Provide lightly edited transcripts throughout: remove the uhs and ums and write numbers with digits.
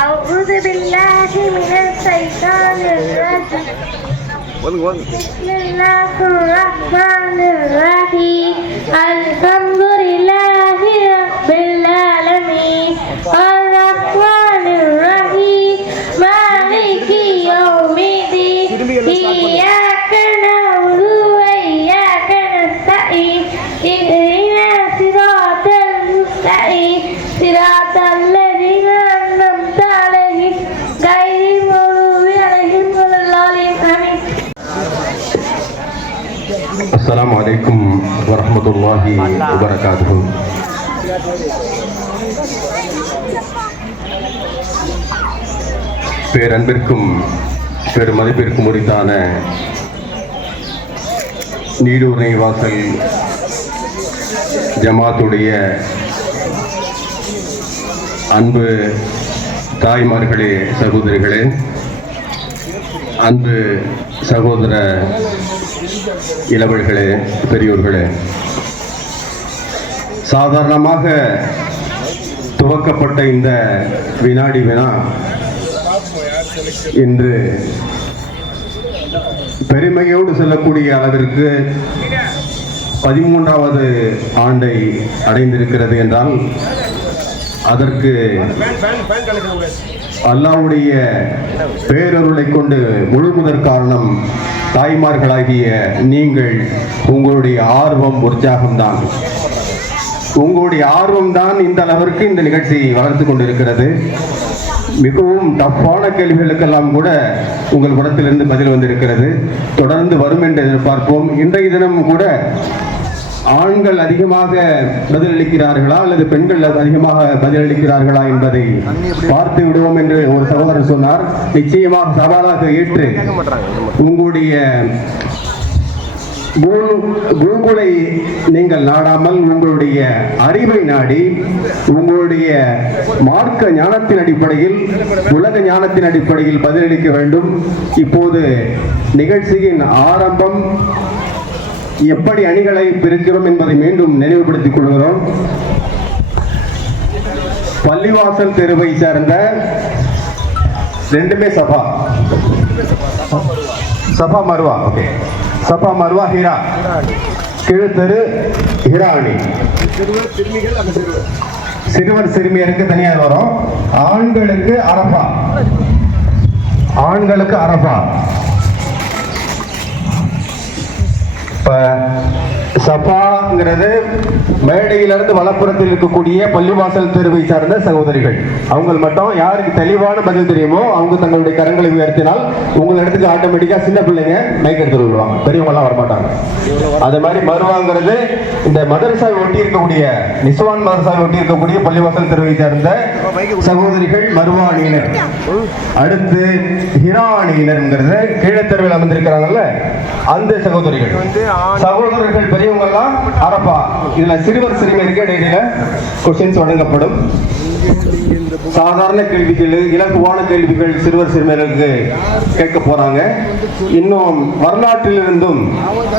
أعوذ بالله من الشيطان الرجيم بسم الله الرحمن الرحيم الحمد لله رب العالمين الرحمن الرحيم مالك يوم الدين إياك نعبد وإياك نستعين اهدنا الصراط المستقيم صراط الذين أنعمت عليهم غير المغضوب عليهم ولا الضالين آمين. السلام عليكم ورحمة الله وبركاته. பேரன்பிற்கும் பெருமதிப்பிற்கும் உரித்தான நீடூர் நெய்வாசல் ஜமாத்துடைய அன்பு தாய்மார்களே, சகோதரிகளே, அன்பு சகோதர இளவல்களே, பெரியோர்களே, சாதாரணமாக துவக்கப்பட்ட இந்த வினாடி வினா இன்று பெருமையோடு செல்லக்கூடிய அளவிற்கு 13வது ஆண்டை அடைந்திருக்கிறது என்றால் அதற்கு அல்லாஹ்வுடைய பேரருளை கொண்டு முழுமுதற் காரணம் தாய்மார்களாகிய நீங்கள். உங்களுடைய ஆர்வம், உற்சாகம்தான், உங்களுடைய ஆர்வம்தான் இந்த அளவிற்கு இந்த நிகழ்ச்சி வளர்த்து கொண்டிருக்கிறது. மிகவும் டஃப்பான கேள்விகளுக்கெல்லாம் கூட உங்கள் புறத்திலிருந்து பதில் வந்திருக்கிறது. தொடர்ந்து வரும் என்று எதிர்பார்ப்போம். இன்றைய தினம் கூட ஆண்கள் அதிகமாக பதிலளிக்கிறார்களா அல்லது பெண்கள் அதிகமாக பதிலளிக்கிறார்களா என்பதை பார்த்து விடுவோம் என்று ஒரு சகோதரர் சொன்னார். நிச்சயமாக சவாலாக ஏற்று உங்களுடைய கூகுளை நீங்கள் நாடாமல் உங்களுடைய அறிவை நாடி உங்களுடைய மார்க்க ஞானத்தின் அடிப்படையில், உலக ஞானத்தின் அடிப்படையில் பதிலளிக்க வேண்டும். இப்போது நிகழ்ச்சியின் ஆரம்பம் எப்படி அணிகளை பிரிக்கிறோம் என்பதை மீண்டும் நினைவுபடுத்திக் கொள்கிறோம். பள்ளிவாசல் தெருவை சேர்ந்த ரெண்டுமே சபா மர்வா, ஓகே, சபா மர்வா ஹீரா, கீழ்த்தெரு ஹீரா அணி. சிறுவர் சிறுமியருக்கு தனியார் வரும். ஆண்களுக்கு அரபா. சபாங்கிறது மேடையிலிருந்து வலப்புறத்தில் இருக்கக்கூடிய பள்ளிவாசல் தெருவை சார்ந்த சகோதரிகள். அவங்க மட்டும் யாருக்கு தெளிவான பதில் தெரியுமோ அவங்க தங்களுடைய கரங்களை உயர்த்தினால் உங்கள் இடத்துக்கு ஆட்டோமேட்டிக்கா சின்ன பிள்ளைங்க மைக் எடுத்து விடுவாங்க, பெரியவங்க எல்லாம் வரமாட்டாங்க. அதே மாதிரி மருவாங்கிறது இந்த மதரசாவை ஒட்டி இருக்கக்கூடிய நிஸ்வான் மதரசாவை ஒட்டி இருக்கக்கூடிய பள்ளிவாசல் தெருவை சார்ந்த சகோதரிகள் மருவா அணியினர். அடுத்து ஹிரா அணியினர்ங்கிறது கீழத்தெருவில் அமர்ந்திருக்கிறாங்கல்ல அந்த சகோதரர்கள் பெரியவங்க எல்லாம் அரபா. இதுல சிறுவர் சிறுமியருக்கு இடையில கொஸ்டின்ஸ் வழங்கப்படும். சாதாரண கேள்விகள், இலகுவான கேள்விகள் சிறுவர் சிறுமியர்களுக்கு கேட்க போறாங்க. இன்னும் வரலாற்றிலிருந்தும்,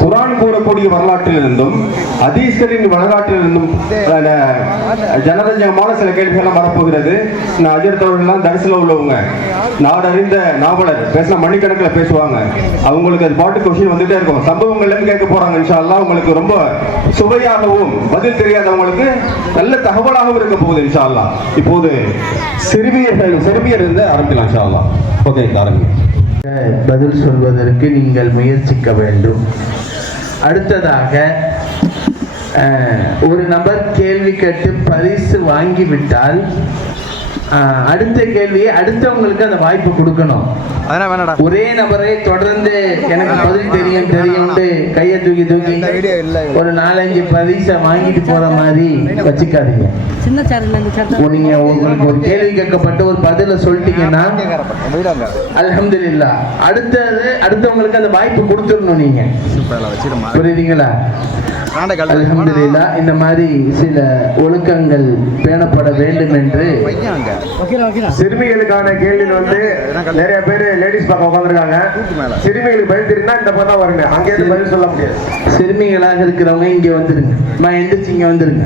குர்ஆன் கூறக்கூடிய வரலாற்றிலிருந்தும், ஹதீஸ்களின் வரலாற்றிலிருந்தும் ஜனரஞ்சகமான சில கேள்விகள் வரப்போகிறது. நான் அஜர் தோழர்கள்லாம் தரிசனம் உள்ளவங்க, நாடறிந்த நாவலர், பேசினா மணிக்கணக்கில் பேசுவாங்க. அவங்களுக்கு அது பாட்டு கொஸ்டின் வந்துட்டே இருக்கும். சம்பவங்கள் கேட்க போறாங்க. இன்ஷா அல்லாஹ் உங்களுக்கு ரொம்ப சுவையாகவும், பதில் தெரியாதவங்களுக்கு நல்ல தகவலாகவும் இருக்க போகுது இன்ஷா அல்லாஹ். இப்போது சிறுமியர் இருந்து ஆரம்பிக்கலாம் இன்ஷா அல்லாஹ். ஓகே, ஆரம்பிங்க. பதில் சொல்வதற்கு நீங்கள் முயற்சிக்க வேண்டும். அடுத்ததாக ஒரு நபர் கேள்வி கேட்டு பரிசு வாங்கிவிட்டால் அடுத்த கேள்வியை அடுத்தவங்களுக்கு அந்த வாய்ப்பு கொடுக்கணும். ஒரே நபரை தொடர்ந்து எனக்கு பதில் தெரியும் கையை தூக்கி ஒரு 4-5 பரிசை வாங்கிட்டு போற மாதிரி வச்சுக்காதீங்க. நீங்க உங்களுக்கு ஒரு கேள்வி கேட்கப்பட்டு ஒரு பதில சொல்லிட்டீங்கன்னா அல்ஹம்துலில்லாஹ், அடுத்தவங்களுக்கு அந்த வாய்ப்பு கொடுத்துடணும். நீங்க புரியுதுங்களா? அல்ஹம்துலில்லாஹ், இந்த மாதிரி சில ஒழுக்கங்கள் பேணப்பட வேண்டும் என்று. சிறுமிகளுக்கான கேள்வி நிறைய பேர் லேடிஸ் பக்கம் உட்காந்துருக்காங்க. சிறுமிகளுக்கு பதில் தெரியும்னா இந்த பக்கம் தான் வருங்க, அங்கே பதில் சொல்ல முடியாது. சிறுமிகளாக இருக்கிறவங்க இங்க வந்துருங்க, எந்திரிச்சு இங்க வந்துருங்க.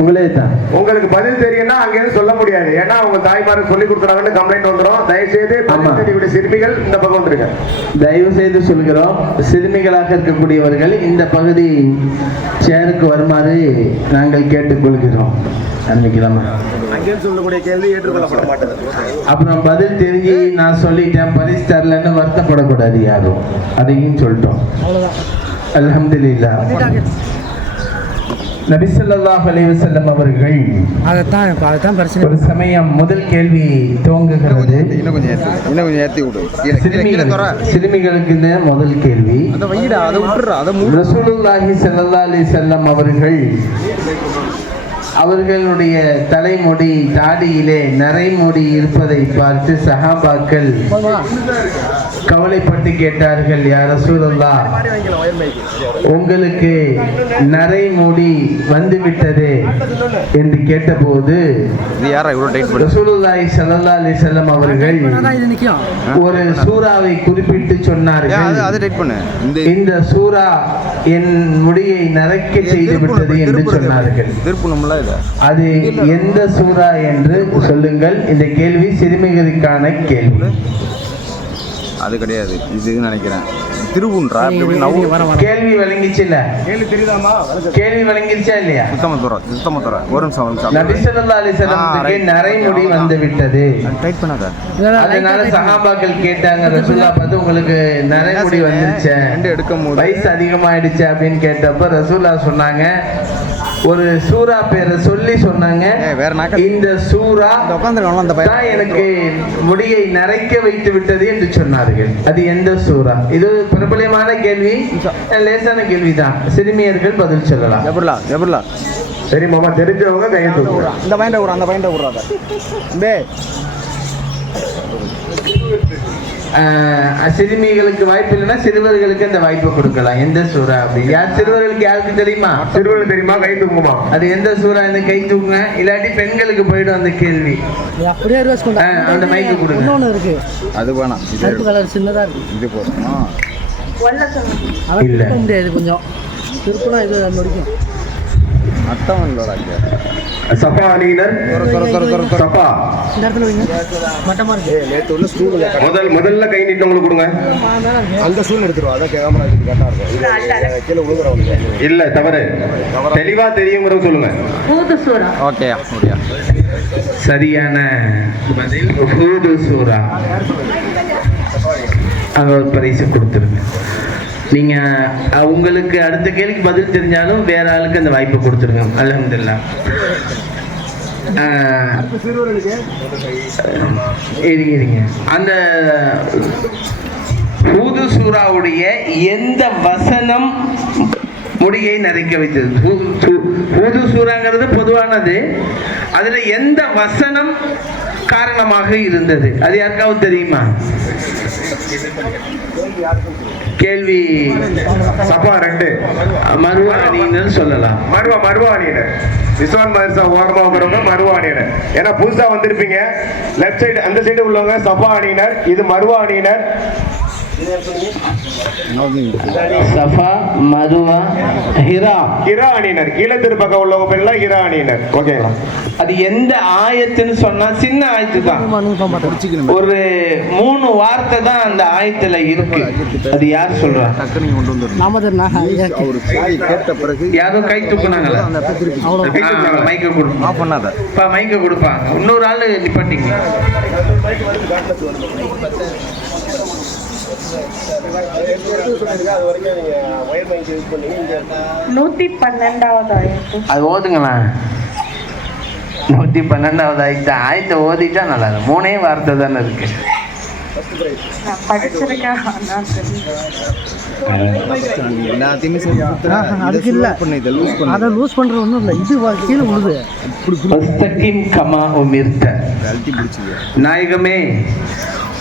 உங்களே தான். உங்களுக்கு பதில் தெரியும்னா அங்கேயும் சொல்ல முடியாது, ஏன்னா அவங்க தாய்மாருக்கு சொல்லி கொடுக்குறாங்கன்னு கம்ப்ளைண்ட் வந்துடும். தயவு செய்து பதில் சிறுமிகள் இந்த பக்கம் வந்துருங்க. தயவு செய்து சொல்கிறோம், சிறுமிகளாக இருக்கக்கூடியவர்கள் இந்த பகுதி சேருக்கு வருமாறு நாங்கள் கேட்டுக்கொள்கிறோம். ஆரம்பிக்கலாமா? அங்கேயும் சொல்லக்கூடிய கேள்வி ஏற்றுக்கொள்ளப்பட மாட்டேது. அப்புறம் பதில் தெரிஞ்சு நான் சொல்லிட்டேன் பரிசு தரலன்னு வருத்தப்படக்கூடாது யாரும், அதையும் சொல்லிட்டோம். அல்ஹம்துலில்லாஹ். நபி ஸல்லல்லாஹு அலைஹி வஸல்லம் அவர்கள் ஒரு சமயம் முதல் கேள்வி துவங்குகிறது. சிறுமிகளுக்கு முதல் கேள்வி. ரசூலுல்லாஹி ஸல்லல்லாஹு அலைஹி வஸல்லம் அவர்கள் அவர்களுடைய தலைமுடி தாடியிலே நரைமுடி இருப்பதை பார்த்து சஹாபாக்கள் கவலைப்பட்டு கேட்டார்கள், யா ரசூலுல்லாஹ், உங்களுக்கு நரைமுடி வந்துவிட்டது என்று கேட்டபோது ரசூலுல்லாஹி ஸல்லல்லாஹு அலைஹி வஸல்லம் அவர்கள் ஒரு சூராவை குறிப்பிட்டு சொன்னார்கள். இந்த சூரா என் முடியை நரைக்க செய்து விட்டது என்று சொன்னார்கள். அது எந்த சூரா என்று சொல்லுங்கள். இந்த கேள்வி சிறுமிகளுக்கான கேள்வி. அது கிடையாது, இதுன்னு நினைக்கிறேன். திருவுன்றா கேள்வி வழங்கிச்சு இல்ல? கேள்வி வழங்கிருச்சா இல்லையா? சுத்தமத்துறா ஒரு நிமிஷம். நபி ஸல்லல்லாஹு அலைஹி வஸல்லம் நரைமுடி வந்து விட்டது. அதனால சஹாபாக்கள் கேட்டாங்க, ரசூலுல்லாஹ் பார்த்து உங்களுக்கு நரைமுடி வந்துருச்சு, வயசு அதிகமாயிடுச்சு அப்படின்னு கேட்டப்ப ரசூலுல்லாஹ் சொன்னாங்க, ஒரு சூரா பேரை சொல்லி சொன்னாங்க, இந்த சூரா தான் எனக்கு முடியை நரைக்க வைத்து விட்டது என்று சொன்னார்கள். அது எந்த சூரா? இது பிரபலமான கேள்வி, லேசான கேள்விதான், சிறுமியர்கள் பதில் சொல்லலாம். சரி மாமா, தெரிஞ்சவங்க கையெழுத்து இந்த பாயிண்ட கூட அந்த பாயிண்ட கூட சிறுமிகளுக்கு வாய்ப்பு இல்லைன்னா சிறுவர்களுக்கு அந்த வாய்ப்பை கொடுக்கலாம். எந்த சூரா அப்படி யார் சிறுவர்களுக்கு யாருக்கு தெரியுமா? சிறுவர்கள் தெரியுமா? கை தூக்குமா? அது எந்த சூரா? கை தூக்குங்க, இல்லாட்டி பெண்களுக்கு போயிடும் அந்த கேள்வி. அந்த மைக்கு கொடுங்க. இருக்கு அது வேணாம், இது கலர் சின்னதா இருக்கு, இது போதுமா? இல்ல முடியாது, கொஞ்சம் திருப்பலாம் இது முடிக்கும். சபா அணியினர் சபா முதல்ல கை நீட்டவங்களுக்கு கொடுங்க. அந்த சூழ் எடுத்துருவோம், அதான் கேமரா இல்ல தவறு, தெளிவா தெரியுங்கிறத சொல்லுங்க. ஓகே, சரியான பதில் ஹூது சூரா. அங்க ஒரு பரிசு கொடுத்துருங்க. நீங்க உங்களுக்கு அடுத்த கேள்விக்கு பதில் தெரிஞ்சாலும் வேற ஆளுக்கு அந்த வாய்ப்பை கொடுத்துருங்க. அல்ஹம்துலில்லாஹ். இருங்க, அந்த ஹூது சூராவுடைய எந்த வசனம் முடியை நரைக்க வைத்தது? ஹூது சூராங்கிறது பொதுவானது, அதுல எந்த வசனம் காரணமாக இருந்தது? அது யாருக்காவது தெரியுமா? கேள்வி சபா 2 மருவா அணியினர் சொல்லலாம். மருவா அணியினர் விஸ்வான் மதரசா ஓரமா இருக்கிறவங்க மருவா அணியினர். ஏன்னா புதுசா வந்திருப்பீங்க. லெஃப்ட் சைடு அந்த சைடு உள்ளவங்க சபா அணியினர், இது மருவா அணியினர். சஃபா, மருவா, ஹிரா அணியினர். ஈழத்திரு பக்கம் உள்ளவங்க பேர்ல ஹிரா அணியினர். ஓகே, அது எந்த ஆயத்துன்னு சொன்னா சின்ன ஆயத்து தான், ஒரு 3 வார்த்தை தான் அந்த ஆயத்துல இருக்கு. அது யார் சொல்றா? யாரோ கை தூக்குனாங்களா? மைக்க கொடுப்பாங்க, மைக்க கொடுப்பாங்க. இன்னொரு ஆள் நிப்பாட்டிங்க. அது ஓதுங்களா? 112வது ஆயத்தை ஓதிட்டா நல்லா இருக்கும். 3 வார்த்தை தானே இருக்கு. நாயகமே,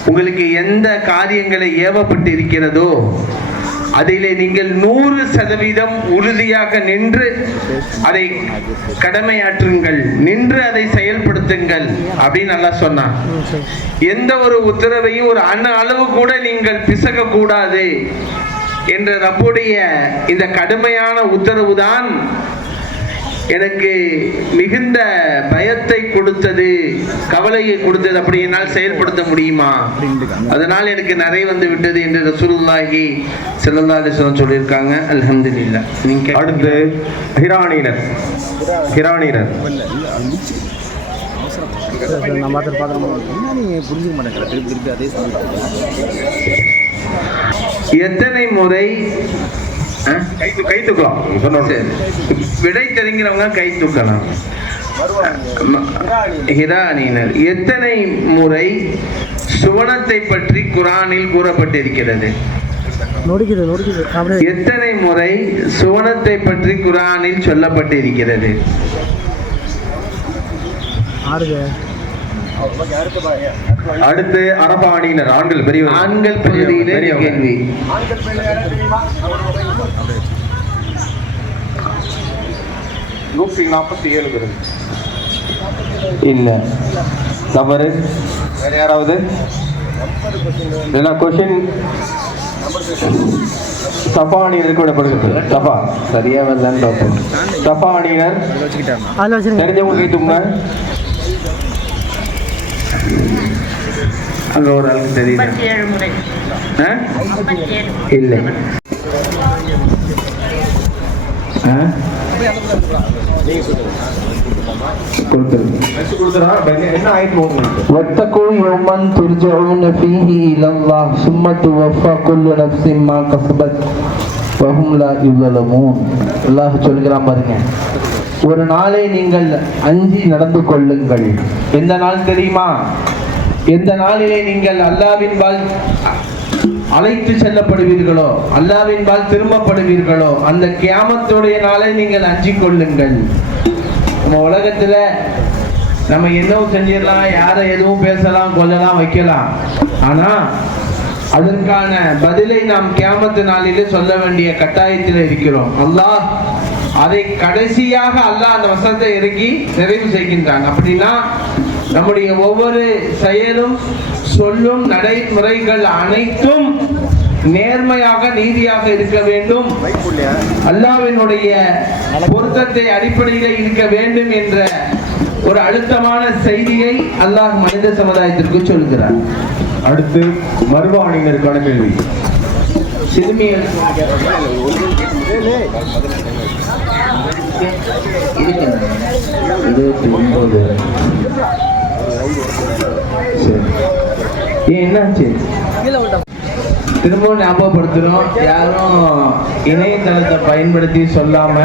உங்களுக்கு எந்த காரியங்களை ஏவப்பட்டு இருக்கிறதோ அதிலே நீங்கள் 100% உறுதியாக நின்று அதை கடமையாற்றுங்கள், நின்று அதை செயல்படுத்துங்கள் அப்படின்னு நல்லா சொன்னான். எந்த ஒரு உத்தரவையும் ஒரு அணு அளவு கூட நீங்கள் பிசக கூடாது என்ற ரப்புடைய இந்த கடுமையான உத்தரவு தான் எனக்கு மிகுந்த பயத்தை கொடுத்தது, கவலையை கொடுத்தது, அப்படி என்னால் செயல்படுத்த முடியுமா? அதனால் எனக்கு நிறை வந்து விட்டது என்று ரசூலுல்லாஹி ஸல்லல்லாஹு அலைஹி வஸல்லம் சொல்லியிருக்காங்க. அல்ஹம்துலில்லாஹ். நீங்க அடுத்து ஹிரானினர். நான் பார்த்து பார்க்கணும். நீங்கள் புரிஞ்சுக்க மாட்டேங்கிற திருப்பி திருப்பி அதே எத்தனை முறை கை தூக்கலாம். விடை தெரிகிறவங்க கை தூக்கலாம். ஹிரானினர் எத்தனை முறை சுவனத்தை பற்றி குர்ஆனில் கூறப்பட்டிருக்கிறது? எத்தனை முறை சுவனத்தை பற்றி குர்ஆனில் சொல்லப்பட்டிருக்கிறது? அடுத்து அரபா அணியினர், ஆண்கள் பெரியவர். ஆண்கள் பகுதியிலே கேள்வி. இல்ல, தவறு. வேற யாராவது? கொஸ்டின் சஃபா அணியினருக்கு விடப்படுகிறது. சஃபா சரியா வரலான்னு பார்ப்போம். சஃபா அணியினர் தெரிஞ்சவங்க கேட்டுங்க. அங்க ஒரு ஆளுக்கு தெரியல. இல்லை. واتقوا يوما ترجعون فيه إلى الله ثم توفى كل نفس ما كسبت وهم لا يظلمون. அல்லாஹ் சொல்கிறான் பாருங்க, ஒரு நாளை நீங்கள் அஞ்சி நடந்து கொள்ளுங்கள். எந்த நாள் தெரியுமா? எந்த நாளிலே நீங்கள் அல்லாஹ்வின் பால் அழைத்து செல்லப்படுவீர்களோ, அல்லாஹ்வின் பால் திரும்பப்படுவீர்களோ, அந்த கியாமத்துடைய நாளை நீங்கள் அஞ்சிக் கொள்ளுங்கள். நம்ம உலகத்துல நம்ம என்னவும் செஞ்சிடலாம், யாரை எதுவும் பேசலாம், கொல்லலாம், வைக்கலாம். ஆனா அதற்கான பதிலை நாம் கியாமத்து நாளிலே சொல்ல வேண்டிய கட்டாயத்தில் இருக்கிறோம். அல்லாஹ் அதை கடைசியாக அல்லாஹ் அந்த வசனத்தை இறக்கி நிறைவு செய்கின்றான். அப்படின்னா நம்முடைய ஒவ்வொரு செயலும் சொல்லும் நடைமுறைகள் அனைத்தும் நேர்மையாக நீதியாக இருக்க வேண்டும், அல்லாஹ்வினுடைய பொருத்தத்தை அடிப்படையில் இருக்க வேண்டும் என்ற ஒரு அழுத்தமான செய்தியை அல்லாஹ் மனித சமுதாயத்திற்கு சொல்கிறார். அடுத்து மர்வா அணியினருக்கான கேள்வி. சிறுமியர் என்னாச்சு? திரும்பவும் ஞாபகப்படுத்துறோம், யாரும் இணையதளத்தை பயன்படுத்தி சொல்லாம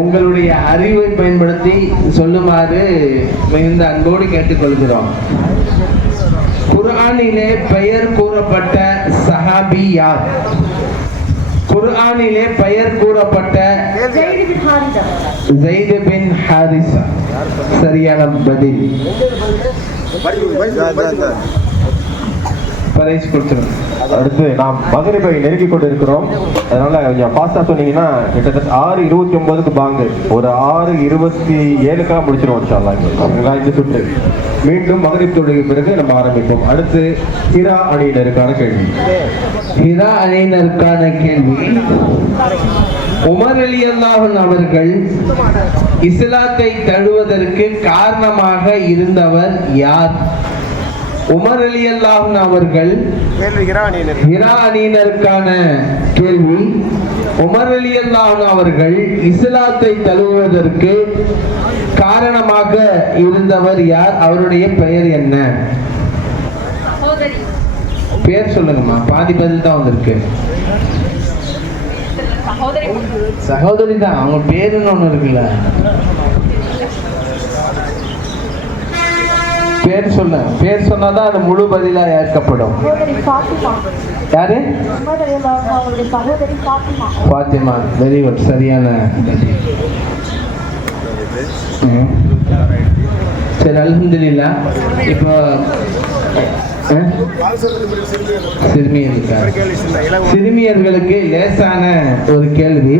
உங்களுடைய அறிவை பயன்படுத்தி சொல்லுமாறு மிகுந்த அன்போடு கேட்டுக்கொள்கிறோம். குர்ஆனிலே பெயர் கூறப்பட்ட சஹாபி யார்? குர்ஆனிலே பெயர் கூறப்பட்ட ஸைத் பின் ஹாரிஸா. சரியான பதில். பரிசு கொடுத்துருங்க. அடுத்து நாம் மகரிபை நெருங்கி கொண்டு இருக்கிறோம். அதனால கொஞ்சம் ஃபாஸ்டா சொன்னீங்கன்னா கிட்டத்தட்ட 6:29க்கு பாங்கு, ஒரு 6:27க்காக முடிச்சிருவோம் இன்ஷா அல்லாஹ். இந்த சுற்று மீண்டும் மகரிப் தொழுகை பிறகு நம்ம ஆரம்பிப்போம். அடுத்து ஹிரா அணியினருக்கான கேள்வி. ஹிரா அணியினருக்கான கேள்வி. உமர் ரலியல்லாஹு அன்ஹு அவர்கள் இஸ்லாத்தை தழுவதற்கு காரணமாக இருந்தவர் யார்? உமர் ரலியல்லாஹு அன்ஹு அவர்கள், ஹிரா அணியினருக்கான கேள்வி. உமர் ரலியல்லாஹு அன்ஹு அவர்கள் இஸ்லாத்தை தழுவுவதற்கு காரணமாக இருந்தவர் யார்? அவருடைய பெயர் என்ன? பேர் சொல்லுங்கம்மா. பாதி பதில் தான் வந்திருக்கு. சகோதரி தான், அவங்க பேருன்னு ஒண்ணு இருக்குல்ல. பேர் சொல்ல, பேர் சொன்னாதான் அது முழு பதிலா ஏற்கப்படும். யாரு? பாத்திமா. வெரி குட், சரியான. சரி, அல்ஹம்துலில்லாஹ். இப்போ சிறுமியர்களுக்கு லேசான ஒரு கேள்வி.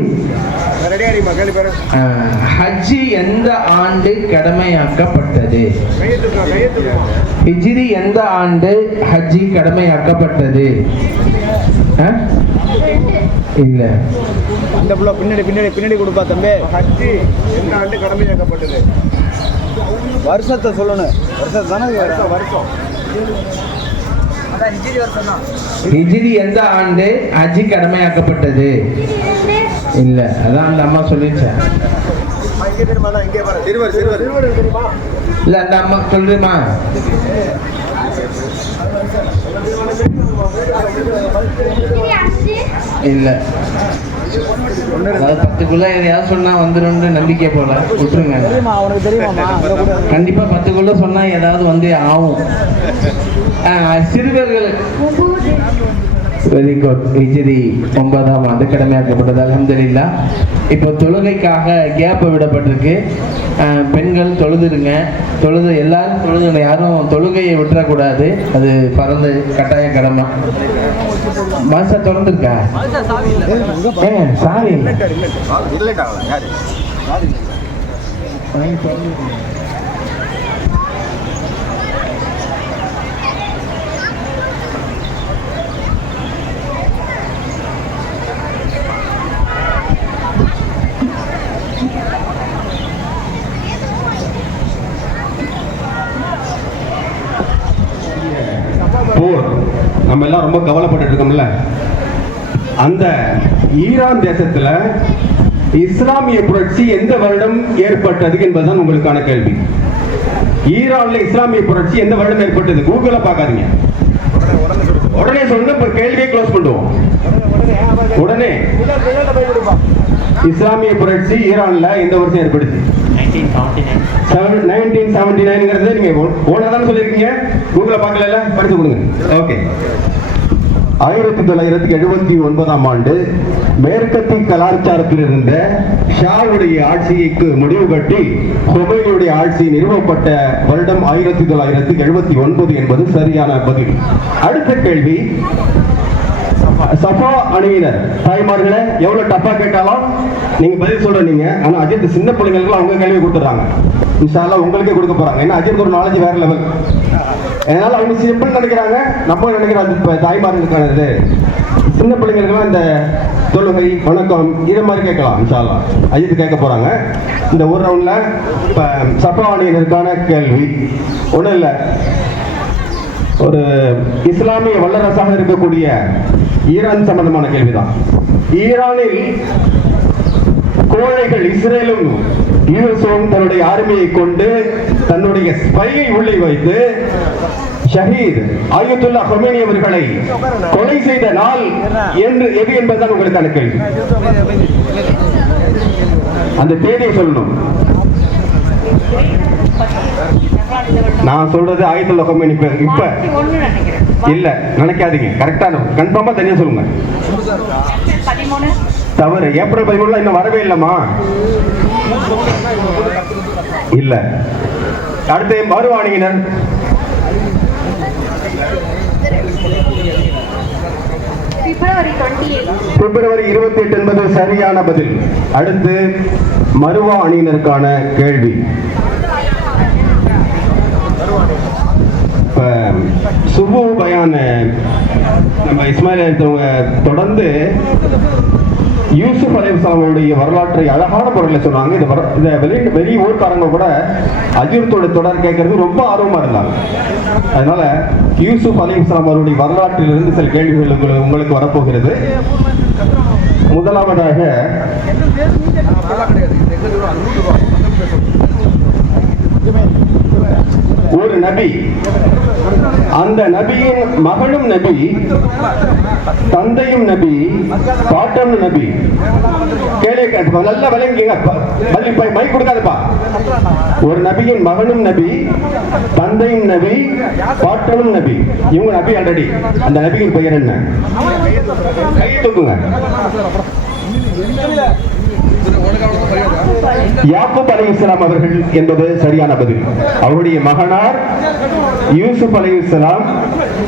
ஹஜ்ஜி எந்த ஆண்டு கடமையாக்கப்பட்டது? ஹிஜ்ரி எந்த ஆண்டு ஹஜ்ஜி கடமையாக்கப்பட்டது? இல்ல, இந்த புள்ள பின்னாடி பின்னாடி பின்னாடி கொடுப்பா தம்பி. ஹஜ்ஜி எந்த ஆண்டு கடமையாக்கப்பட்டது? வருஷத்தை சொல்லணும். வருஷத்தை தானே வருஷம். ஹிஜ்ரி எந்த ஆண்டு ஹஜ்ஜி கடமையாக்கப்பட்டது? இல்ல, அதான் அந்த அம்மா சொல்லிச்சேன். இல்ல, அந்த அம்மா சொல்றேமா? இல்ல, அதாவது 10க்குள்ள எதையாவது சொன்னா வந்துடும் நம்பிக்கை போல விட்டுருங்க. கண்டிப்பா 10க்குள்ள சொன்னா ஏதாவது வந்து ஆகும். சிறுவர்களுக்கு வெரி குட். ஹிஜ்ரி 9ஆம் ஆண்டு கடமையாக்கப்பட்டது. அல்ஹம்துலில்லாஹ். இப்போ தொழுகைக்காக கேப் விடப்பட்டிருக்கு. பெண்கள் தொழுதுருங்க. எல்லாரும் தொழுதுங்க. யாரும் தொழுகையை விட்டுறக்கூடாது. அது பறந்து கட்டாய கடமை. மாசா திறந்துருக்கா? சாரி போர் நம்ம எல்லாம் ரொம்ப கவலைப்பட்டு இருக்கோம்ல. அந்த ஈரான் தேசத்துல இஸ்லாமிய புரட்சி எந்த வருடம் ஏற்பட்டது என்பதுதான் உங்களுக்கான கேள்வி. ஈரான்ல இஸ்லாமிய புரட்சி எந்த வருடம் ஏற்பட்டது? கூகுள்ல பார்க்காதீங்க, உடனே சொல்லுங்க. இப்ப கேள்வியை க்ளோஸ் பண்ணுவோம். உடனே இஸ்லாமிய புரட்சி ஈரான்ல எந்த வருஷம் ஏற்படுச்சு? 1979. நீங்க ஓனதான் சொல்லிருக்கீங்க. கூகுள்ல பார்க்கல, படிச்சு கொடுங்க. ஓகே. 1979ஆம் ஆண்டு மேற்கத்திய கலாச்சாரத்தில் இருந்த ஷாவுடைய ஆட்சிக்கு முடிவு கட்டி ஹொமைனியுடைய ஆட்சி நிறுவப்பட்ட வருடம் 1979 என்பது சரியான பதில். அடுத்த கேள்வி, சஃபா அணியினர் தாய்மார்களே, எவ்வளவு டஃபா கேட்டாலும் நீங்க பதில் சொல்றீங்க. ஆனா அஜித் சின்ன பிள்ளைங்களுக்கு அவங்க கேள்வி கொடுத்துறாங்க. இன்ஷா அல்லாஹ் உங்களுக்கே கொடுக்க போறாங்க. ஏன்னா அஜித் ஒரு நாலேஜ் வேற லெவல். அதனால அவங்க சிம்பிள் நினைக்கிறாங்க, நம்ம நினைக்கிறாங்க தாய்மார்களுக்கானது. சின்ன பிள்ளைங்களுக்குலாம் இந்த தொழுகை வணக்கம் இதை மாதிரி கேட்கலாம். இன்ஷா அல்லாஹ் அஜித் கேட்க போறாங்க. இந்த ஒரு ரவுண்ட்ல இப்ப சஃபா அணியினருக்கான கேள்வி ஒண்ணும் இல்லை. ஒரு இஸ்லாமிய வல்லரசாக இருக்கக்கூடிய ஈரான் சம்பந்தமான கேள்விதான். ஈரானில் கோழைகள் இஸ்ரேலும் யுஎஸும் தன்னுடைய ஆர்மியை கொண்டு தன்னுடைய ஸ்பையை உள்ளே வைத்து ஷஹீத் அயத்துல்லா ஹொமேனி அவர்களை கொலை செய்த நாள் எது என்பதுதான் உங்களுக்கான கேள்வி. அந்த தேதியை சொல்லணும். நான் சொல்றது ஆயத்துல்லா ஹொமேனி இப்ப இல்ல நினைக்காதீங்க. கரெக்டா கன்ஃபார்மா தனியா சொல்லுங்க. தவறு. ஏப்ரல் 13 இன்னும் வரவே இல்லம்மா. இல்ல. அடுத்து மறுவாணியினர் பிப்ரவரி 28 என்பது சரியான பதில். அடுத்து மருவா அணியினருக்கான கேள்வி. சுபு பயான் நம்ம இஸ்மாயில் தொடர்ந்து யூசுப் அலைஹிஸ்ஸலாமுடைய வரலாற்றை அழகான முறையில் சொன்னாங்க. இந்த வெளி ஊர்க்காரங்க கூட அஜீரத்தோட தொடர் கேட்கறது ரொம்ப ஆர்வமா இருந்தாங்க. அதனால யூசுப் அலைஹிஸ்ஸலாம் அவருடைய வரலாற்றிலிருந்து சில கேள்விகள் உங்களுக்கு வரப்போகிறது. முதலாவதாக ஒரு நபி, அந்த நபியின் மகனும் நபி, தந்தையும் நபி, பாட்டனும் நபி. கேள்வி நல்லா விளங்கிங்க. மை கொடுக்காதப்பா. ஒரு நபியின் மகனும் நபி, தந்தையும் நபி, பாட்டனும் நபி. இவங்க நபி ஆல்ரெடி. அந்த நபியின் பெயர் என்ன? கை தூக்குங்க. யாக்கூப் அலைஹிஸ்ஸலாம் அவர்கள் என்பது சரியான பதில். அவருடைய மகனார் யூசுப் அலைஹிஸ்ஸலாம்,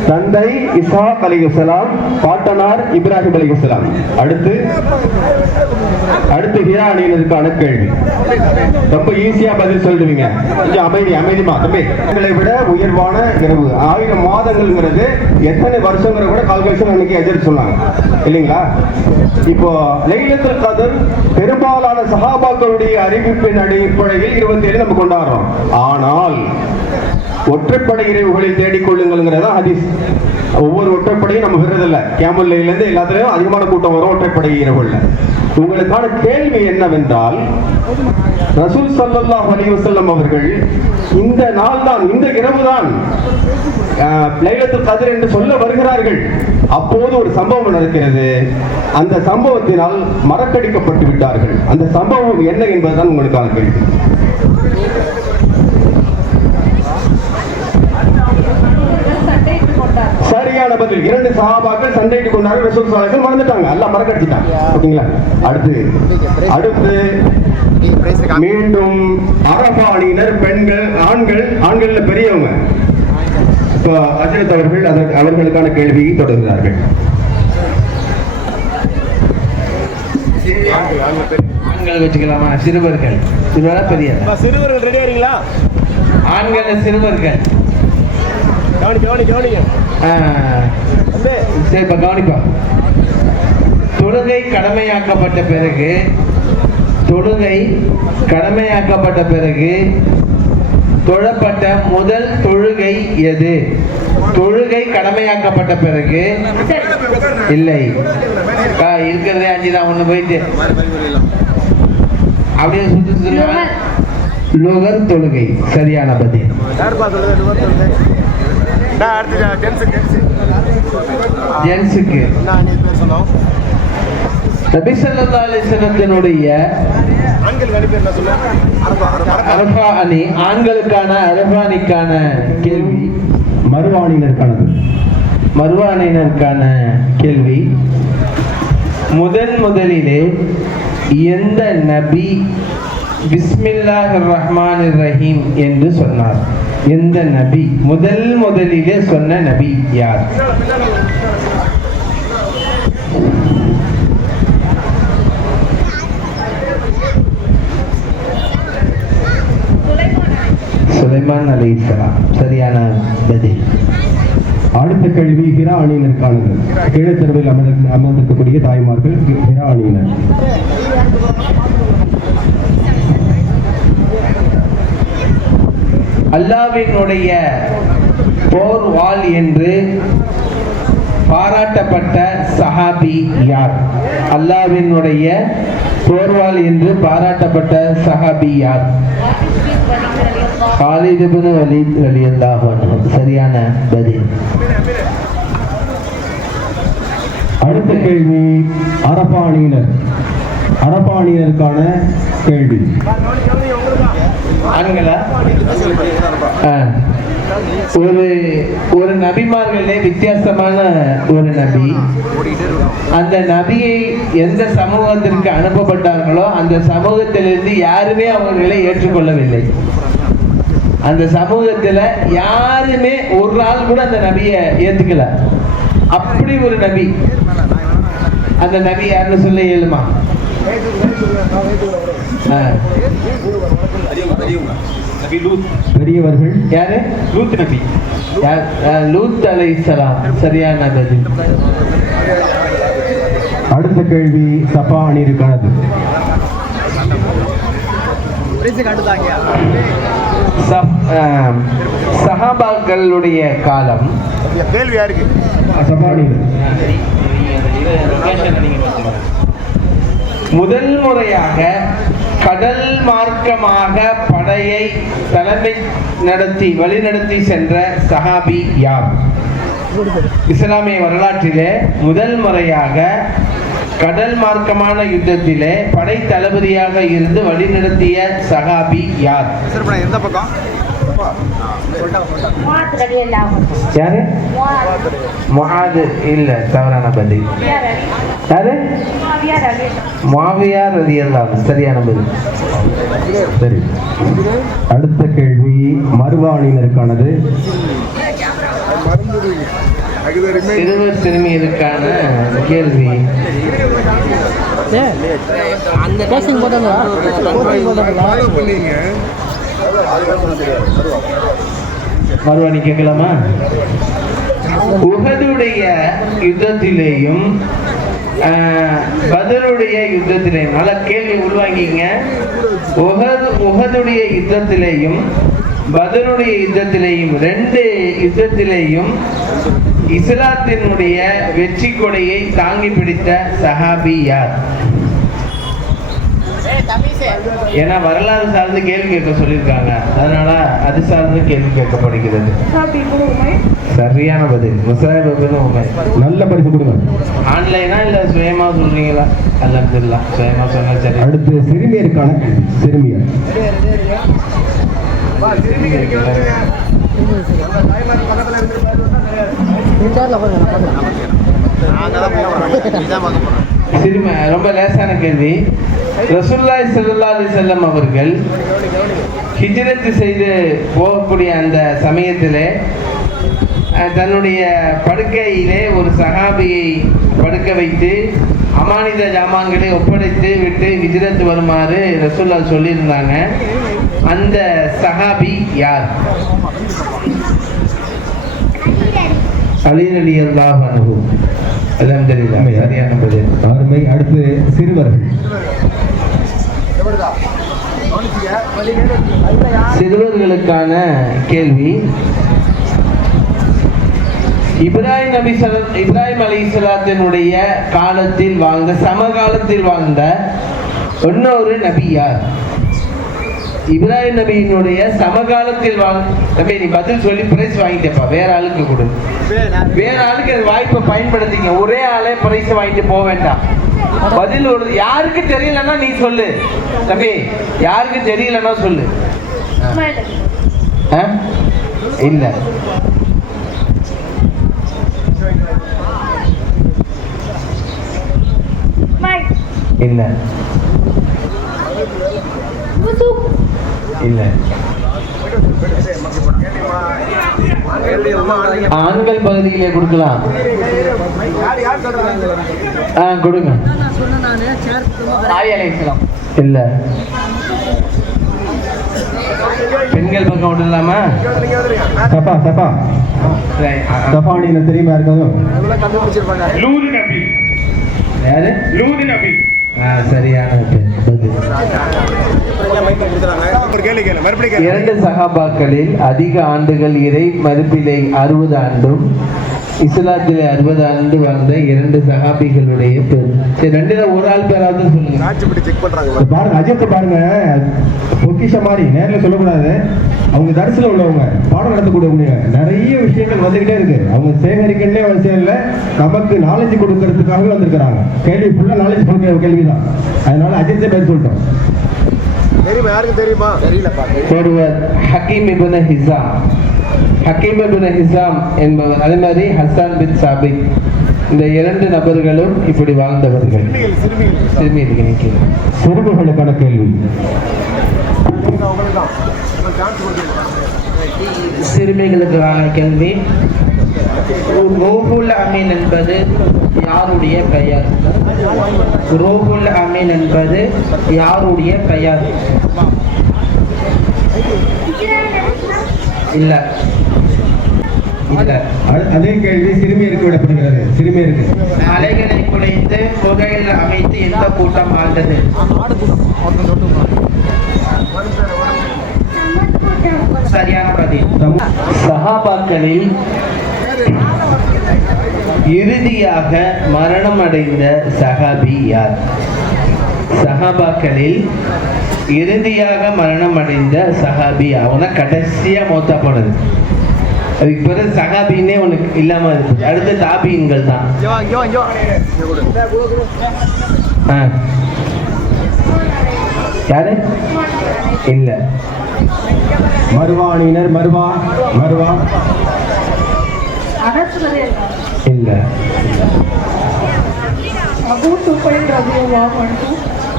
தந்தை இஸ்ஹாக் அலைஹிஸ்ஸலாம், பாட்டனார் இப்ராஹிம் அலைஹிஸ்ஸலாம். அடுத்து ஹிரா அணியினருக்கான கேள்வி. ரொம்ப ஈஸியா பதில் சொல்லுவீங்க. கொஞ்சம் அமைதிமா தம்பி. உங்களை விட உயர்வான இரவு 1000 மாதங்கள்ங்கிறது எத்தனை வருஷங்கிற கூட கால்குலேஷன் இன்னைக்கு எதிர்த்து சொன்னாங்க இல்லைங்களா? இப்போ லைலத்துல் கத்ர் பெரும்பாலான சஹாபாக்களுடைய அறிவிப்பின் அடிப்படையில் 27 நம்ம கொண்டாடுறோம். ஆனால் ஒற்றைப்படை இரவுகளில் தேடிக்கொள்ளுங்கிறதா ஹதீஸ். ஒவ்வொரு ஒற்றைப்படையும் நம்ம விடுறதில்ல. கியாமுல் லைல்ல இருந்து எல்லாத்துலயும் அதிகமான கூட்டம் வரும் ஒற்றைப்படை இரவுகள்ல. உங்களுக்கான கேள்வி என்னவென்றால், ரசூல் ஸல்லல்லாஹு அலைஹி வஸல்லம் அவர்கள் இந்த நாள் தான், இந்த இரவு தான் லைலத்துல் கத்ர் என்று சொல்ல வருகிறார்கள். அப்போது ஒரு சம்பவம் நடக்கிறது. அந்த சம்பவத்தினால் மறக்கடிக்கப்பட்டு விட்டார்கள். அந்த சம்பவம் என்ன என்பதுதான் உங்களுக்கான கேள்வி. சரியான பதில். 2 சஹாபாக்கள் சண்டையிட்டு கொண்டார்கள். ரசூல் ஸல்லல்லாஹு அலைஹி வஸல்லம் மறந்துட்டாங்க. அல்லாஹ் மறக்கடிச்சிட்டாங்க. ஓகேங்களா? அடுத்து மீண்டும் அரஃபா அணியினர் பெண்கள், ஆண்கள்ல பெரியவங்க. இப்போ ஹஜ்ரத் அவர்கள் அவர்களுக்கான கேள்வியை தொடர்கிறார்கள். ஆண்கள் வச்சுக்கலாமா? சிறுவர்கள் பெரிய சிறுவர்கள் ரெடியா இருக்கீங்களா? ஆண்கள் சிறுவர்கள் சரிப்பா கவனிப்பா. தொழுகை கடமையாக்கப்பட்ட பிறகு தொழப்பட்ட முதல் தொழுகை எது? தொழுகை கடமையாக்கப்பட்ட பிறகு இல்லை இருக்கிறதே 5 தான். ஒண்ணு போயிட்டு அப்படியே சுத்தி லுகர் தொழுகை. சரியான பதில். ஜென்ஸுக்கு நபி ஸல்லல்லாஹு அலைஹி வஸல்லத்தினுடைய அரஃபா அணி, ஆண்களுக்கான அரஃபா அணிக்கான கேள்வி. மர்வானினருக்கான கேள்வி. முதலிலே எந்த நபி பிஸ்மில்லாஹிர் ரஹ்மானிர் ரஹீம் என்று சொன்னார்? எந்த நபி முதலிலே சொன்ன நபி யார்? சுலைமான் அலைஹிஸ்ஸலாம். சரியான பதில். அடுத்த கேள்வி ஹிரா அணியினருக்கானது. கீழத்தெருவில் அமர்ந்திருக்கக்கூடிய தாய்மார்கள் ஹிரா அணியினர். அல்லாஹ்வினுடைய போர் வாள் என்று பாராட்டப்பட்ட சஹாபி யார்? அல்லாஹ்வினுடைய போர்வாள் என்று பாராட்டப்பட்ட சஹாபி யார்? காலித் இப்னு வலீத் ரலியல்லாஹு அன்ஹு. சரியான பதில். அடுத்த கேள்வி அரஃபா அணியினருக்கான கேள்வி. ஆண்களா? ஒரு நபிமார்களே வித்தியாசமான ஒரு நபி. அந்த நபியை எந்த சமூகத்திற்கு அனுப்பப்பட்டார்களோ அந்த சமூகத்திலிருந்து யாருமே அவர்களை ஏற்றுக்கொள்ளவில்லை. அந்த சமூகத்துல யாருமே ஒரு ஆள் கூட அந்த நபியை ஏத்துக்கல. அப்படி ஒரு நபி. அந்த நபி யாருன்னு சொல்ல இயலுமா? பெரியவர்கள் யாரு? லூத் நபி. லூத் அலைஹிஸ்ஸலாம். சரியான பதில். அடுத்த கேள்வி சஃபா அணியினருக்கானது. சஹாபாக்களுடைய காலம். கேள்வி யாருக்கு? சஃபா அணியினர். முதல் முறையாக கடல் மார்க்கமாக படையை வழிநடத்தி சென்ற சஹாபி யார்? இஸ்லாமிய வரலாற்றிலே முதல் முறையாக கடல் மார்க்கமான யுத்தத்திலே படை தளபதியாக இருந்து வழிநடத்திய சஹாபி யார்? எந்த பக்கம்? முஆத் ரலியல்லாஹு அன்ஹு. யாரு? முஆது இல்ல, தவறான பதில். யாரு? முஆவியா ரலியல்லாஹு அன்ஹு, சரியான பதில். சரி, அடுத்த கேள்வி மறுவாணியினருக்கானது. சிறுவர் சிறுமியருக்கான கேள்வி. அந்த கோச்சிங் போட்டாங்களா? மறுவாணி கேட்கலாமா? உஹதுடைய யுத்தத்திலேயும் பதருடைய யுத்தத்திலேயும், நல்ல கேள்வி உள்வாங்கிங்க. உஹதுடைய யுத்தத்திலேயும் பதருடைய யுத்தத்திலேயும், ரெண்டு யுத்தத்திலேயும் இஸ்லாத்தினுடைய வெற்றி கொடையை தாங்கி பிடித்த சஹாபி யார்? ஏன்னா வரலாறு சார்ந்து கேள்வி கேட்க சொல்லியிருக்காங்க, அதனால அது சார்ந்து கேள்வி கேட்கப்படுகிறது. சரியான பதில் முஸாப் இப்னு உமைர். நல்ல பரிசு கொடுங்க. ஆன்லைனா இல்ல சுயமா சொல்றீங்களா? அல்ஹம்துலில்லாஹ், சுயமா சொன்னா சரி. அடுத்து சிறுமியருக்கான கேள்வி. சிறுமியர் சிறுமி, ரொம்ப லேசான கேள்வி. ரசூலுல்லாஹி ஸல்லல்லாஹு அலைஹி வஸல்லம் அவர்கள் ஹிஜ்ரத் செய்து போகக்கூடிய அந்த சமயத்திலே தன்னுடைய படுக்கையிலே ஒரு சஹாபியை படுக்க வைத்து அமானித ஜாமான்களை ஒப்படைத்து விட்டு ஹிஜ்ரத் வருமாறு ரசூலுல்லாஹ் சொல்லியிருந்தாங்க. அந்த சஹாபி யார்? அலி ரலியல்லாஹு அன்ஹு. அல்ஹம்துலில்லாஹ், சரியான பதில். அருமை. அடுத்து சிறுவர்கள். சிறுவர்களுக்கான கேள்வி. இப்ராஹிம் அலைஹிஸ்ஸலாத்தினுடைய காலத்தில் வாழ்ந்த, சமகாலத்தில் வாழ்ந்த இன்னொரு நபி யார்? இப்ராஹிம் நபியினுடைய சமகாலத்தில் நபி, நீ பதில் சொல்லி பிரைஸ் வாங்கிட்டேப்பா, வேற ஆளுக்கு கொடு. வேற ஆளுக்கு வாய்ப்பை பயன்படுத்திங்க, ஒரே ஆளே பிரைஸ் வாங்கிட்டு போக வேண்டாம். பதில் ஒரு யாருக்கு தெரியலன்னா நீ சொல்லு தம்பி, யாருக்கு தெரியலன்னா சொல்லு. இல்ல இல்ல இல்ல. ஆண்கள் பகுதியிலே கொடுக்கலாம். கொடுங்க. இல்ல, பெண்கள் பக்கம் விடலாமா? சபா சபா சபானின்னு தெரியுமா இருக்கதும்? லூத் நபி. யாரு? லூத் நபி. சரியான இரண்டு சஹாபாக்களில் அதிக ஆண்டுகள் இறை மறுப்பிலை 60 ஆண்டும் இஸ்லாத்திலே 60 ஆண்டு வாழ்ந்த இரண்டு சஹாபிகளுடைய பேர். சரி, ரெண்டுல ஒரு ஆள் பேராவது சொல்லுங்க. பாருங்க, அஜித் பாருங்க, பொக்கிஷ மாதிரி நேரில் சொல்லக்கூடாது. அவங்க தரிசனம் உள்ளவங்க, பாடம் நடத்தக்கூடிய நிறைய விஷயங்கள் வந்துகிட்டே இருக்கு. அவங்க சேகரிக்கவே அவசியம் இல்லை, நமக்கு நாலேஜ் கொடுக்கறதுக்காகவே வந்திருக்கிறாங்க. கேள்வி ஃபுல்லா நாலேஜ் கொடுக்கிற கேள்விதான். அதனால அஜித்தே பேர் சொல்லிட்டோம். தெரியுமா? யாருக்கு தெரியுமா? தெரியலப்பா. ஒருவர் ஹக்கீம் இப்னு ஹிஸாம். ஹக்கீம் இப்னு ஹிஸாம் என்பவர், அதே மாதிரி ஹஸ்ஸான் பின் சாபித், இந்த இரண்டு நபர்களும் இப்படி வாழ்ந்தவர்கள். சிறுவர்களுக்கான கேள்வி. சிறுமிகளுக்கான கேள்வி. ரோஹுல் அமீன் என்பது யாருடைய பெயர்? ரோஹுல் அமீன் என்பது யாருடைய பெயர்? இல்ல இல்ல. அதே கேள்வி சிறுமியருக்கு விடப்படுகிறது. சிறுமியருக்கு. அலைகளை குலைத்து புகையில் அமைத்து எந்த கூட்டம் ஆண்டது? சரியான பதில். சஹாபாக்களில் இறுதியாக மரணம் அடைந்த சஹாபி யார்? சஹாபாக்களில் இறுதியாக மரணம் அடைந்த சஹாபி அவனை கடைசியா மௌத்தா போனது. அதுக்கு பிறகு சஹாபின்னே உனக்கு இல்லாம இருக்கு. அடுத்த தாபீன்கள் தான். யாரு? இல்ல. மர்வானினர் மர்வா மர்வா இல்ல.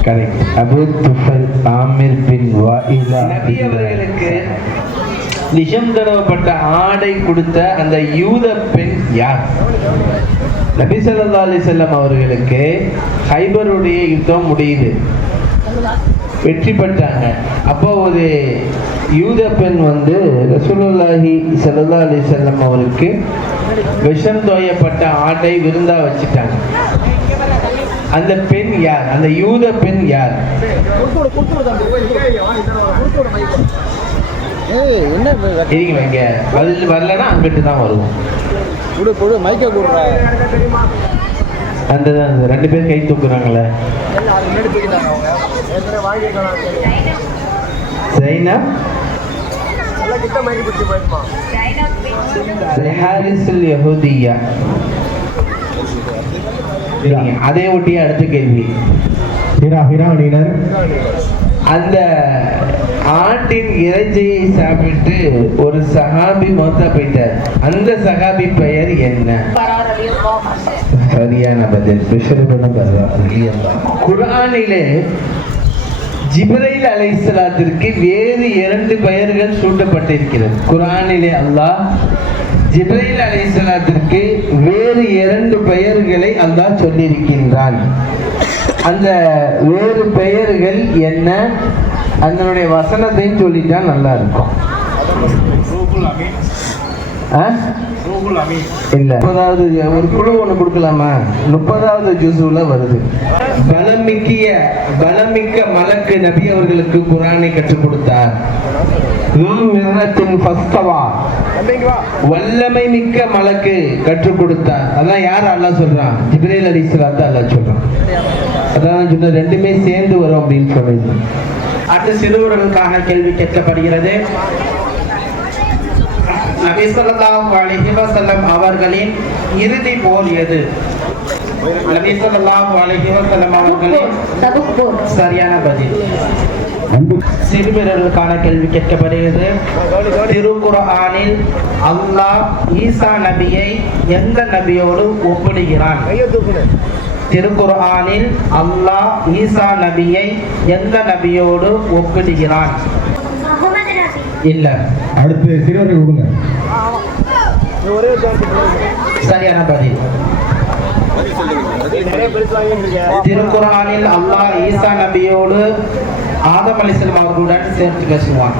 கரெக்ட். அபூ துஃபைல் ஆமிர் பின் வாயிலா. நபி அவர்களுக்கு விஷம் தடவப்பட்ட ஆடை கொடுத்த அந்த யூத பெண் யார்? நபி ஸல்லல்லாஹு அலைஹி வஸல்லம் அவர்களுக்கு ஹைபருடைய யுத்தம் முடியுது, வெற்றி பெற்றாங்க. அப்போ ஒரு யூத பெண் வந்து ரசூலுல்லாஹி ஸல்லல்லாஹு அலைஹி வஸல்லம் அவருக்கு விஷம் தோயப்பட்ட ஆட்டை விருந்தா வச்சுட்டாங்க. அந்த பெண் யார்? அந்த யூத பெண் யார்? இங்க பதில் வரலன்னா அங்கிட்டு தான் வருவோம். அந்த ரெண்டு பேர் கை தூக்குறாங்களே, ஜைனப் ஹாரிஸுல் யஹூதியா. அதே ஒட்டிய அடுத்த கேள்வி. அந்த ஆட்டின் இறைச்சியை சாப்பிட்டு ஒரு சஹாபி மௌத்தா போயிட்டார். அந்த சஹாபி பெயர் என்ன? சரியான பதில். குர்ஆனிலே ஜிப்ரைல் அலைஹிஸ்ஸலாத்திற்கு வேறு 2 பெயர்கள் சூட்டப்பட்டிருக்கிறது. குர்ஆனிலே அல்லாஹ் ஜிப்ரைல் அலைஹிஸ்ஸலாத்திற்கு வேறு 2 பெயர்களை அல்லாஹ் சொல்லியிருக்கின்றான். அந்த வேறு பெயர்கள் என்ன? அதனுடைய வசனத்தையும் சொல்லிட்டா நல்லா இருக்கும். இல்ல, 30வது ஒரு குழு ஒண்ணு கொடுக்கலாமா? 30வது ஜுஸுல வருது. பலமிக்க மலக்கு நபி அவர்களுக்கு குர்ஆனை கற்றுக் கொடுத்தார். வல்லமை மிக்க மலக்கு கற்றுக் கொடுத்தார். அதான் யார் அல்லாஹ் சொல்றான்? ஜிப்ரீல் அலைஹிஸ்ஸலாத்தை அல்லாஹ் சொல்றான். அதான் சொன்ன ரெண்டுமே சேர்ந்து வரும் அப்படின்னு சொல்லுது. அடுத்த சிறுவர்களுக்கான கேள்வி கேட்கப்படுகிறது. நபி ஸல்லல்லாஹு அலைஹி வஸல்லம் அவர்களின் இறுதி போர் எது? நபி ஸல்லல்லாஹு அலைஹி வஸல்லம் அவர்களின் தபுக் போர். சரியான பதில். சிறுவர்களுக்கான கேள்வி கேட்கப்படுகிறது. திருக்குர்ஆனில் அல்லாஹ் ஈசா நபியை எந்த நபியோடு ஒப்பிடுகிறான்? திருக்குர்ஆனில் அல்லாஹ் ஈசா நபியை எந்த நபியோடு ஒப்பிடுகிறான்? இல்ல. அடுத்து சிறுவர்கள் கொடுங்க. சரியான பதில். திருக்குர்ஆனில் அல்லாஹ் ஈசா நபியோடு ஆதம் அலைஹிஸ்ஸலாம் அவர்களுடன் சேர்த்து பேசுவான்.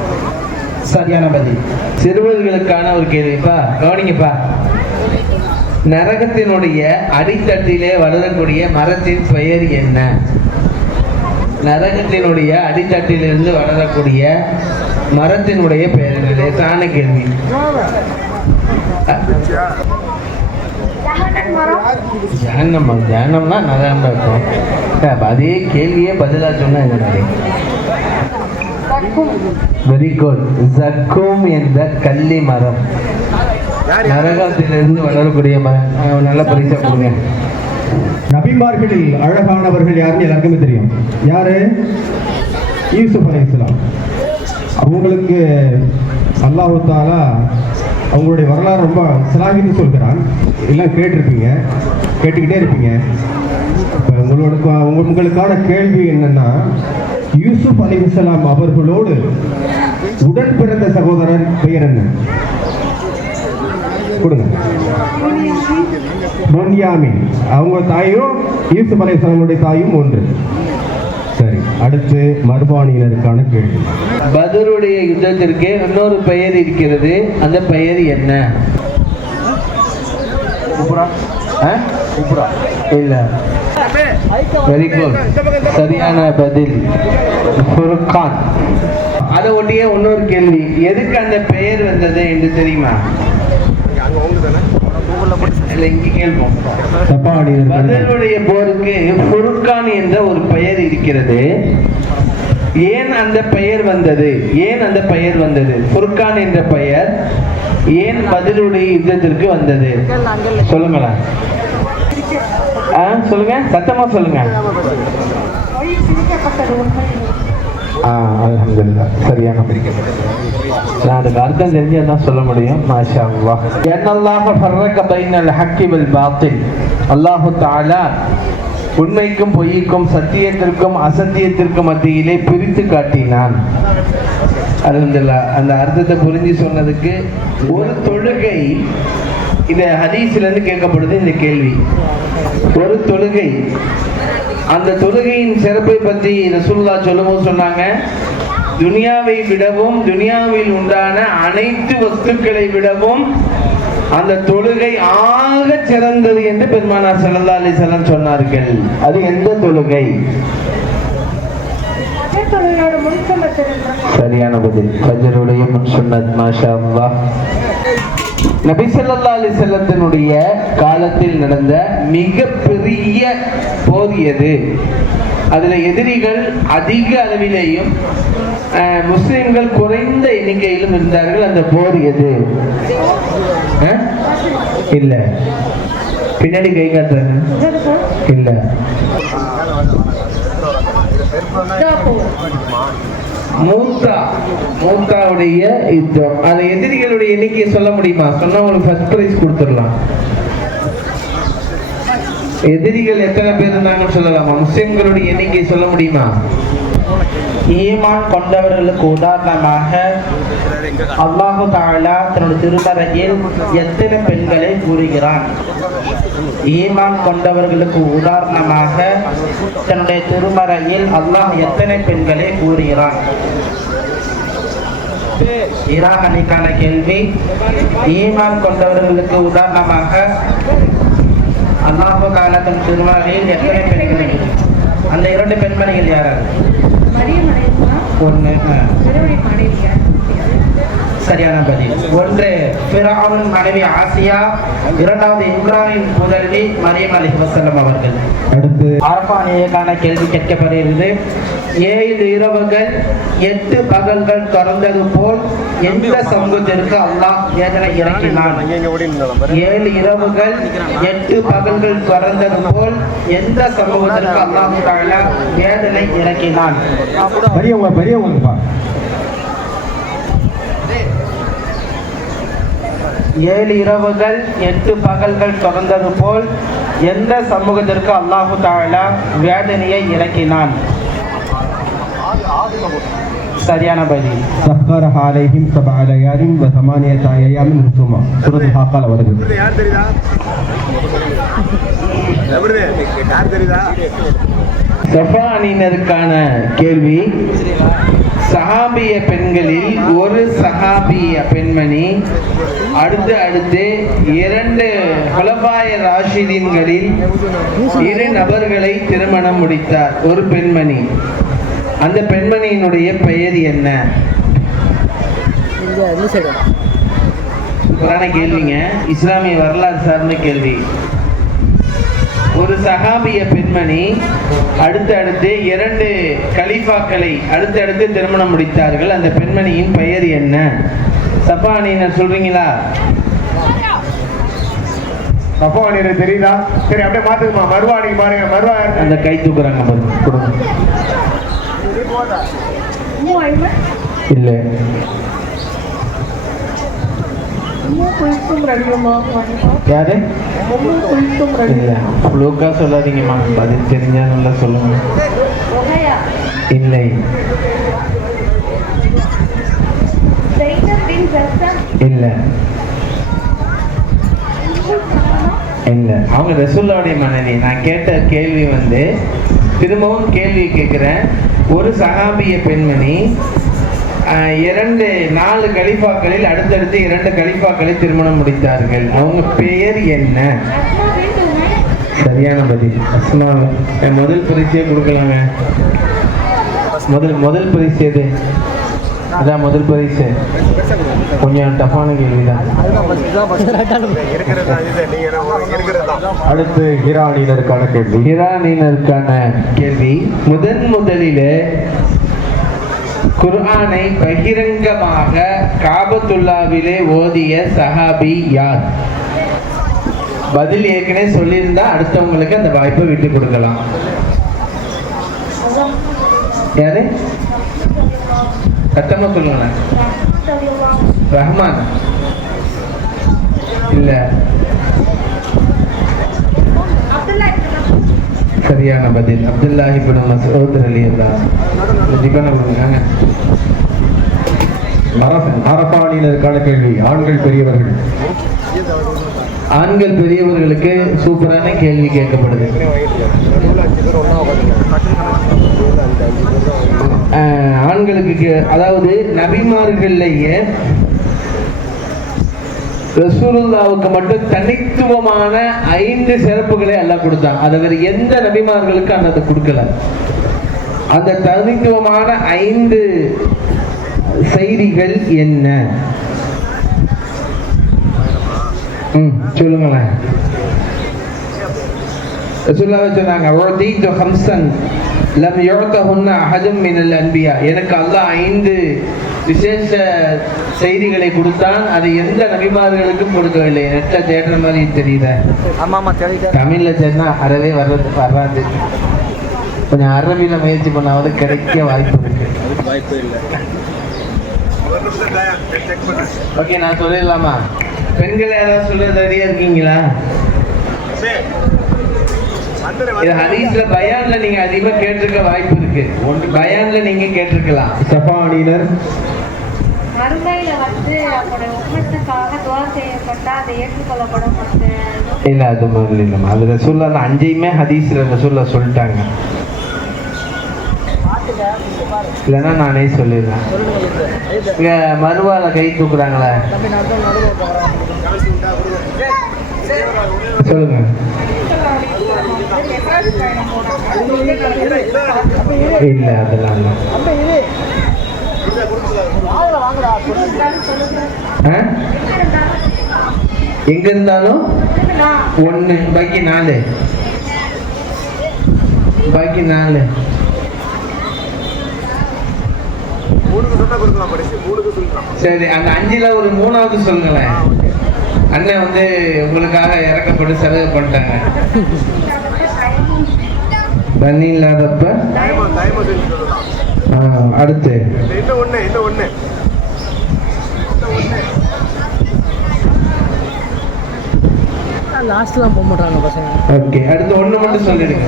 சரியான பதில். சிறுவர்களுக்கான ஒரு கேள்விப்பா, கவனிங்கப்பா. நரகத்தினுடைய அடித்தட்டிலே வளரக்கூடிய மரத்தின் பெயர் என்ன? நரகத்தினுடைய அடித்தட்டிலிருந்து வளரக்கூடிய மரத்தினுடைய பெயர் என்ன? லேசான கேள்வி. ஜஹன்னம்னா நரகம் இருக்கும். அதே கேள்வியே பதிலா சொன்னா என்ன? Very good. ஜக்கூம் என்ற கள்ளி மரம் நரகத்திலிருந்து வளரக்கூடிய மரம். நல்ல பரிசா கொடுங்க. நபிமார்களில் அழகானவர்கள் யாருன்னு எல்லாருக்குமே தெரியும். யாரு? யூசுப் அலைஹிஸ்ஸலாம். அவங்களுக்கு அல்லாஹ் தஆலா அவங்களுடைய வரலாறு ரொம்ப சிலாகின்னு சொல்கிறான். எல்லாம் கேட்டுக்கிட்டே இருப்பீங்க. உங்களுக்கான கேள்வி என்னன்னா, யூசுப் அலைஹிஸ்ஸலாம் அவர்களோடு உடன் பிறந்த சகோதரர் பெயர் என்ன? கொடுங்க. புன்யாமின். அவங்க தாயும் யூசுப் அலைஹிஸ்ஸலாமுடைய தாயும் ஒன்று. சரி, அடுத்து மர்வானியினருக்கான கேள்வி. பத்ருடைய யுத்தத்திற்கு இன்னொரு பெயர் இருக்கிறது. அந்த பெயர் என்ன? இல்ல. Very good. சரியான பதில் ஃபுர்கான். அதை ஒட்டிய இன்னொரு கேள்வி. எதுக்கு அந்த பெயர் வந்தது என்று தெரியுமா? பத்ருடைய போருக்கு ஃபுர்கான் என்ற ஒரு பெயர் இருக்கிறது. ஏன் அந்த பெயர் வந்தது? ஃபுர்கான் என்ற பெயர் ஏன் பத்ருடைய யுத்தத்திற்கு வந்தது? சொல்லுங்களேன். சொல்லுங்க, சத்தமா சொல்லுங்க. அல்ஹம்துலில்லாஹ். சரியான நான் அதுக்கு அர்த்தம் தெரிஞ்சு தான் சொல்ல முடியும். மாஷா அல்லாஹ். என்னல்லாஹ ஃபர்ரக பைனல் ஹக்கி வல் பாத்தில். அல்லாஹ் தஆலா உண்மைக்கும் பொய்க்கும் சத்தியத்திற்கும் அசத்தியத்திற்கும் மத்தியிலே பிரித்து காட்டினான். அல்ஹம்துலில்லாஹ். அந்த அர்த்தத்தை புரிஞ்சு சொன்னதுக்கு ஒரு தொழுகை, இந்த ஹதீஸ்ல இருந்து கேட்கப்படுது இந்த கேள்வி. ஒரு தொழுகை, அந்த தொழுகையின் சிறப்பை பற்றி ரசூலுல்லாஹ் சொல்லும்போது சொன்னாங்க, துனியாவை விடவும் துனியாவில் உண்டான அனைத்து வஸ்துக்களை விடவும் அந்த தொழுகை ஆக சிறந்தது என்று பெருமானார் ஸல்லல்லாஹு அலைஹி வஸல்லம் சொன்னார்கள். அது எந்த தொழுகை? சரியான பதில் ஃபஜ்ருடைய முன் சுன்னத். மாஷா அல்லாஹ். நபி ஸல்லல்லாஹு அலைஹி வஸல்லத்தினுடைய காலத்தில் நடந்த மிகப்பெரிய போர் எது? அதுல எதிரிகள் அதிக அளவிலேயும் முஸ்லிம்கள் குறைந்த எண்ணிக்கையிலும் இருந்தார்கள். அந்த போர் எது? இல்ல, பின்னாடி கை காட்டுறாங்க. இல்ல, மூத்தாவுடைய யுத்தம். அந்த எதிரிகளுடைய எண்ணிக்கையை சொல்ல முடியுமா? சொன்னா உங்களுக்கு ஃபர்ஸ்ட் பிரைஸ் கொடுத்துடலாம். எதிரிகள் எத்தனை பேர் இருந்தாங்கன்னு சொல்லலாமா? முஸ்லிம்களுடைய எண்ணிக்கை சொல்ல முடியுமா? ஈமான் கொண்டவர்களுக்கு உதாரணமாக அல்லாஹ் தஆலா தன்னுடைய திருமறையில் எத்தனை பெண்களை கூறுகிறான்? ஈமான் கொண்டவர்களுக்கு உதாரணமாக தன்னுடைய திருமறையில் அல்லாஹ் எத்தனை பெண்களை கூறுகிறான்? இராகனிக்கான கேள்வி. ஈமான் கொண்டவர்களுக்கு உதாரணமாக அல்லாஹ் தஆலா தன் திருமறையில் எத்தனை பெண்களை, அந்த இரண்டு பெண்மணிகள் யாராவது? ஒன்று சரியான பதில். ஒன்று ஃபிரௌன் மனைவி ஆசியா, இரண்டாவது இப்ராஹிம் முதல்வி மரியம் அலைஹிஸ்ஸலாம் அவர்கள். அடுத்து அரபானியக்கான கேள்வி கேட்கப்படுகிறது. 7 இரவுகள் 8 பகல்கள் தொடர்ந்தது போல் எந்த சமூகத்திற்கு அல்லாஹ் வேதனை இறக்கினான்? 7 இரவுகள் 8 பகல்கள் தொடர்ந்தது போல் எந்த சமூகத்திற்கு அல்லாஹ் தஆலா வேதனை இறக்கினான்? பெரியவங்கப்பா 7 இரவுகள் 8 பகல்கள் தொடர்ந்தது போல் எந்த சமூகத்திற்கு அல்லாஹ் தஆலா வேதனையை இறக்கினான்? சரியான பதில். சஹ்ஹரஹ அலைஹிம் சபஅ லயாலின் வ ஸமானியத அய்யாமின் ஹுஸுமா. சூரத்துல் ஹாக்கால வருது. யார் தெரியுதா? யார் தெரியுதா? சஃபா அணியினருக்கான கேள்வி. சஹாபிய பெண்களில் ஒரு சஹாபிய பெண்மணி அடுத்து 2 ஹுலஃபாய ராஷிதீன்களில் 2 நபர்களை திருமணம் முடித்தார். ஒரு பெண்மணி, அந்த பெண்மணியினுடைய பெயர் என்ன? புராண கேள்விங்க, இஸ்லாமிய வரலாறு சார்ந்த கேள்வி. ஒரு சஹாபிய பெண்மணி அடுத்து 2 கலீஃபாக்களை அடுத்து திருமணம் முடித்தார்கள். அந்த பெண்மணியின் பெயர் என்ன? சஃபா அணியினர் சொல்றீங்களா? சஃபா அணியினர் தெரியுதா? சரி, அப்படியே மாத்துக்குமா. மர்வா அணிக்கு பாருங்க. மர்வா அந்த கை தூக்குறாங்க பாருங்க, கொடுங்க. இல்ல, யாரு? இல்ல, ஃப்ளூக்கா சொல்லாதீங்கம்மா. பதில் தெரிஞ்சா நல்லா சொல்லுங்க. இல்லை, இல்ல, இல்ல, அவங்க ரசூலுல்லாஹ்வுடைய மனைவி. நான் கேட்ட கேள்வி திரும்பவும் கேள்வி கேட்கிறேன். ஒரு சஹாபிய பெண்மணி 4 கலீஃபாக்களில் அடுத்தடுத்து 2 கலீஃபாக்களை திருமணம் முடித்தார்கள். அவங்க பெயர் என்ன? சரியான பதில். அஸ்மா. முதல் பரிசையே கொடுக்கலாங்க. முதல் பரிசு எது? அதான் முதல் பரிசு. கொஞ்சம் டஃப்பான கேள்விதான். அடுத்து ஹிரா அணியினருக்கான கேள்வி. ஹிரா அணியினருக்கான கேள்வி. முதலிலே குர்ஆனை பகிரங்கமாக காபத்துல்லாவிலே ஓதிய சஹாபி யார்? பதில் ஏற்கனவே சொல்லியிருந்தா அடுத்தவங்களுக்கு அந்த வாய்ப்பை விட்டு கொடுக்கலாம். யாரு? சத்தமா சொல்லுங்களேன். ரஹ்மான் இல்ல, சரியான பதில் அப்துல்லாஹி இப்னு மஸ்ஊத் ரலியல்லாஹு அன்ஹு. அரஃபா அணியினருக்கான கேள்வி. ஆண்கள் பெரியவர்கள். ஆண்கள் பெரியவர்களுக்கு சூப்பரான கேள்வி கேட்கப்படுது. ஆண்களுக்கு அதாவது நபிமார்கள்லயே ரசூலுல்லாவுக்கு மட்டும் தனித்துவமான 5 சிறப்புகளை எல்லாம் கொடுத்தான். அதை வேற எந்த நபிமார்களுக்கு அந்த கொடுக்கல. அந்த தனித்துவமான 5 செய்திகள் என்ன? சொல்லுங்களேன். ரசூலுல்லாஹ் சொன்னாங்க, "உதீது ஹம்ஸன் லம் யுஅதஹுன்ன அஹதும் மினல் அன்பியா." எனக்கு அல்லாஹ் 5 விசேஷ செய்திகளை கொடுத்தான், அது எந்த நபிமார்களுக்கும் கொடுக்கவில்லை. நெட்ல தேடுற மாதிரி தெரியுதா? தமிழ்ல தேடினா அறவே வராது. கொஞ்சம் அரபியில முயற்சி பண்ணாவது கிடைக்க வாய்ப்பு இருக்கு. ஓகே, நான் சொல்லிடலாமா? பெண்கள் யாராவது சொல்ல ரெடியா இருக்கீங்களா? இது ஹதீஸ்ல பயான்ல நீங்க அதிகமா கேட்டிருக்க வாய்ப்பு இருக்கு. பயான்ல நீங்க கேட்டிருக்கலாம். சஃபா அணியினர். மறுமையில வந்து அவங்களுடைய உம்மத்துக்காக துஆ செய்யப்பட்டா அதை ஏற்றுக்கொள்ளப்படும். இல்ல, அது மாதிரி இல்லைம்மா. அது ரசூலுல்லாஹ் 5யுமே ஹதீஸ்ல ரசூலுல்லாஹ் சொல்லிட்டாங்க. இல்லைன்னா நானே சொல்லிடுறேன். இங்க மறுவால கை தூக்குறாங்களே, சொல்லுங்க. இல்ல, அதெல்லாம் இல்ல. எங்க இருந்தாலும் 1 பாக்கி 4 சரி, அந்த 5ல ஒரு 3வது சொல்லுங்களேன். அண்ணன் வந்து உங்களுக்காக இறக்கப்பட்டு செலவு பண்ணிட்டாங்க. தண்ணி இல்லாதப்ப அடுத்து லாஸ்ட்லாம் போக மாட்டாங்க பசங்க. ஓகே, அடுத்து 1 மட்டும் சொல்லிடுங்க.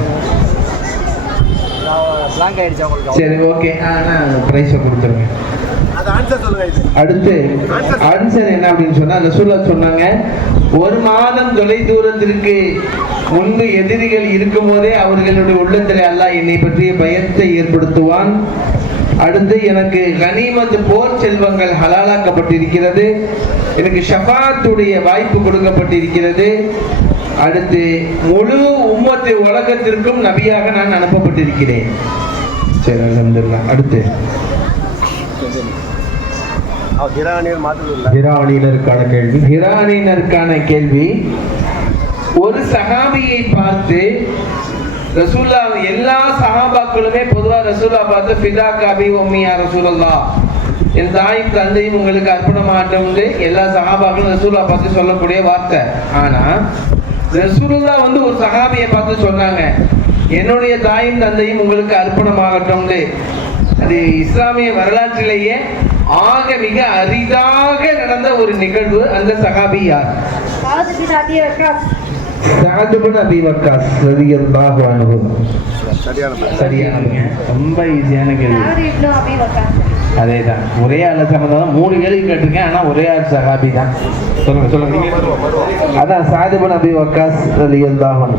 சரி, ஓகே, பிரைஸை கொடுத்துருங்க. அடுத்து ஆன்சர் என்ன அப்படின்னு சொன்னா, ரசூலுல்லாஹ் சொன்னாங்க, 1 மாதம் தொலை தூரத்திற்கு முன்பு எதிரிகள் இருக்கும் போதே அவர்களுடைய உள்ளத்திலே அல்லாஹ் என்னை பற்றிய பயத்தை ஏற்படுத்துவான். அடுத்து எனக்கு கனிமத் போர் செல்வங்கள் ஹலாலாக்கப்பட்டிருக்கிறது. எனக்கு ஷஃபாத்துடைய வாய்ப்பு கொடுக்கப்பட்டிருக்கிறது. அடுத்து முழு உம்மத்து உலகத்திற்கும் நபியாக நான் அனுப்பப்பட்டிருக்கிறேன். சரி, அல்ஹம்துலில்லாஹ். அடுத்து ஹிரானியருக்கான கேள்வி. ஒரு சஹாபியை பார்த்து ரசூலுல்லாஹ், எல்லா சஹாபாக்களுமே பொதுவா ரசூலுல்லாஹ் பார்த்து ஃபிதாக அபி உம்மி யா ரசூலுல்லாஹ், என் தாயும் தந்தையும் உங்களுக்கு அர்ப்பணமாகட்டும் எல்லா சஹாபாக்களும் ரசூலுல்லாஹ் பார்த்து சொல்லக்கூடிய வார்த்தை. ஆனா ரசூலுல்லாஹ் வந்து ஒரு சஹாபியை பார்த்து சொன்னாங்க, என்னுடைய தாயும் தந்தையும் உங்களுக்கு அர்ப்பணமாகட்டும். அது இஸ்லாமிய வரலாற்றிலேயே ஆக மிக அரிதாக நடந்த ஒரு நிகழ்வு. அந்த சஹாபி யார்? சஅத் பின் அபி வக்காஸ் ரலியல்லாஹு அன்ஹு. சரியானங்க, ரொம்ப ஈஸியான கேள்வி. அதேதான், ஒரே ஆள சம்பந்தம் 3 கேள்வி கேட்டிருக்கேன், ஆனா ஒரே ஆள் சஹாபி தான். சொல்லுங்க. அதான் சஅத் பின் அபி வக்காஸ் ரலியல்லாஹு அன்ஹு.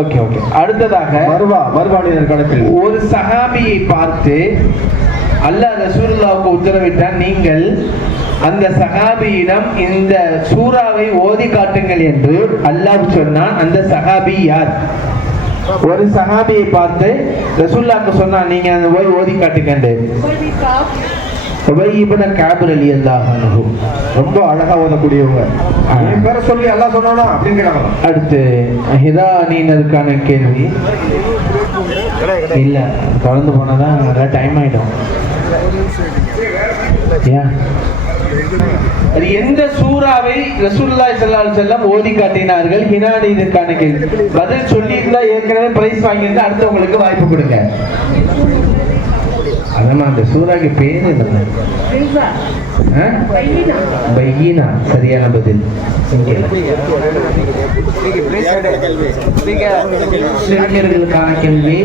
ஓகே. அடுத்ததாக ஒரு சஹாபியை பார்த்து அல்லாஹ் ரசூலுல்லாஹ்வுக்கு உத்தரவிட்டான், நீங்கள் அந்த சஹாபியிடம் இந்த சூராவை ஓதி காட்டுங்கள் என்று அல்லாஹ் சொன்னான். அந்த சஹாபி யார்? ஒரு சஹாபியை பார்த்து ரசூலுல்லாஹ்க்கு சொன்னான், நீங்க அந்த ஓதி காட்டுங்க. உபய் இப்னு கஅப் ரலியல்லாஹு அன்ஹு. ரொம்ப அழகா ஓதக்கூடியவங்க. என் பேரை சொல்லி அல்லாஹ் சொன்னானா அப்படிங்கிறாங்க. அடுத்து ஹிதானியருக்கான கேள்வி. இல்ல, தொடர்ந்து போனாதான் நிறைய டைம் ஆயிடும். எந்த சூராவை ரசூலுல்லாஹி ஸல்லல்லாஹு அலைஹி வஸல்லம் ஓதி காட்டினார்கள்? ஹிதானியருக்கான கேள்வி. பதில் சொல்லி இருந்தா ஏற்கனவே பிரைஸ் வாங்கியிருந்தா அடுத்து உங்களுக்கு வாய்ப்பு கொடுங்க. அதம்மா அந்த சூறாக்கு பேர் என்ன? பையினா. சரியான பதில். சிறுமியர்களுக்கான கேள்வி.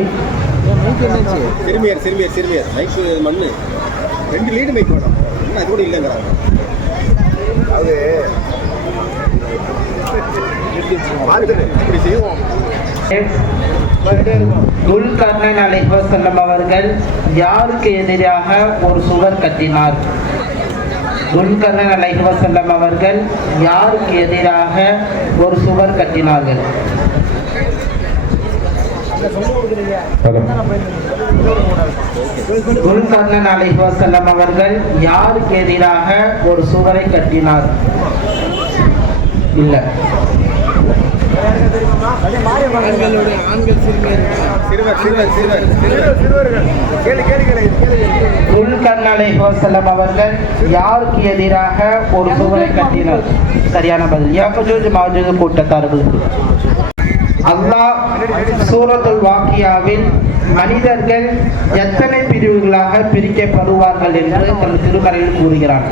சிறுமியர் மண்ணு 2 லீடு மைக் வேணும். அது கூட இல்லைங்கிறாங்க. அது துல்கர்னைன் அலைஹிவஸல்லம் அவர்கள் யாருக்கு எதிராக ஒரு சுவர் கட்டினார்? துல்கர்னைன் அலைஹிவஸல்லம் அவர்கள் யாருக்கு எதிராக ஒரு சுவர் கட்டினார்கள்? துல்கர்னைன் அலைஹிவஸல்லம் அவர்கள் யாருக்கு எதிராக ஒரு சுவரை கட்டினார்? இல்ல. துல்கர்னைன் அலைஹிவஸல்லம் அவர்கள் யாருக்கு எதிராக ஒரு சுவரை கட்டினார்? சரியான பதில் யஜூஜ் மஜூஜ் கூட்டத்தார்களுக்கு. அல்லாஹ் சூரத்துல் வாக்கியாவில் மனிதர்கள் எத்தனை பிரிவுகளாக பிரிக்கப்படுவார்கள் என்று தன் திருமறையில் கூறுகிறார்.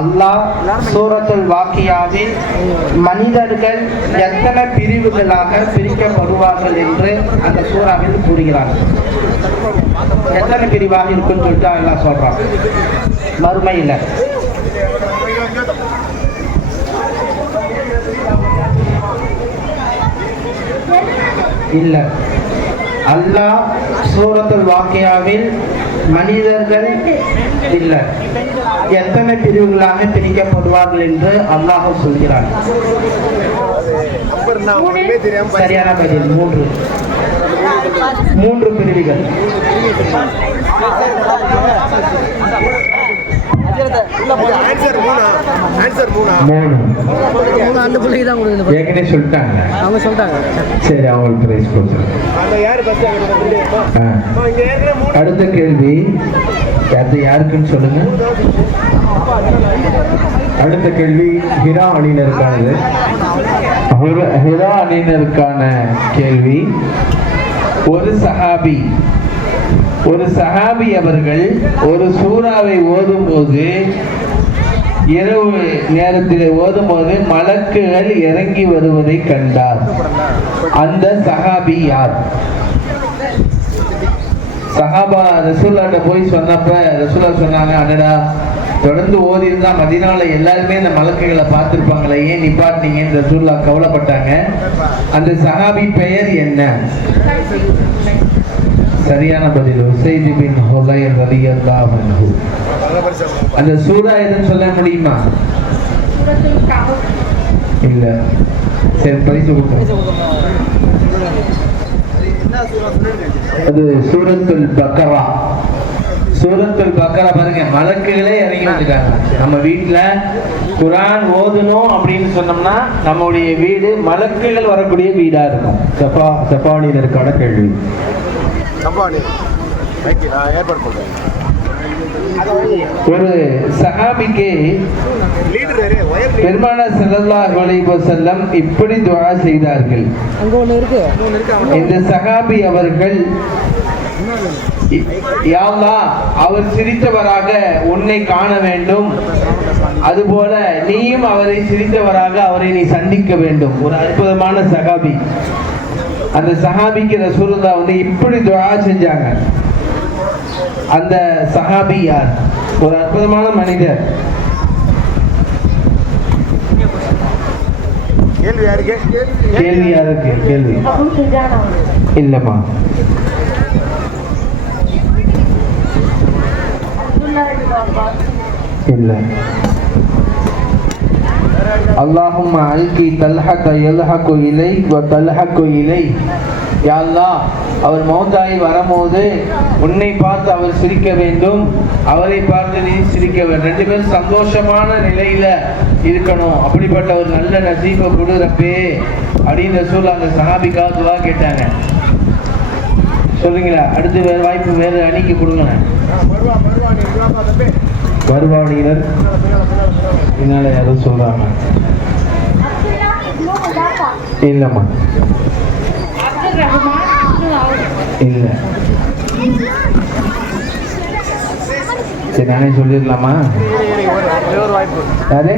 அல்லாஹ் சூரத்துல் வாக்கியாவில் மனிதர்கள் எத்தனை பிரிவுகளாக பிரிக்கப்படுவார்கள் என்று அந்த சூறாவில் கூறுகிறார். எத்தனை பிரிவாக இருக்குன்னு சொல்லிட்டு அல்லாஹ் சொல்றான் மறுமையில். இல்ல. அல்லாஹ் சூரத்துல் வாக்கியாவில் மனிதர்கள் இல்ல எத்தனை பிரிவுகளாக பிரிக்கப்படுவார்கள் என்று அல்லாஹ் சொல்கிறார். சரியான பதில் 3 பிரிவுகள். அந்த பிள்ளைக்கு தான் கொடுக்குது. ஏற்கனவே சொல்லிட்டாங்க. அவங்க சொல்லிட்டாங்க. சரி, அவங்களுக்கு பிரைஸ் கொடுத்துருங்க. அடுத்த கேள்வி யாருக்குன்னு சொல்லுங்க. அடுத்த கேள்வி ஹிரா அணியினருக்கானது. ஹிரா அணியினருக்கான கேள்வி. ஒரு சஹாபி அவர்கள் ஒரு சூறாவை ஓதும் போது, இரவு நேரத்தில் ஓதும் போது மலக்குகள் இறங்கி வருவதை கண்டார். அந்த சஹாபி யார்? சஹாபா ரசூல்லாட்ட போய் சொன்னப்ப ரசூல்லா சொன்னாங்க, அடடா தொடர்ந்து ஓதி இருந்தா மதீனால எல்லாருமே இந்த மலக்குகளை பார்த்திருப்பாங்களே, ஏன் நிப்பாட்டினீங்கன்னு ரசூல்லா கவலைப்பட்டாங்க. அந்த சஹாபி பெயர் என்ன? சரியான பதில் உசைத் பின் ஹுதைர் ரலியல்லாஹு அன்ஹு. அந்த சூரா எதுன்னு சொல்ல முடியுமா? இல்ல. சரி, பரிசு கொடுப்போம். அது சூரத்துல் பக்கரா. சூரத்துல் பக்கரா பாருங்க, மலக்குகளே இறங்கி வந்துட்டாங்க. நம்ம வீட்டுல குர்ஆன் ஓதணும் அப்படின்னு சொன்னோம்னா நம்முடைய வீடு மலக்குகள் வரக்கூடிய வீடா இருக்கும். சஃபானியினருக்கான கேள்வி. ஒரு சஹாபிக்கு பெருமானார் ஸல்லல்லாஹு அலைஹி வஸல்லம் இப்படி துஆ செய்தார்கள். இந்த சஹாபி அவர்கள், யா அல்லாஹ், அவர் சிரித்தவராக உன்னை காண வேண்டும், அதுபோல நீயும் அவரை சிரித்தவராக அவரை நீ சந்திக்க வேண்டும். ஒரு அற்புதமான சஹாபி. அந்த சஹாபிக்கு ரசூலுல்லாஹ் வந்து இப்படி துஆ செஞ்சாங்க. அந்த சஹாபி யார்? ஒரு அற்புதமான மனிதர். கேள்வி யாருக்கு? கேள்வி இல்லம்மா. இல்ல. அல்லாஹும்ம அல்கி தல்ஹக யல்ஹகு இலைக் வ தல்ஹகு இலைக். யா அல்லாஹ், அவர் மௌத்தாகி வரும்போது உன்னை பார்த்து அவர் சிரிக்க வேண்டும், அவரை பார்த்து நீ சிரிக்க வேண்டும், 2 பேரும் சந்தோஷமான நிலையில இருக்கணும். அப்படிப்பட்ட ஒரு நல்ல நசீபை கொடு ரப்பே அப்படின்னு ரசூல் அந்த சஹாபிக்காக துஆ கேட்டாங்க. சொல்லுங்களா? அடுத்து வேற வாய்ப்பு வேற அணிக்கு கொடுங்க. வருவாணியினர் என்னால யாரும் சொல்றாங்க. இல்லம்மா. இல்ல. சரி நானே சொல்லிடலாமா? ஒரு வாய்ப்பு யாரு?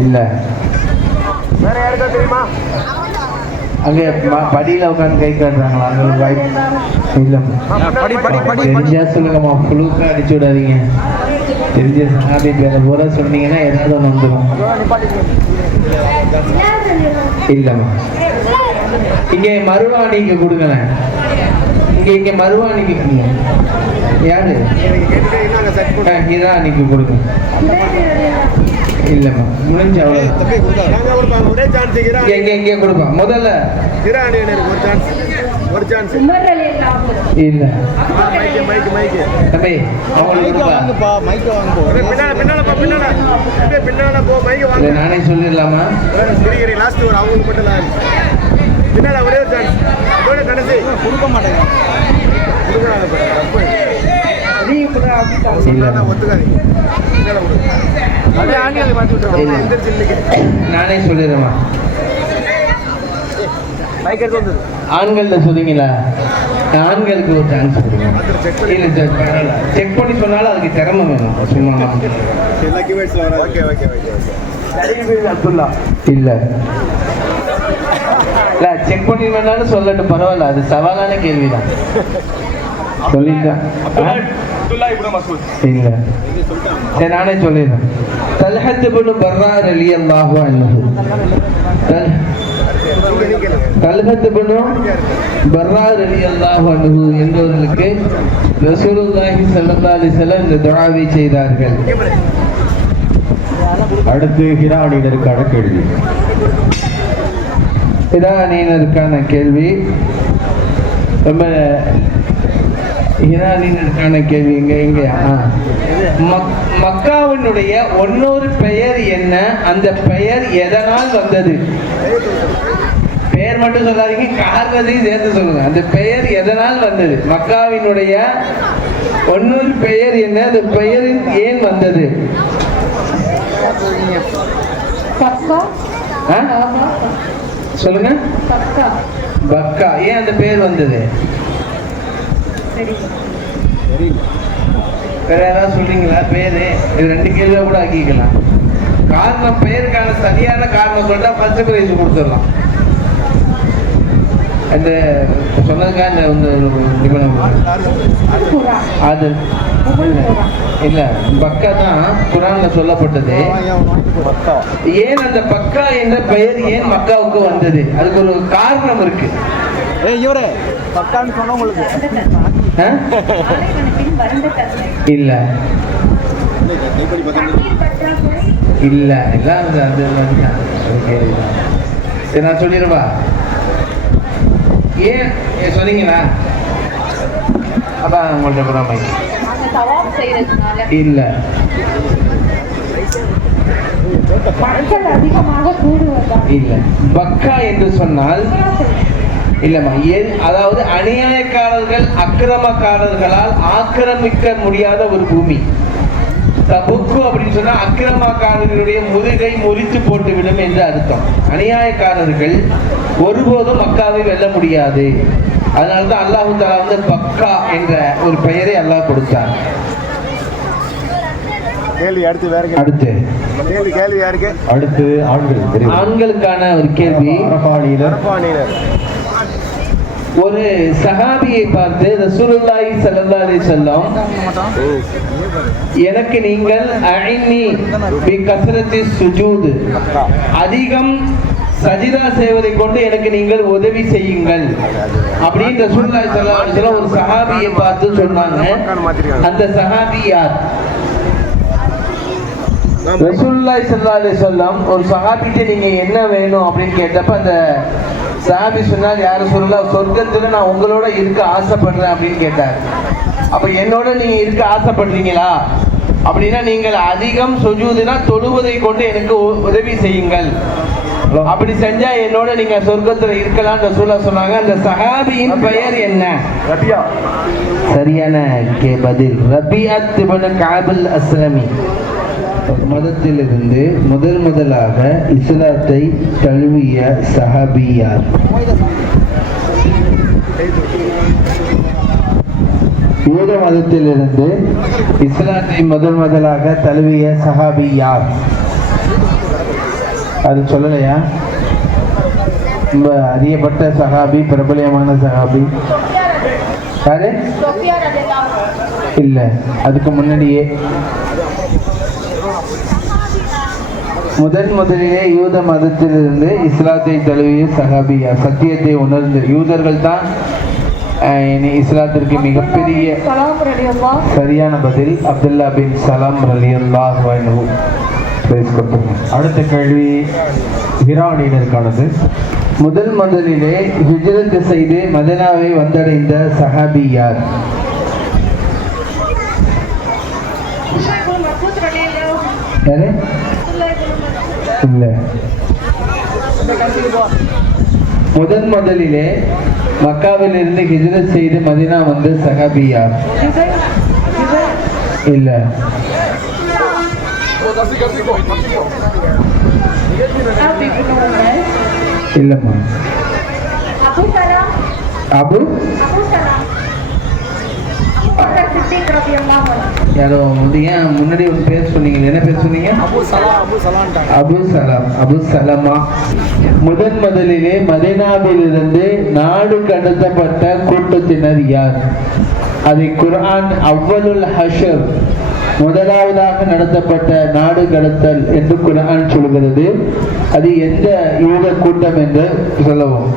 இல்ல வேற யாருக்கா தெரியுமா? அங்கே படியில உட்காந்து கை காட்டுறாங்களா? அந்த ஒரு வாய்ப்பு இல்ல. தெரிஞ்சா சொல்லுங்கம்மா, புழுக்கா அடிச்சு விடாதீங்க. தெரிஞ்ச சஹாபி பேரை பூரா சொன்னீங்கன்னா ஏதாவது ஒன்று வந்துடும். இல்லம்மா, இங்கே மருவாணிக்கு கொடுங்களேன். இங்க மருவாணிக்கு கொடுங்க. யாரு? ஹிரானிக்கு கொடுங்க. இல்லம்மா, முடிஞ்ச அவ்வளவு. ஒரே சான்ஸ் இங்கே கொடுப்பா. முதல்ல ஒரு சான்ஸ் உமர் ரலியல்லாஹு இல்ல மைக் தம்பி அவங்களுக்கு கொடுப்பா. மைக்க வாங்க பின்னால போ மைக்க வாங்க. இல்ல நானே சொல்லிடலாமா? லாஸ்ட் ஒரு அவங்களுக்கு மட்டும் தான் பின்னால ஒரே ஒரு சான்ஸ். அதோட கடைசி கொடுக்க மாட்டேங்க. ஒத்துக்காதீங்க. நானே சொல்லிடுறேம்மா. ஆண்கள்ல சொல்றீங்களா? ஆண்களுக்கு ஒரு சான்ஸ் கொடுங்க. இல்ல சார் பரவாயில்ல, செக் பண்ணி சொன்னாலும் அதுக்கு திறமை வேணும். சும்மா இல்ல இல்ல செக் பண்ணி வேணாலும் சொல்லட்டும், பரவாயில்ல. அது சவாலான கேள்விதான். சொல்லிட்டேன். இல்ல சரி நானே சொல்லிடுறேன். தல்ஹத் இப்னு பர்ரா ரலியல்லாஹு அன்ஹு. தல்ஹத் இப்னு பர்ரா ரலியல்லாஹு அன்ஹு என்பவர்களுக்கு ரசூலுல்லாஹி ஸல்லல்லாஹு அலைஹி வஸல்லம் இந்த துஆவை செய்தார்கள். அடுத்து ஹிரானியருக்கான கேள்வி. ஹிரானியருக்கான கேள்வி ரொம்ப ஹிரானியருக்கான கேள்வி. இங்க மக்காவினுடைய இன்னொரு பெயர் என்ன? அந்த பெயர் எதனால் வந்தது? பெயர் மட்டும் சொல்லாதீங்க, காரணத்தையும் சேர்த்து சொல்லுங்க. அந்த பெயர் எதனால் வந்தது? மக்காவினுடைய இன்னொரு பெயர் என்ன? அந்த பெயர் ஏன் வந்தது? சொல்லுங்க. பக்கா. ஏன் அந்த பெயர் வந்தது? வேற ஏதாவது சொல்றீங்களா? பேரு இது 2 கேள்வியா கூட ஆக்கிக்கலாம். காரணம், பெயருக்கான சரியான காரணம் சொல்லிட்டா ஃபர்ஸ்ட் பிரைஸ் கொடுத்துடலாம். அந்த சொன்னதுக்காக அது இல்ல, பக்கா தான் குர்ஆன்ல சொல்லப்பட்டது. ஏன் அந்த பக்கா என்ற பெயர் ஏன் மக்காவுக்கு வந்தது? அதுக்கு ஒரு காரணம் இருக்கு. இவரே பக்கான்னு சொன்னா உங்களுக்கு இல்ல இல்ல இல்ல நான் சொல்லிடுவா. ஏன் சொன்னீங்களா? அதான் உங்கள்ட்ட புறாமை இல்ல. இல்ல, பக்கா என்று சொன்னால் இல்லம்மா, அதாவது அநியாயக்காரர்கள் அக்கிரமக்காரர்களால் ஆக்கிரமிக்க முடியாத ஒரு பூமி. தபுக்கு அப்படின்னு சொன்னா அக்கிரமக்காரர்களுடைய முதுகை முறித்து போட்டுவிடும் என்று அர்த்தம். அநியாயக்காரர்கள் ஒருபோதும் மக்காவை வெல்ல முடியாது. அதனால்தான் அல்லாஹ் தஆலா வந்து பக்கா என்ற ஒரு பெயரை அல்லாஹ் கொடுத்தார். கேள்வி யாருக்கு? அடுத்து ஆண்களுக்கான ஒரு கேள்வி. ஒரு சஹாபியை பார்த்து ரசூலுல்லாஹி ஸல்லல்லாஹு அலைஹி வஸல்லம், எனக்கு நீங்கள் அஇன்னி பி கஸ்ரத்தி சுஜூத், அதிகம் சஜிதா செய்வதை கொண்டு எனக்கு நீங்கள் உதவி செய்யுங்கள் அப்படின்னு ரசூலுல்லாஹி ஸல்லல்லாஹு அலைஹி வஸல்லம் ஒரு சஹாபியை பார்த்து சொன்னாங்க. அந்த சஹாபி யார்? ரசூலுல்லாஹி ஸல்லல்லாஹு அலைஹி வஸல்லம் ஒரு சஹாபிட்ட நீங்க என்ன வேணும் அப்படின்னு கேட்டப்ப அந்த சஹாபி சொன்னார், யார் ரசூலுல்லாஹ், சொர்க்கத்துல நான் உங்களோட இருக்க ஆசைப்படுறேன் அப்படின்னு கேட்டார். அப்ப என்னோட நீங்க இருக்க ஆசைப்படுறீங்களா அப்படின்னா நீங்கள் அதிகம் சுஜூதுனா தொழுவதை கொண்டு எனக்கு உதவி செய்யுங்கள், அப்படி செஞ்சா என்னோட நீங்க சொர்க்கத்துல இருக்கலாம் ரசூலுல்லாஹ் சொன்னாங்க. அந்த சஹாபியின் பெயர் என்ன? ரபியா. சரியான பதில் ரபியத் இப்னு கஅப் அல்-அஸ்லமி. மதத்திலிருந்து முதலாக இஸ்லாத்தை தழுவிய சஹாபியார். யூத மதத்திலிருந்து இஸ்லாத்தை முதலாக தழுவிய சஹாபி யார்? அது சொல்லலையா? ரொம்ப அறியப்பட்ட சஹாபி, பிரபலியமான சஹாபி யாரு? இல்ல, அதுக்கு முன்னாடியே முதலிலே யூத மதத்திலிருந்து இஸ்லாத்தை தழுவிய சஹாபியா, சத்தியத்தை உணர்ந்து யூதர்கள் தான் இஸ்லாத்திற்கு மிகப்பெரிய. சரியான பதில் அப்துல்லா பின் சலாம் ரலியல்லாஹு அன்ஹு. அடுத்த கேள்வி ஹிரானியருக்கானது. முதலிலே ஹிஜ்ரத் செய்து மதீனாவை வந்தடைந்த சஹாபி யார்? யாரு? இல்ல. முதலிலே மக்காவில் இருந்து ஹிஜ்ரத் செய்து மதீனா வந்த சஹாபி யார்? இல்ல. இல்லம்மா. அபு யாரோ முன்னாடி ஒரு பேர் சொன்னீங்க, என்ன பேர் சொன்னீங்க? அபு சலமா. முதலிலே மதீனாவில் இருந்து நாடு கடத்தப்பட்ட கூட்டத்தினர் யார்? அதை குர்ஆன் அவ்வலுல் ஹஷர், முதலாவதாக நடத்தப்பட்ட நாடு கடத்தல் என்று குர்ஆன் சொல்கிறது. அது எந்த யூத கூட்டம் என்று சொல்லவும்.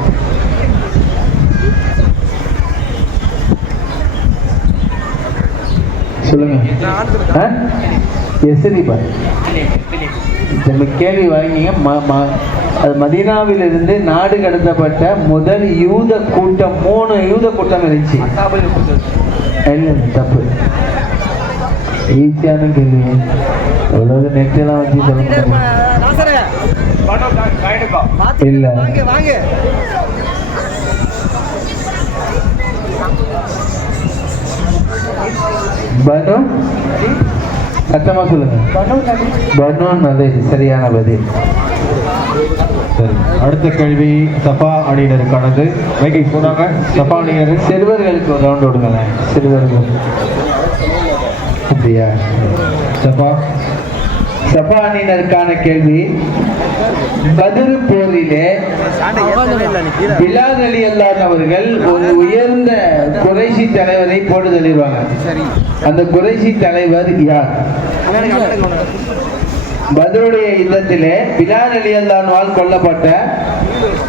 சொல்லுங்க. கேள்வி வாங்கிங்க. அது மதீனாவிலிருந்து நாடு கடத்தப்பட்ட முதல் யூத கூட்டம், 3 யூத கூட்டம் இருந்துச்சு. இல்லை, தப்பு. ஈஸியான கேள்வி. எவ்வளவு நெட்டெல்லாம் வச்சு சொல்ல இல்ல. பனு, சத்தமா சொல்லுங்க. பனு நதீர் சரியான பதில். சரி, அடுத்த கேள்வி சஃபா அணியினருக்கானது. மைக்கை போனாங்க. சஃபா அணியினர் சிறுவர்களுக்கு ஒரு ரவுண்ட் விடுங்களேன். சிறுவர்கள் அப்படியா? சஃபா அணியினருக்கான கேள்வி. பத்ர் போரிலே பிலால் ரலியல்லாஹு அவர்கள் ஒரு உயர்ந்த குறைஷி தலைவரை போட்டு தள்ளிடுவாங்க. அந்த குறைஷி தலைவர் யார்? பத்ருடைய யுத்தத்திலே பிலால் ரலியல்லாஹு கொல்லப்பட்ட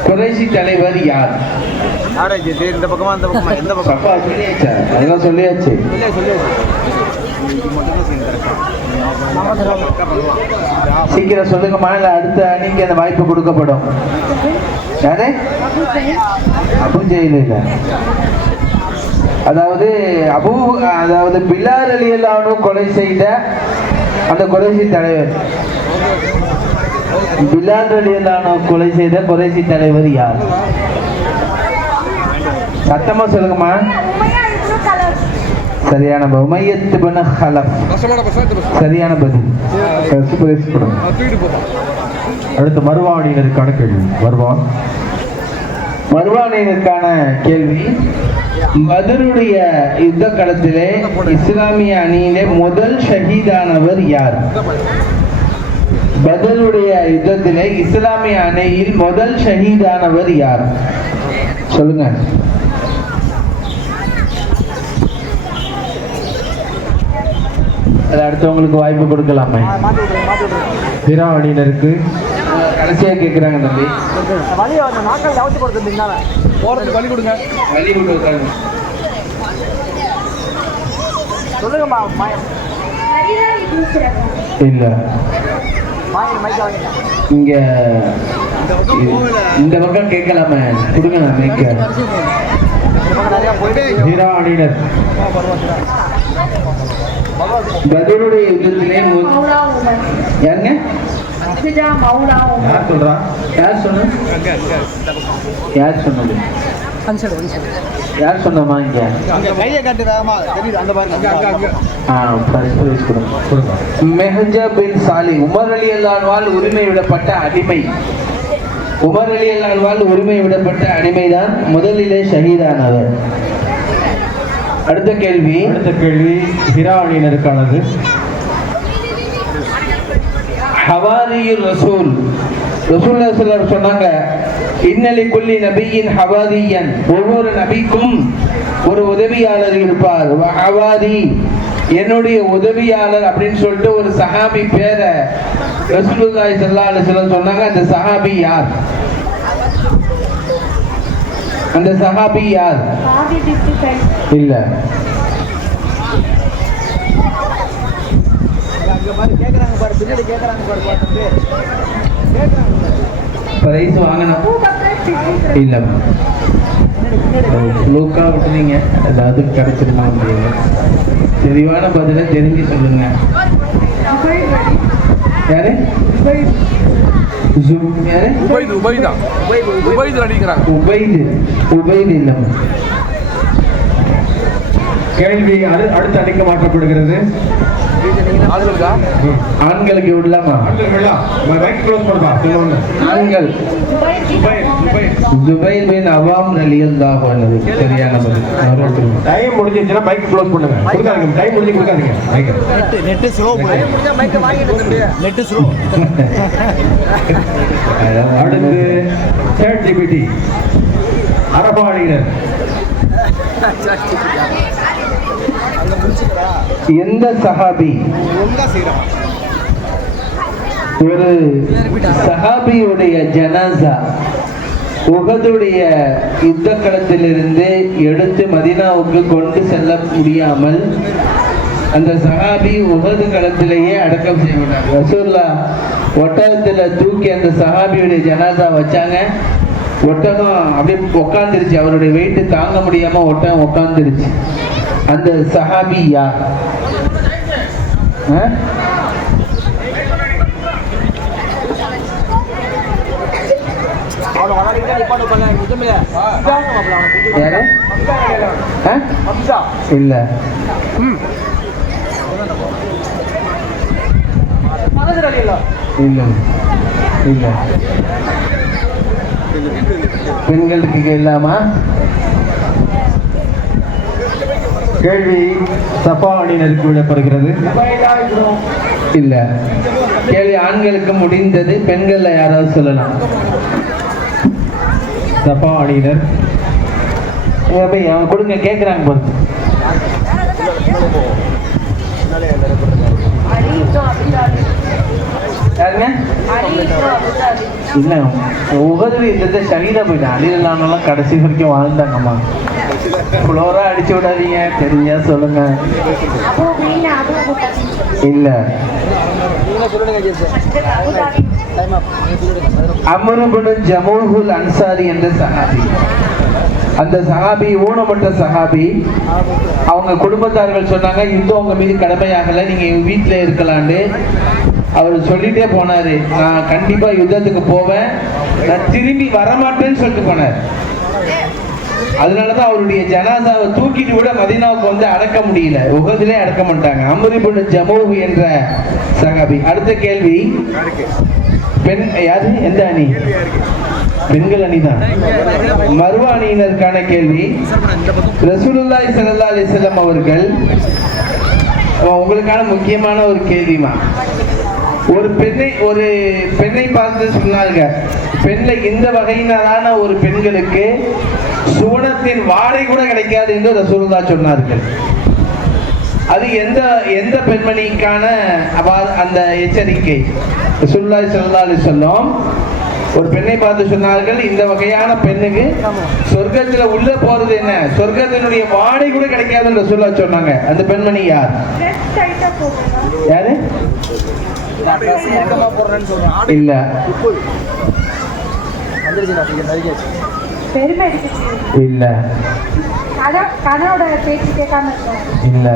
குறைஷி தலைவர் யார்? அதெல்லாம் சொல்லியாச்சு. சீக்கிரம் சொல்லுங்கம்மா, இல்ல அடுத்த அணிக்கு அந்த வாய்ப்பு கொடுக்கப்படும். யாரு? அபு ஜெயில் இல்ல. அதாவது பிலால் ரலியல்லாஹு கொலை செய்த அந்த குறைஷி தலைவர். பிலால் ரலியல்லாஹு கொலை செய்த குறைஷி தலைவர் யார்? சத்தமா சொல்லுங்கம்மா. சரியான உமையத் இப்னு ஹலஃப். சரியான பதில். அடுத்து மர்வானியருக்கான கேள்வி. மர்வானியருக்கான கேள்வி. பத்ருடைய யுத்த களத்திலே இஸ்லாமிய அணியிலே முதல் ஷஹீதானவர் யார்? பத்ருடைய யுத்தத்திலே இஸ்லாமிய அணியில் முதல் ஷஹீதானவர் யார்? சொல்லுங்க. அது அடுத்தவங்களுக்கு வாய்ப்பு கொடுக்கலாமே. பிற அணியினருக்கு கடைசியா கேட்கிறாங்க தம்பி. வழி கொடுங்க. இல்ல, இங்க இந்த பக்கம் கேட்கலாமே. கொடுங்க மேய்க்க. அணியினர் பத்ருடைய யுத்தத்திலே யாருங்க? யார் சொல்றா? யார் சொன்னது? யார் சொன்னமா? இங்க மெஹஜா பின் சாலி உமர் ரலியல்லாஹு உரிமை விடப்பட்ட அடிமை. உமர் ரலியல்லாஹு உரிமை விடப்பட்ட அடிமைதான் முதலிலே ஷஹீதானவர். அடுத்த கேள்வி ஹிரா அணியினருக்கானது. ஹவாரியுர் ரசூல் ரசூலுல்லாஹி ஸல்லல்லாஹு அலைஹி வஸல்லம் சொன்னாங்க, இன்னலி குல்லி நபியின் ஹவாரியன், ஒவ்வொரு நபிக்கும் ஒரு உதவியாளர் இருப்பார். ஹவாரி, என்னுடைய உதவியாளர் அப்படின்னு சொல்லிட்டு ஒரு சஹாபி பேரை ரசூலுல்லாஹி ஸல்லல்லாஹு அலைஹி வஸல்லம் சொன்னாங்க. அந்த சஹாபி யார்? அந்த சஹாபி யார்? இல்ல, கேட்கறாங்க பாரு, பின்னாடி கேட்கறாங்க பாரு. பிரைஸ் வாங்கணும் இல்ல, லூக்கா விட்டுறீங்க, ஏதாவது கிடைச்சிருமா முடியும். தெளிவான பதில தெரிஞ்சு சொல்லுங்க. யாரு? யாரு? உபைது இல்ல. கேள்வி அடுத்து அடிக்க மாற்றப்படுகிறது. ஆண்களுக்கு விடலாமா? ஆண்கள் ஜுபைர் பின் அவாம் ரலியல்லாஹு அன்ஹு. சரியான பதில். டைம் முடிஞ்சிருச்சுன்னா மைக் க்ளோஸ் பண்ணுங்க. கொடுக்காதீங்க, டைம் முடிஞ்சு கொடுக்காதீங்க. மைக் நெட் ஸ்லோ போய் மைக்க வாங்கிட்டு நெட் ஸ்லோ. அடுத்து சேட் ஜிபிடி அரபாளினர். எந்த சஹாபி ஒரு சஹாபியுடைய ஜனாசா உஹதுடைய யுத்த களத்திலிருந்து எடுத்து மதீனாவுக்கு கொண்டு செல்ல முடியாமல் அந்த சஹாபி உஹது களத்திலேயே அடக்கம் செய்யப்பட்டார். ரசூலுல்லாஹ் ஒட்டகத்துல தூக்கி அந்த சஹாபியுடைய ஜனாசா வச்சாங்க. ஒட்டகம் அப்படியே உட்காந்துருச்சு, அவருடைய வெயிட்டு தாங்க முடியாம ஒட்டகம் உட்காந்துருச்சு. அந்த சஹாபி யார்? இல்ல, இல்ல, இல்ல. பெண்களுக்கு இல்லாமா? கேள்வி சஃபா அணியினருக்கு விடப்படுகிறது. இல்ல, கேள்வி ஆண்களுக்கு முடிந்தது. பெண்கள்ல யாராவது சொல்லலாம். சஃபா அணியினர் அவங்க கொடுங்க, கேட்குறாங்க பொறுத்து. யாருங்க? இல்ல, உகது யுத்தத்தை ஷஹீதா போயிட்டான். அலிலானெல்லாம் கடைசி வரைக்கும் வாழ்ந்தாங்கம்மா. ஃப்ளோரா அடிச்சு விடாதீங்க, தெரிஞ்சா சொல்லுங்க. இல்ல, அம்ரு பின் ஜமூஹுல் அன்சாரி என்ற சஹாபி. அந்த சஹாபி ஊனப்பட்ட சஹாபி. அவங்க குடும்பத்தார்கள் சொன்னாங்க, யுத்தம் உங்க மீது கடமையாகல, நீங்க வீட்டுல இருக்கலான்னு. அவர் சொல்லிட்டே போனாரு, நான் கண்டிப்பா யுத்தத்துக்கு போவேன், நான் திரும்பி வரமாட்டேன்னு சொல்லிட்டு போனார். அதனாலதான் அவருடைய ஜனாசாவை தூக்கிட்டு விட மதீனாவுக்கு வந்து அடக்க முடியல, உகதிலே அடக்க மாட்டாங்க. அம்ரு பின் ஜமூஹ் என்ற சஹாபி. அடுத்த கேள்வி, பெண் யாரு? எந்த அணி? பெண்கள் அணிதான். மர்வா அணியினருக்கான கேள்வி. ரசூலுல்லாஹி ஸல்லல்லாஹு அலைஹி வஸல்லம் அவர்கள், உங்களுக்கான முக்கியமான ஒரு கேள்விமா. ஒரு பெண்ணை பார்த்து சொன்னாங்க, பெண்ல இந்த வகையினரான ஒரு பெண்களுக்கு சுவனத்தின் வாடை கூட கிடைக்காது என்று ரசூலுல்லாஹ் சொன்னார்கள். அது எந்த பெண்மணிக்கான அந்த எச்சரிக்கை? ரசூலுல்லாஹி ஸல்லல்லாஹு அலைஹி வஸல்லம் ஒரு பெண்ணை பார்த்து சொன்னார்கள், இந்த வகையான பெண்ணுக்கு சொர்க்கத்துல உள்ள போறது என்ன, சொர்க்கத்தினுடைய வாடை கூட கிடைக்காதுன்னு ரசூலுல்லாஹ் சொன்னாங்க. அந்த பெண்மணி யார்? யாரு? இல்ல, இல்ல, கனவோட பேச்சு கேட்காம இல்ல,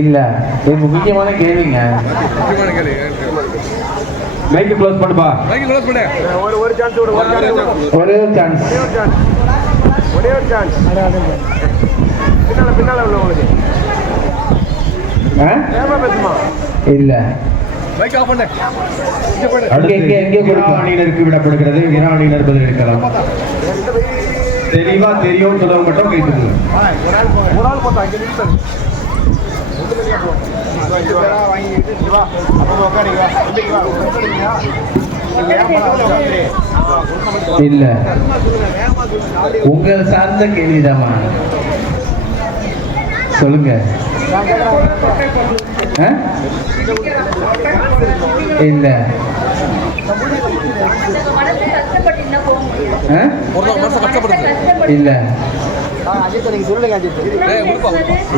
இல்ல. இது முக்கியமான கேள்விங்க. மைக் க்ளோஸ் பண்ணுப்பா. ஒரு சான்ஸ் விடு, ஒரே ஒரு சான்ஸ். ஒரே ஒரு சான்ஸ். பின்னால உள்ளவங்களுக்கு பேசுமா? இல்ல. அணியினருக்கு விடப்படுகிறது. இராணியினர் பதில் எடுக்கலாம். தெளிவா தெரியும் சொல்றவங்க மட்டும் கேட்டுக்கோங்க. ஒரு ஆள் பார்த்தா 5 நிமிஷம் வாங்கிட்டு வா, அப்போ உட்காருங்க, இல்ல உங்கள் சார்ந்த கேள்விதாமா, சொல்லுங்க. இல்ல இல்ல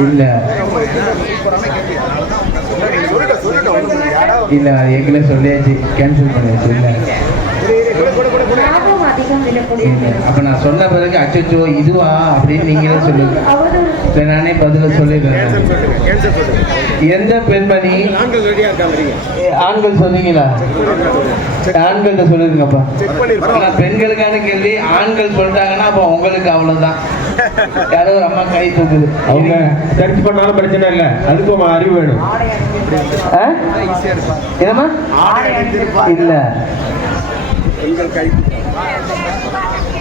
இல்ல இல்ல ஏற்கனவே சொல்லியாச்சு, கேன்சல் பண்ணியாச்சு. இல்ல அப்ப நான் சொன்ன பிறகு அச்சோ இதுவா அப்படின்னு நீங்களே சொல்லுங்க. நானே பதில சொல்லிடுறேன். எந்த பெண்மணி ஆண்கள் சொன்னீங்களா? ஆண்கள்ட்ட சொல்லிருங்கப்பா. பெண்களுக்கான கேள்வி, ஆண்கள் சொல்லிட்டாங்கன்னா அப்ப உங்களுக்கு அவ்வளவுதான். யாரோ ஒரு அம்மா கை தூக்குது, அவங்க சர்ச் பண்ணாலும் பிரச்சனை இல்லை, அதுக்கும் அறிவு வேணும். என்னம்மா? இல்ல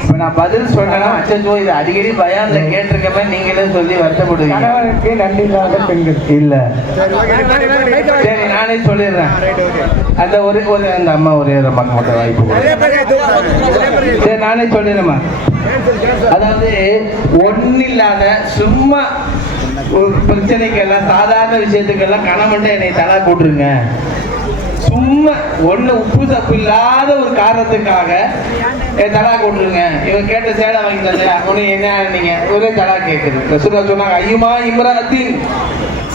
இப்ப நான் பதில் சொன்னா அச்சோ இது அடிக்கடி பயான்ல கேட்டிருக்கமே நீங்களே சொல்லி வருத்தப்படுவீங்க. நன்றி இல்லாத பெண்கள் இல்ல. சரி நானே சொல்லிடுறேன். அந்த ஒரு அந்த அம்மா ஒரே ஒரு அம்மாக்கு மட்டும் வாய்ப்பு. சரி நானே சொல்லிடுறேம்மா. அதாவது ஒன்னும் இல்லாத சும்மா பிரச்சனைக்கெல்லாம் சாதாரண விஷயத்துக்கெல்லாம் கணவன் என்னை தலா போட்டுருங்க, சும்மா ஒண்ணு உப்பு தப்பு இல்லாத ஒரு காரணத்துக்காக தலா கொண்டுருங்க, இவங்க கேட்ட சேலை வாங்கி தரல ஒண்ணு என்ன நீங்க ஒரே தலா கேட்குது. ரசூலுல்லாஹ் சொன்னாங்க, ஐயுமா இம்ராத்தின்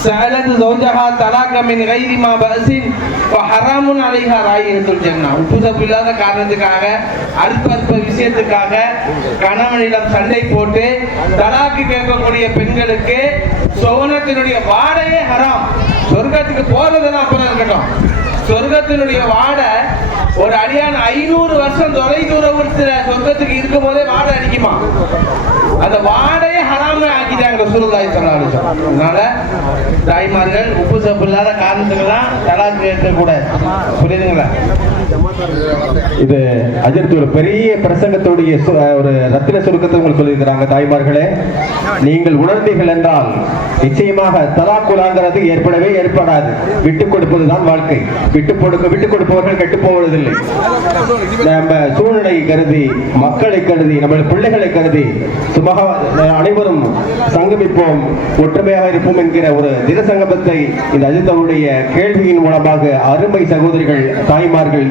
சஅலத் ஜௌஜஹா தலாக மின் கைரி மா பஸின் வ ஹராமுன் அலைஹா ராயிஹத்துல் ஜன்னah. உப்பு தப்பு இல்லாத காரணத்துக்காக அற்ப விஷயத்துக்காக கணவனிடம் சண்டை போட்டு தலாக்கு கேட்கக்கூடிய பெண்களுக்கு சொர்க்கத்தினுடைய வாடையே ஹராம். சொர்க்கத்துக்கு போறதெல்லாம் அப்புறம் இருக்கட்டும், சொர்க்கத்தினுடைய வாடை ஒரு அடியான 500 வருஷம் தொலை தூரத்துல சொர்க்கத்துக்கு இருக்கும் போதே வாடை அடிக்குமா? அந்த வாடையே ஹராம ஆக்கிட்டாங்க ரசூலுல்லாஹி ஸல்லல்லாஹு அலைஹி வஸல்லம். அதனால தாய்மார்கள் உப்பு சப்பு இல்லாத காரணத்துக்கெல்லாம் தலாக் கேட்கக்கூடாது. புரியுதுங்களா? இது அஜித் ஒரு பெரிய பிரசங்கத்துடைய ஒரு ரத்தின சுருக்கத்தை உங்களுக்கு சொல்லியிருக்கிறாங்க. தாய்மார்களே, நீங்கள் உணர்ந்தீர்கள் என்றால் நிச்சயமாக தலாக்குலாங்கிறது ஏற்படவே ஏற்படாது. விட்டுக் கொடுப்பதுதான் வாழ்க்கை. விட்டுக் கொடுப்பவர்கள் கெட்டு போவதில்லை. நம்ம சூழ்நிலை கருதி, மக்களை கருதி, நம்ம பிள்ளைகளை கருதி அனைவரும் சங்கமிப்போம், ஒற்றுமையாக இருப்போம் என்கிற ஒரு தினசங்கமத்தை இந்த அஜித் அவருடைய கேள்வியின் மூலமாக அருமை சகோதரிகள் தாய்மார்கள்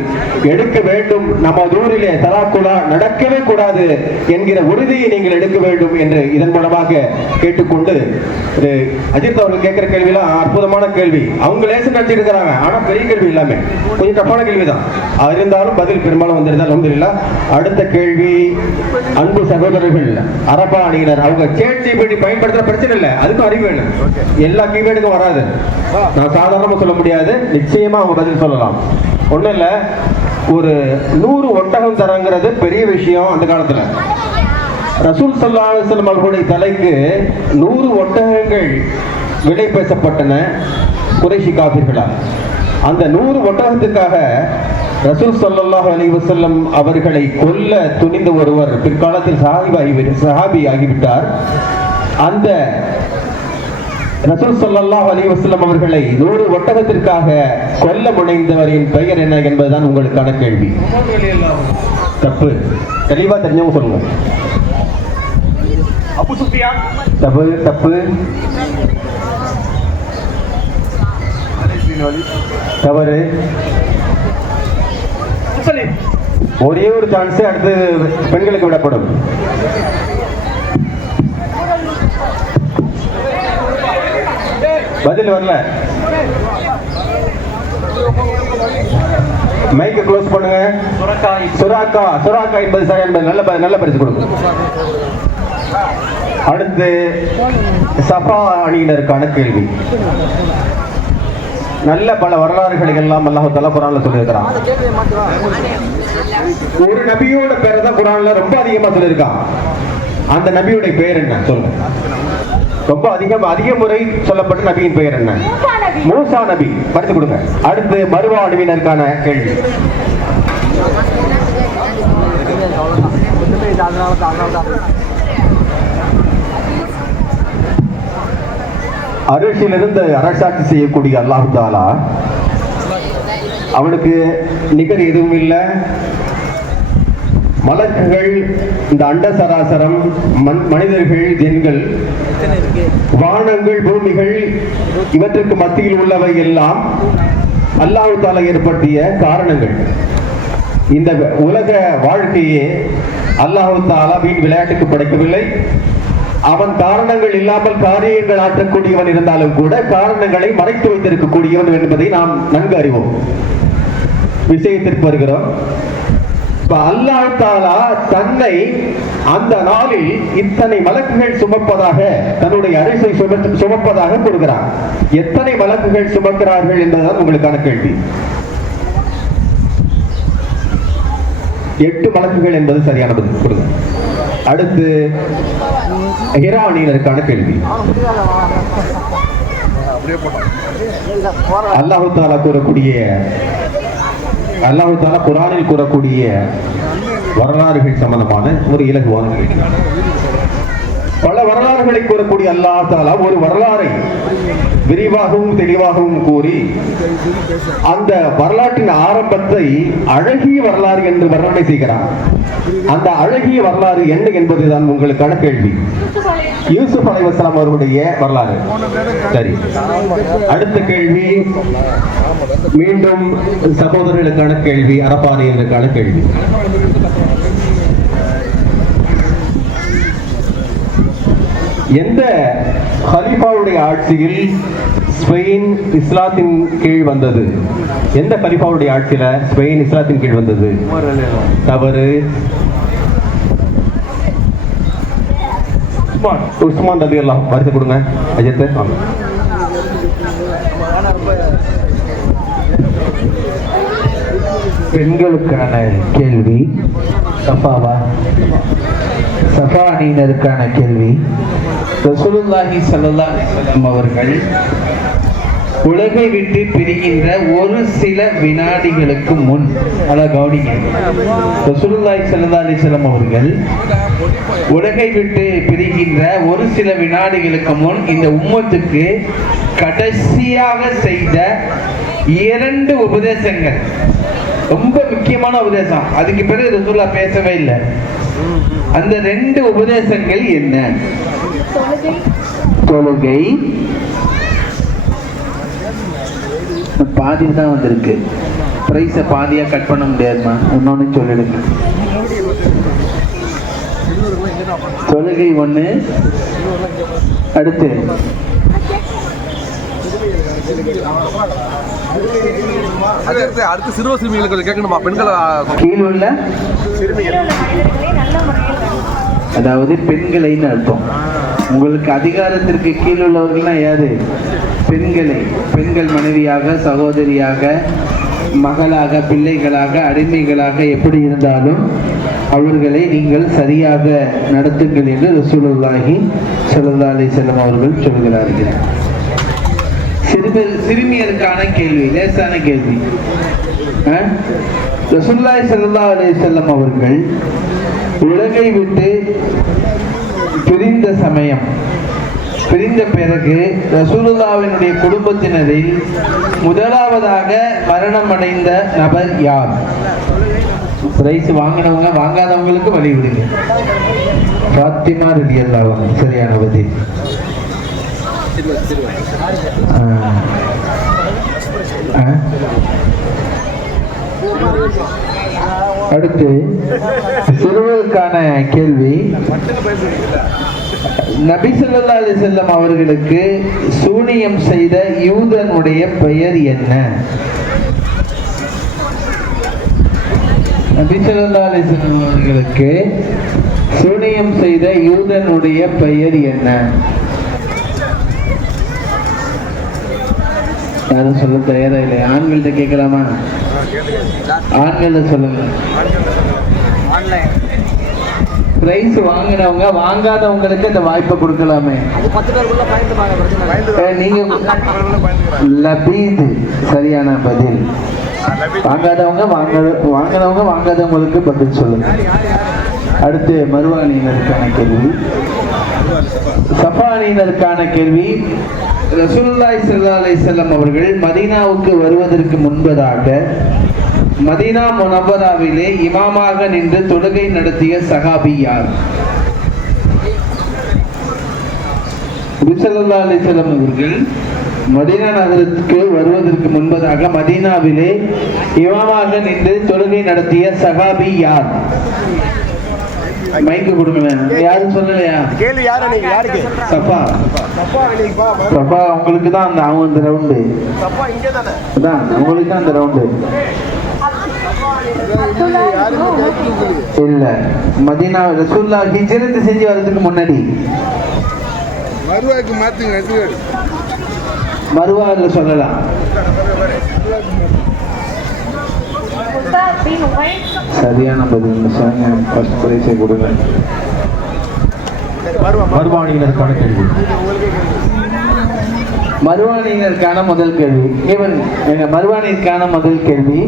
எடுக்க வேண்டும். நம்ம ஊரிலே தலாக்குலா நடக்கவே கூடாது என்கிற உறுதியை நீங்கள் எடுக்க வேண்டும் என்று இதன் மூலமாக கேட்டுக்கொண்டு, அஜித் அவர்கள் கேட்கிற கேள்வியெல்லாம் அற்புதமான கேள்வி. அவங்க லேசு நினைச்சிருக்கிறாங்க, ஆனா பெரிய கேள்வி எல்லாமே கொஞ்சம் தப்பான கேள்விதான். இருந்தாலும் பதில் பெரும்பாலும் வந்திருந்தால் அல்ஹம்துலில்லாஹ். அடுத்த கேள்வி, அன்பு சகோதரர்கள் அரபா அணியினர், அவங்க ChatGPT பயன்படுத்துற பிரச்சனை இல்லை, அதுக்கும் அறிவு வேணும். எல்லா கீவேர்டுக்கும் வராது, நான் சாதாரணமா சொல்ல முடியாது. நிச்சயமா அவங்க பதில் சொல்லலாம். ஒன்றும் இல்லை, ஒரு 100 ஒட்டகம் தரங்கிறது பெரிய விஷயம் அந்த காலத்துல. ரசூல் ஸல்லல்லாஹு அலைஹி வஸல்லம் அவர்களுடைய தலைக்கு 100 ஒட்டகங்கள் விலை பேசப்பட்டன குறைஷி காபிர்களால். அந்த 100 ஒட்டகத்துக்காக ரசூல் ஸல்லல்லாஹு அலைஹி வஸல்லம் அவர்களை கொல்ல துணிந்த ஒருவர் பிற்காலத்தில் சஹாபி ஆகிவிட்டார். அந்த ரசூல் ஸல்லல்லாஹு அலைஹி வஸல்லம் அவர்களை 100 ஒட்டகத்திற்காக கொல்ல முனைந்தவரின் பெயர் என்ன என்பதுதான் உங்களுக்கான கேள்வி. தப்பு, தெளிவா தெரிஞ்சவங்க சொல்லுங்க. அபூ சுஃபியான். தப்பு தப்பு தவறு. ஒரே ஒரு சான்ஸ் அடுத்து பெண்களுக்கு விடப்படும். பதில் வரல, மைக்க க்ளோஸ் பண்ணுங்க. சுராக்கா, சுராக்கா என்பது சரி என்பது நல்ல பரிசு கொடுங்க. அடுத்து சஃபா அணியினருக்கான கேள்வி. நல்ல பல வரலாறுகளை எல்லாம் அல்லாஹ் தஆலா குர்ஆன்ல சொல்லியிருக்கிறான். ஒரு நபியோட பேரை தான் குர்ஆன்ல ரொம்ப அதிகமா சொல்லியிருக்கான். அந்த நபியுடைய பெயர் என்ன சொல்லுங்க? ரொம்ப அதிக முறை சொல்லப்பட்ட நபியின் பெயர் என்ன? மூசா நபி. பரிசு கொடுங்க. அடுத்து மருவா அணியினருக்கான கேள்வி. அரிசியிலிருந்து அரசாட்சி செய்யக்கூடிய அல்லாஹ் தாலா அவனுக்கு நிகர் எதுவும் இல்லை. மலக்குகள், இந்த அண்ட சராசரம், மனிதர்கள், ஜென்கள், வானங்கள், பூமிகள், இவற்றுக்கு மத்தியில் உள்ளவை எல்லாம் அல்லாஹ் தாலா ஏற்படுத்திய காரணங்கள். இந்த உலக வாழ்க்கையே அல்லாஹ் தாலா வீண் விளையாட்டுக்கு படைக்கவில்லை. அவன் காரணங்கள் இல்லாமல் காரியங்கள் ஆற்றக்கூடியவன் இருந்தாலும் கூட காரணங்களை மறைத்து வைத்திருக்கக்கூடியவன் என்பதை நாம் நன்கு அறிவோம். விஷயத்திற்கு வருகிறோம். அல்லாஹ் தஆலா தன்னை அந்த நாளில் இத்தனை மலக்குகள் சுமப்பதாக, தன்னுடைய அரிசை சுமப்பதாக கூறுகிறார். எத்தனை மலக்குகள் சுமக்கிறார்கள் என்பதுதான் உங்களுக்கான கேள்வி. 8 மலக்குகள் என்பது சரியான பதில் கொடுங்க. அடுத்து ஹிரா அணியினருக்கான கேள்வி. அல்லாஹ் தஆலா கூறக்கூடிய, அல்லாஹ் தஆலா குர்ஆனில் கூறக்கூடிய வரலாறுகள் சம்பந்தமான ஒரு இலகுவான கேள்வி. பல வரலாறுகளை கூறக்கூடிய அல்லாஹ் தஆலா ஒரு வரலாறை விரிவாகவும் தெளிவாகவும் கூறி அந்த வரலாற்றின் ஆரம்பத்தை அழகிய வரலாறு என்று வர்ணனை செய்கிறார். அந்த அழகிய வரலாறு என்ன என்பதுதான் உங்களுக்கான கேள்வி. யூசுப் அலைஹிஸ்ஸலாம் அவர்களுடைய வரலாறு. சரி, அடுத்த கேள்வி மீண்டும் சகோதரர்களுக்கான கேள்வி, அரபானியர்களுக்கான கேள்வி. எந்த ஹலீஃபாவுடைய ஆட்சியில் ஸ்பெயின் இஸ்லாத்தின் கீழ் வந்தது? எந்த ஹலீஃபாவுடைய ஆட்சியில ஸ்பெயின் இஸ்லாத்தின் கீழ் வந்தது? தவறு. உஸ்மான் ரலியல்லாஹு அன்ஹு. வரிசை கொடுங்க. அஜித் வாங்க. பெண்களுக்கான கேள்வி. சஃபாவா? சஃபா அணியினருக்கான கேள்வி. ரசூலுல்லாஹி ஸல்லல்லாஹு அலைஹி வஸல்லம் அவர்கள் உலகை விட்டு பிரிகின்ற ஒரு சில வினாடிகளுக்கு முன், கவனிங்க, ரசூலுல்லாஹி ஸல்லல்லாஹு அலைஹி வஸல்லம் அவர்கள் உலகை விட்டு பிரிகின்ற ஒரு சில வினாடிகளுக்கு முன் இந்த உம்மத்துக்கு கடைசியாக செய்த 2 உபதேசங்கள், ரொம்ப முக்கியமான உபதேசம். அதுக்கு பிறகு ரசூலுல்லாஹ் பேசவே இல்லை. அந்த 2 உபதேசங்கள் என்ன? தொழுகை. பாதி தான் வந்திருக்கு. பிரைஸை பாதியா கட் பண்ண முடியாதுமா, இன்னொன்னு சொல்லிடுங்க. தொழுகை 1. அடுத்து அடுத்து சிறுவ சிறுமிகளுக்கு கேட்கணுமா? பெண்கள் கீழ் உள்ள, அதாவது பெண்களைன்னு அர்த்தம். உங்களுக்கு அதிகாரத்திற்கு கீழ் உள்ளவர்கள்னா யாரு? பெண்களை. பெண்கள் மனைவியாக, சகோதரியாக, மகளாக, பிள்ளைகளாக, அடிமைகளாக எப்படி இருந்தாலும் அவர்களை நீங்கள் சரியாக நடத்துங்கள் என்று ரசூலுல்லாஹி ஸல்லல்லாஹு அலைஹி வஸல்லம் அவர்கள் சொல்கிறார்கள். சிறுமியருக்கான கேள்வி, லேசான கேள்வி. ரசூலுல்லாஹி ஸல்லல்லாஹு அலைஹி வஸல்லம் அவர்கள் உலகை விட்டு பிரிந்த சமயம், பிரிந்த பிறகு ரசூலுல்லாஹ்வினுடைய குடும்பத்தினரில் முதலாவதாக மரணம் அடைந்த நபர் யார்? பிரைஸ் வாங்கினவங்க, வாங்காதவங்களுக்கு வழி விடுங்க. ஃபாத்திமா ரலியல்லாஹு அன்ஹா சரியான பதில். அடுத்து சிறுவருக்கான கேள்வி. நபி ஸல்லல்லாஹு அலைஹி வஸல்லம் அவர்களுக்கு சூனியம் செய்த யூதனுடைய பெயர் என்ன? நபி ஸல்லல்லாஹு அலைஹி வஸல்லம் அவர்களுக்கு சூனியம் செய்த யூதனுடைய பெயர் என்ன? யாரும் சொல்ல தயாரா இல்லை. ஆண்கள்கிட்ட கேட்கலாமா? ஆண்கள்ட்ட சொல்லுங்க. பிரைஸ் வாங்கினவங்க, வாங்காதவங்களுக்கு இந்த வாய்ப்பை கொடுக்கலாமே. நீங்க லபீத் சரியான பதில். வாங்காதவங்க வாங்கினவங்க வாங்காதவங்களுக்கு பதில் சொல்லுங்க. அடுத்து மருவா அணியினருக்கான கேள்வி. சஃபா அணியினருக்கான கேள்வி. ரசூலுல்லாஹி ஸல்லல்லாஹு அலைஹி வஸல்லம் அவர்கள் மதீனாவுக்கு வருவதற்கு முன்பதாக மதீனா முனவ்வராவிலே இமாமாக நின்று தொழுகை நடத்திய சஹாபி யார்? நபி ஸல்லல்லாஹு அலைஹி வஸல்லம் அவர்கள் மதீனா நகரத்துக்கு வருவதற்கு முன்பதாக மதீனாவிலே இமாமாக நின்று தொழுகை நடத்திய சஹாபி யார்? மைக்கு கொடுங்களேன். யாரும் சொல்லலையா? கேள்வி யாரு நீங்க? யாருக்கு? சஃபா. சஃபா உங்களுக்கு தான் அந்த ரவுண்டு. சஃபா இங்கே தானே? அதான் உங்களுக்கு தான் அந்த ரவுண்டு. இல்ல, மதீனா ரசூலுல்லாஹ் ஹிஜ்ரத் செஞ்சு வரதுக்கு முன்னாடி. மருவாக்கு மாத்துங்க. மருவால சொல்லலாம். சரியான பதில். ஃபர்ஸ்ட் பிரைஸை கொடுங்க. மருவாணியினருக்கான கேள்வி. மருவாணியினருக்கான முதல் கேள்வி. மருவாணியிற்கான முதல் கேள்வி.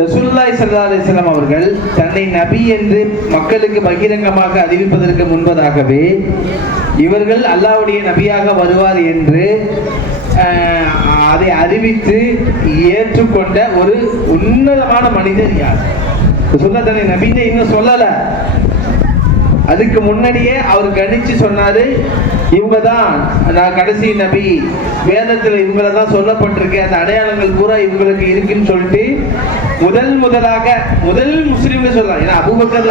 ரசூலுல்லாஹி ஸல்லல்லாஹு அலைஹி வஸல்லம் அவர்கள் தன்னை நபி என்று மக்களுக்கு பகிரங்கமாக அறிவிப்பதற்கு முன்பதாகவே இவர்கள் அல்லாஹ்வுடைய நபியாக வருவார் என்று அதை அறிவித்து ஏற்றுக்கொண்ட ஒரு உன்னதமான மனிதர் யார்? ரசூலுல்லாஹ் தன்னை நபின்னு இன்னும் சொல்லல, அதுக்கு முன்னாடியே அவர் கணிச்சு சொன்னாரு, இவங்க தான் நான் கடைசி நபி, வேதத்துல இவங்கள தான் சொல்லப்பட்டிருக்கு, அந்த அடையாளங்கள் பூரா இவங்களுக்கு இருக்குன்னு சொல்லிட்டு முதல் முஸ்லீம்னு சொல்லலாம். ஏன்னா அபூபக்கர்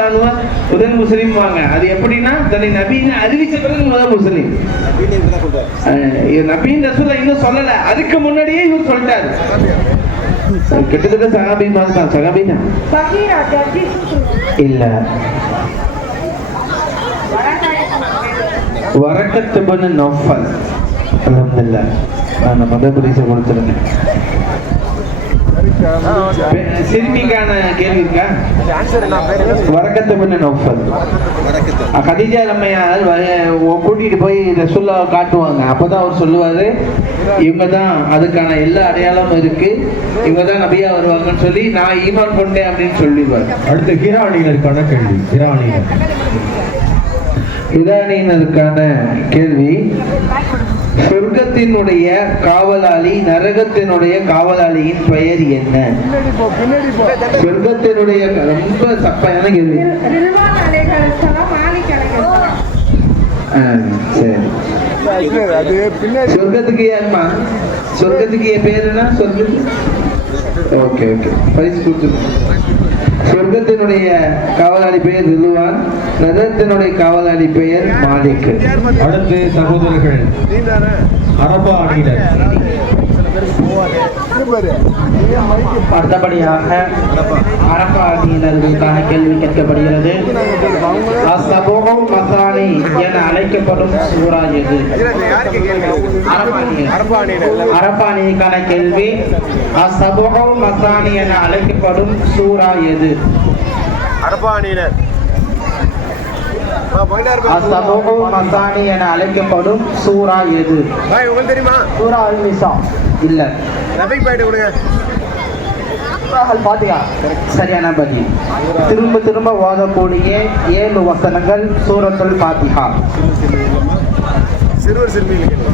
முதல் முஸ்லீம் வாங்க. அது எப்படின்னா தன்னை நபின்னு அறிவிச்ச பிறகு முதல் முஸ்லீம். நபின்னு ரசூலுல்லாஹ் இன்னும் சொல்லல, அதுக்கு முன்னாடியே இவர் சொல்லிட்டாரு. கிட்டத்தட்ட சஹாபி மாதிரி தான். சஹாபி தான் இல்ல. வரக்கத் இப்னு நௌஃபல். அல்ஹம்துலில்லாஹ், நான் முதல் பரிசு கொடுத்துருங்க. சிறுமிக்கான கேள்வி இருக்கா? வரக்கத் இப்னு நௌஃபல். கதீஜா அம்மையார் கூட்டிட்டு போய் ரசூலுல்லாஹ் காட்டுவாங்க. அப்பதான் அவர் சொல்லுவாரு, இவங்க தான், அதுக்கான எல்லா அடையாளமும் இருக்கு, இவங்க தான் நபியா வருவாங்கன்னு சொல்லி நான் ஈமான் கொண்டேன் அப்படின்னு சொல்லிடுவார். அடுத்து ஹிரானியினருக்கான கேள்வி. இரானியினருக்கான கேள்வி. சொர்க்கத்தினுடைய காவலாளி நரகத்தினுடைய காவலாளியின் பெயர் என்ன? சொர்க்கத்தினுடைய ரொம்ப சப்பையான கேள்வி. சொர்க்கத்துக்கு யாருமா? சொர்க்கத்துக்கு என் பேர் என்ன? ஓகே ஓகே, பரிசு கொடுத்துருக்கோம். சொர்க்கத்தினுடைய காவலாளி பெயர் ரிதுவான், நரகத்தினுடைய காவலாளி பெயர் மாலிக். அடுத்து சகோதரர்கள் அரபா அணியினர். அடுத்தபடியாக அரபா அணியினர்களுக்கான கேள்வி கேட்கப்படுகிறது. அஸ்ஸபூஉ மசானி என அழைக்கப்படும் சூரா எது? அரபா அணிக்கான கேள்வி. அஸ்ஸபூஉ மசானி என அழைக்கப்படும் சூரா எது? அஸ்ஸபூஉ மசானி என அழைக்கப்படும் சூரா எது? தெரியுமா? சூரா அல்-நிசா. இல்ல. சரியான பதில். திரும்ப திரும்ப ஓதக்கூடிய 7 வசனங்கள் சூரத்துல் ஃபாத்திஹா.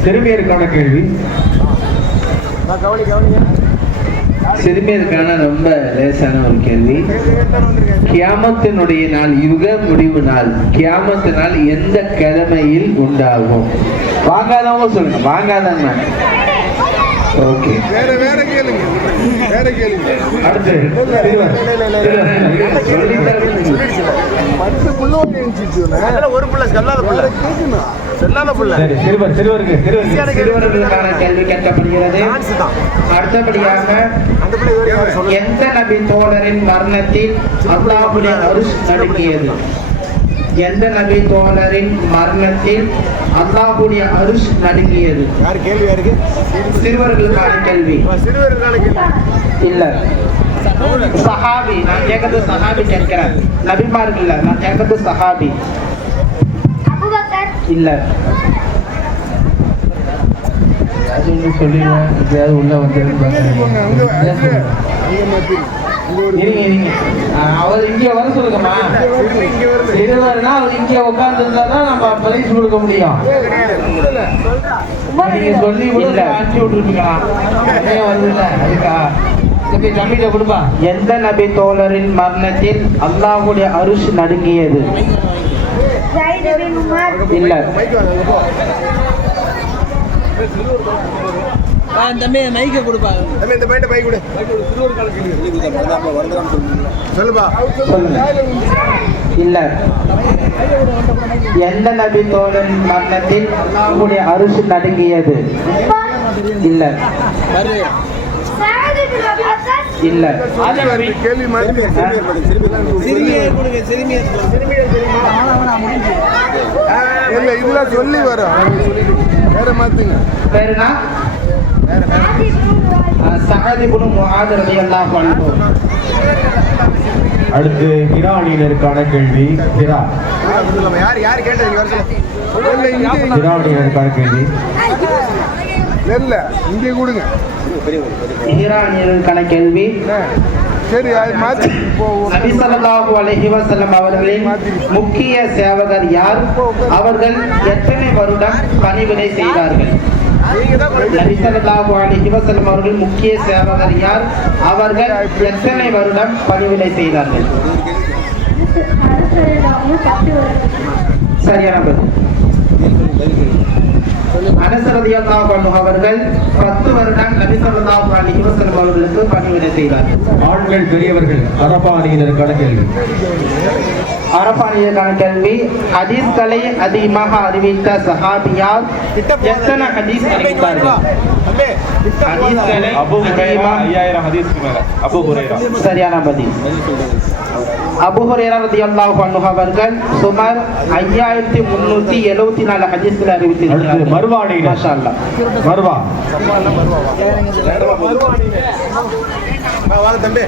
சிறுமியருக்கான கேள்வி. சிறுமியருக்கான ரொம்ப லேசான ஒரு கேள்வி. கியாமத்தினுடைய நாள், யுக முடிவு நாள், கியாமத்து நாள் எந்த கிழமையில் உண்டாகும்? வாங்காதவங்க சொல்லுங்க. வாங்காதவங்க ஓகே. அடுத்து சிறுவர்களுக்கான கேள்வி கேட்கப்படுகிறது. அடுத்தபடியாக எந்த நபி தோழரின் மரணத்தில் அல்லாஹ்வுடைய அர்ஷ் நடுங்கியது? எந்த நபி தோழரின் மரணத்தில் அல்லாஹ்வுடைய அர்ஷ் நடுங்கியது? சிறுவர்களுக்கான கேள்வி. இல்ல, சஹாபி. நான் கேட்கறது சஹாபி கேட்கிறேன், நபிமார்கள் இல்ல. நான் கேட்கறது சஹாபி. இல்ல. சொல்லிடுவேன். உள்ள வந்து இருங்க. அவர் இங்க வர சொல்லுங்கம்மா. இருவர்னா அவர் இங்க உட்கார்ந்து இருந்தாதான் நம்ம பரிசு கொடுக்க முடியும். நீங்க சொல்லி கூட அனுப்பிச்சு விட்டுருப்பீங்களா? வருதுல்ல அதுக்கா தமிழ கொடுப்பா. எந்த நபி தோழரின் மரணத்தில் அல்லாஹ்வுடைய அருஷ் நடுங்கியது? இல்ல. தம்பி மைக்க கொடுப்பா. இந்த பைட்ட பை கொடு. சொல்லுப்பா. சொல்லுங்க. இல்ல. எந்த நபி தோழரின் மரணத்தில் அல்லாஹ்வுடைய அருஷ் நடுங்கியது? இல்ல. இல்ல. கேள்வி மாதிரி இல்ல இதெல்லாம் சொல்லி வரும். வேற மாத்துங்க. பேருனா சஅத் இப்னு முஆத் ரலியல்லாஹு அன்ஹு. அடுத்து ஹிரா அணியினருக்கான கேள்வி. ஹிரா யார் கேட்டது? ஹிரா அணியினருக்கான கேள்வி. இல்ல இங்கே கொடுங்க. ஹிரானியருக்கான கேள்வி. சரி அது மாத்தி. நபி ஸல்லல்லாஹு அலைஹி வஸல்லம் அவர்களின் முக்கிய சேவகர் யார்? அவர்கள் எத்தனை வருடம் பணிவிடை செய்தார்கள்? நபி ஸல்லல்லாஹு அலைஹி வஸல்லம் அவர்கள் முக்கிய சேவகர் யார்? அவர்கள் எத்தனை வருடம் பணிவிடை செய்தார்கள்? சரியான பதில். அனஸ் ரலியல்லாஹு அன்ஹு அவர்கள் 10 வருடம் நபி ஸல்லல்லாஹு அலைஹி வஸல்லம் அவர்களுக்கு பணிவிடை செய்தார்கள். ஆண்கள் பெரியவர்கள் அரபா அணியினருக்கான கேள்வி. அரபா அணியினருக்கான கேள்வி. ஹதீஸ்களை அதிகமாக அறிவித்த சஹாபியார் எத்தனை ஹதீஸ் அறிவித்தார்கள்? ஹதீஸ்களை அபூ ஹுரைரா 5000 ஹதீஸ்க்கு மேல. அபூ ஹுரைரா. சரியான பதில். அபூ ஹுரைரா ரலியல்லாஹு அன்ஹு அவர்கள் சுமார் 5374 ஹதீஸ்களை அறிவித்திருக்கிறார்கள். மர்வா அணியினர். மாஷா அல்லாஹ். மர்வா. வாங்க தம்பி.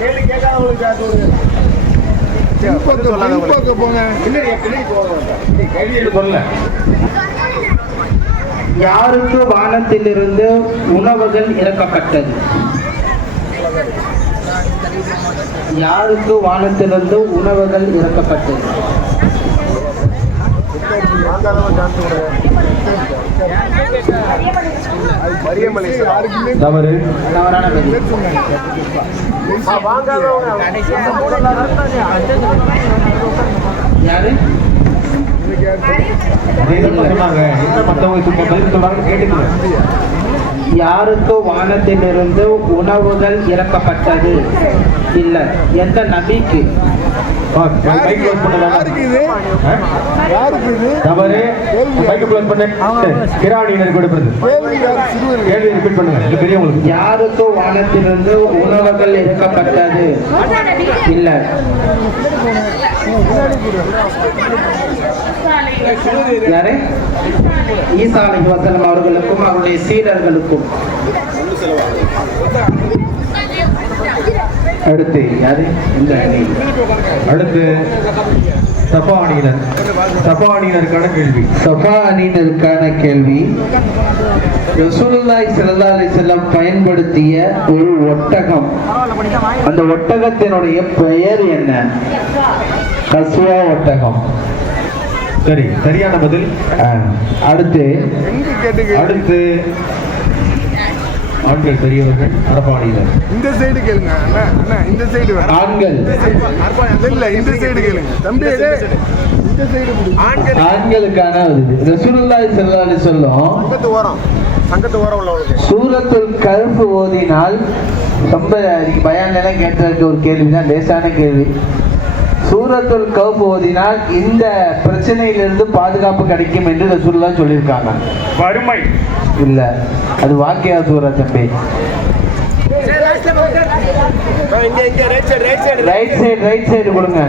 கேள்வி கேட்காதவங்களுக்கு அது ஒரு போங்க. கேள்வி சொல்ல. யாருக்கு வானத்திலிருந்து உணவுகள் இறக்கப்பட்டது? யாருக்கு வானத்திலிருந்து உணவுகள் இறக்கப்பட்டது? தவறு. தவறான பதில். யாரு? யாருக்கு வானத்திலிருந்து உணவுகள் இறக்கப்பட்டது? இல்ல. எந்த நபிக்கு? தவறு. யாருக்கு வானத்திலிருந்து உணவுகள் இறக்கப்பட்டது? இல்ல. யாரு? ஈசா அலைஹிஸ்ஸலாம் அவர்களுக்கும் அவருடைய சீடர்களுக்கும். அடுத்து யாரு? இந்த அணி. அடுத்து சஃபா அணியினர். சஃபா அணியினருக்கான கேள்வி. சஃபா அணியினருக்கான கேள்வி. ரசூலுல்லாஹி ஸல்லல்லாஹு அலைஹி வஸல்லம் பயன்படுத்திய ஒரு ஒட்டகம், அந்த ஒட்டகத்தினுடைய பெயர் என்ன? கஸ்வா ஒட்டகம். சரி, சரியான பதில். அடுத்து ஆண்கள் பெரியவர்கள் அரபா அணியினர். இந்த சைடு கேளுங்க. அண்ணா இந்த சைடு ஆண்கள் இல்ல இந்த சைடு கேளுங்க தம்பி. இந்த சைடு ஆண்களுக்கான ரசூலுல்லாஹி ஸல்லல்லாஹு அலைஹி வஸல்லம் சங்கத்து ஓரம் உள்ளவங்களுக்கு சூரத்துல் கஹ்ஃப் ஓதினால், ரொம்ப பயான்ல எல்லாம் கேட்டிருக்க ஒரு கேள்விதான், லேசான கேள்வி. சூரத்துல் கஹ்ஃப் ஓதினால் இந்த பிரச்சனையிலிருந்து பாதுகாப்பு கிடைக்கும் என்று ரசூலுல்லாஹ் சொல்லியிருக்காங்க. வறுமை இல்ல, அது வாக்கியா சூரா தம்பி. ரைட் சைடு கொடுங்க.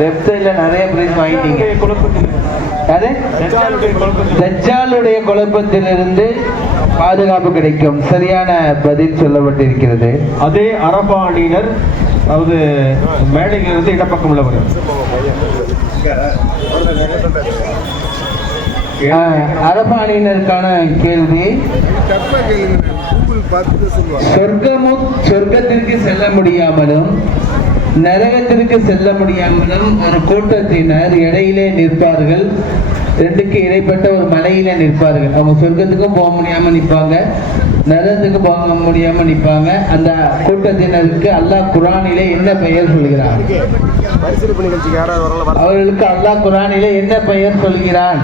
லெஃப்ட் சைடுல நிறைய பிரைஸ் வாங்கிட்டீங்க. அது தஜ்ஜாலுடைய குழப்பத்திலிருந்து பாதுகாப்பு கிடைக்கும். சரியான பதில் சொல்லப்பட்டிருக்கிறது. அதே அரபா அணியினர், அதாவது மேடையிலிருந்து இடப்பக்கம் உள்ளவர். அரபாணியினருக்கான கேள்வி. சொர்க்கத்திற்கு செல்ல முடியாமலும் நரகத்திற்கு செல்ல முடியாமலும் ஒரு கூட்டத்தினர் இடையிலே நிற்பார்கள். ரெண்டுக்கு இடைப்பட்ட ஒரு மலையில நிற்பார்கள். அவங்க சொர்க்கத்துக்கும் போக முடியாம நிற்பாங்க, நரகத்துக்கு போக முடியாம நிற்பாங்க. அந்த கூட்டத்தினருக்கு அல்லாஹ் குர்ஆனிலே என்ன பெயர் சொல்கிறான்? அவர்களுக்கு அல்லாஹ் குர்ஆனிலே என்ன பெயர் சொல்கிறான்?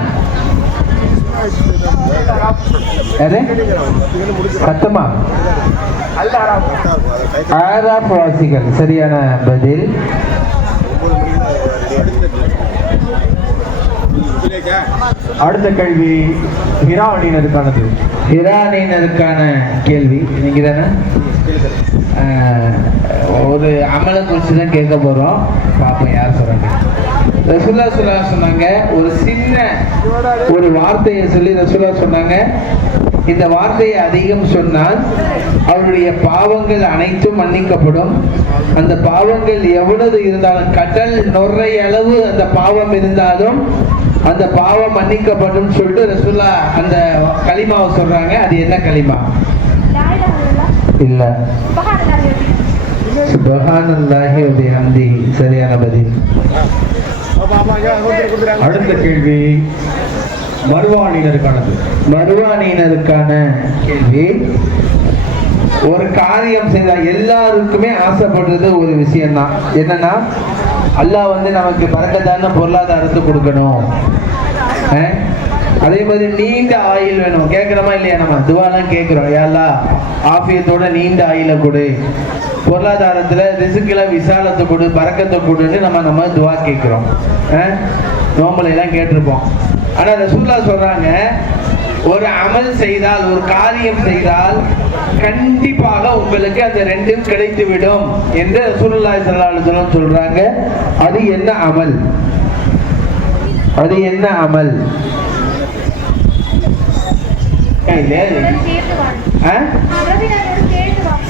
சத்தமா? ஆராப் வாசிகள். சரியான பதில். அடுத்த கேள்வி ஹிரா அணியினருக்கானது. ஹிரா அணியினருக்கான கேள்வி நீங்க தானே? ஒரு அமலை குறித்து தான் கேட்க போறோம். பாப்போம் யார் சொல்றாங்க. ரசூலுல்லாஹ் ஸல்லல்லாஹு அலைஹி சொன்னாங்க, ஒரு சின்ன ஒரு வார்த்தையை சொல்லி ரசூலுல்லாஹ் சொன்னாங்க, இந்த வார்த்தையை அதிகம் சொன்னால் அவருடைய பாவங்கள் அனைத்தும் மன்னிக்கப்படும். அந்த பாவங்கள் எவ்வளவு இருந்தாலும், கடல் நுரை அளவு அந்த பாவம் இருந்தாலும் அந்த பாவம் மன்னிக்கப்படும் சொல்லிட்டு ரசூலுல்லாஹ் அந்த கலிமாவை சொல்றாங்க. அது என்ன கலிமா? இல்ல, சுப்ஹானல்லாஹி வ பிஹம்திஹி. சரியான பதில். அடுத்த கேள்வி மர்வானினருக்கானது. மர்வானினருக்கான கேள்வி. ஒரு காரியம் செய்தால் எல்லாருக்குமே ஆசைப்படுறது ஒரு விஷயம்தான். என்னன்னா, அல்லாஹ் நமக்கு பரக்கத்தான பொருளாதாரத்தை கொடுக்கணும், அதே மாதிரி நீண்ட ஆயுள் வேணும். கேட்கிறோமா இல்லையா? நம்ம துவாலாம் கேட்கிறோம், யா அல்லாஹ் ஆஃபியத்தோட நீண்ட ஆயுளை கொடு, பொருளாதாரத்துல ரிஸ்க்ல விசாலத்தை கொடு, பரக்கத்தை கொடுன்னு நம்ம துவா கேட்கிறோம். நோம்புல எல்லாம் கேட்டிருப்போம். ஆனா ரசூலுல்லாஹ் சொல்றாங்க, ஒரு அமல் செய்தால், ஒரு காரியம் செய்தால் கண்டிப்பாக உங்களுக்கு அந்த ரெண்டும் கிடைத்து விடும் என்று ரசூலுல்லாஹி ஸல்லல்லாஹு அலைஹி வஸல்லம் சொல்றாங்க. அது என்ன அமல்? அது என்ன அமல்?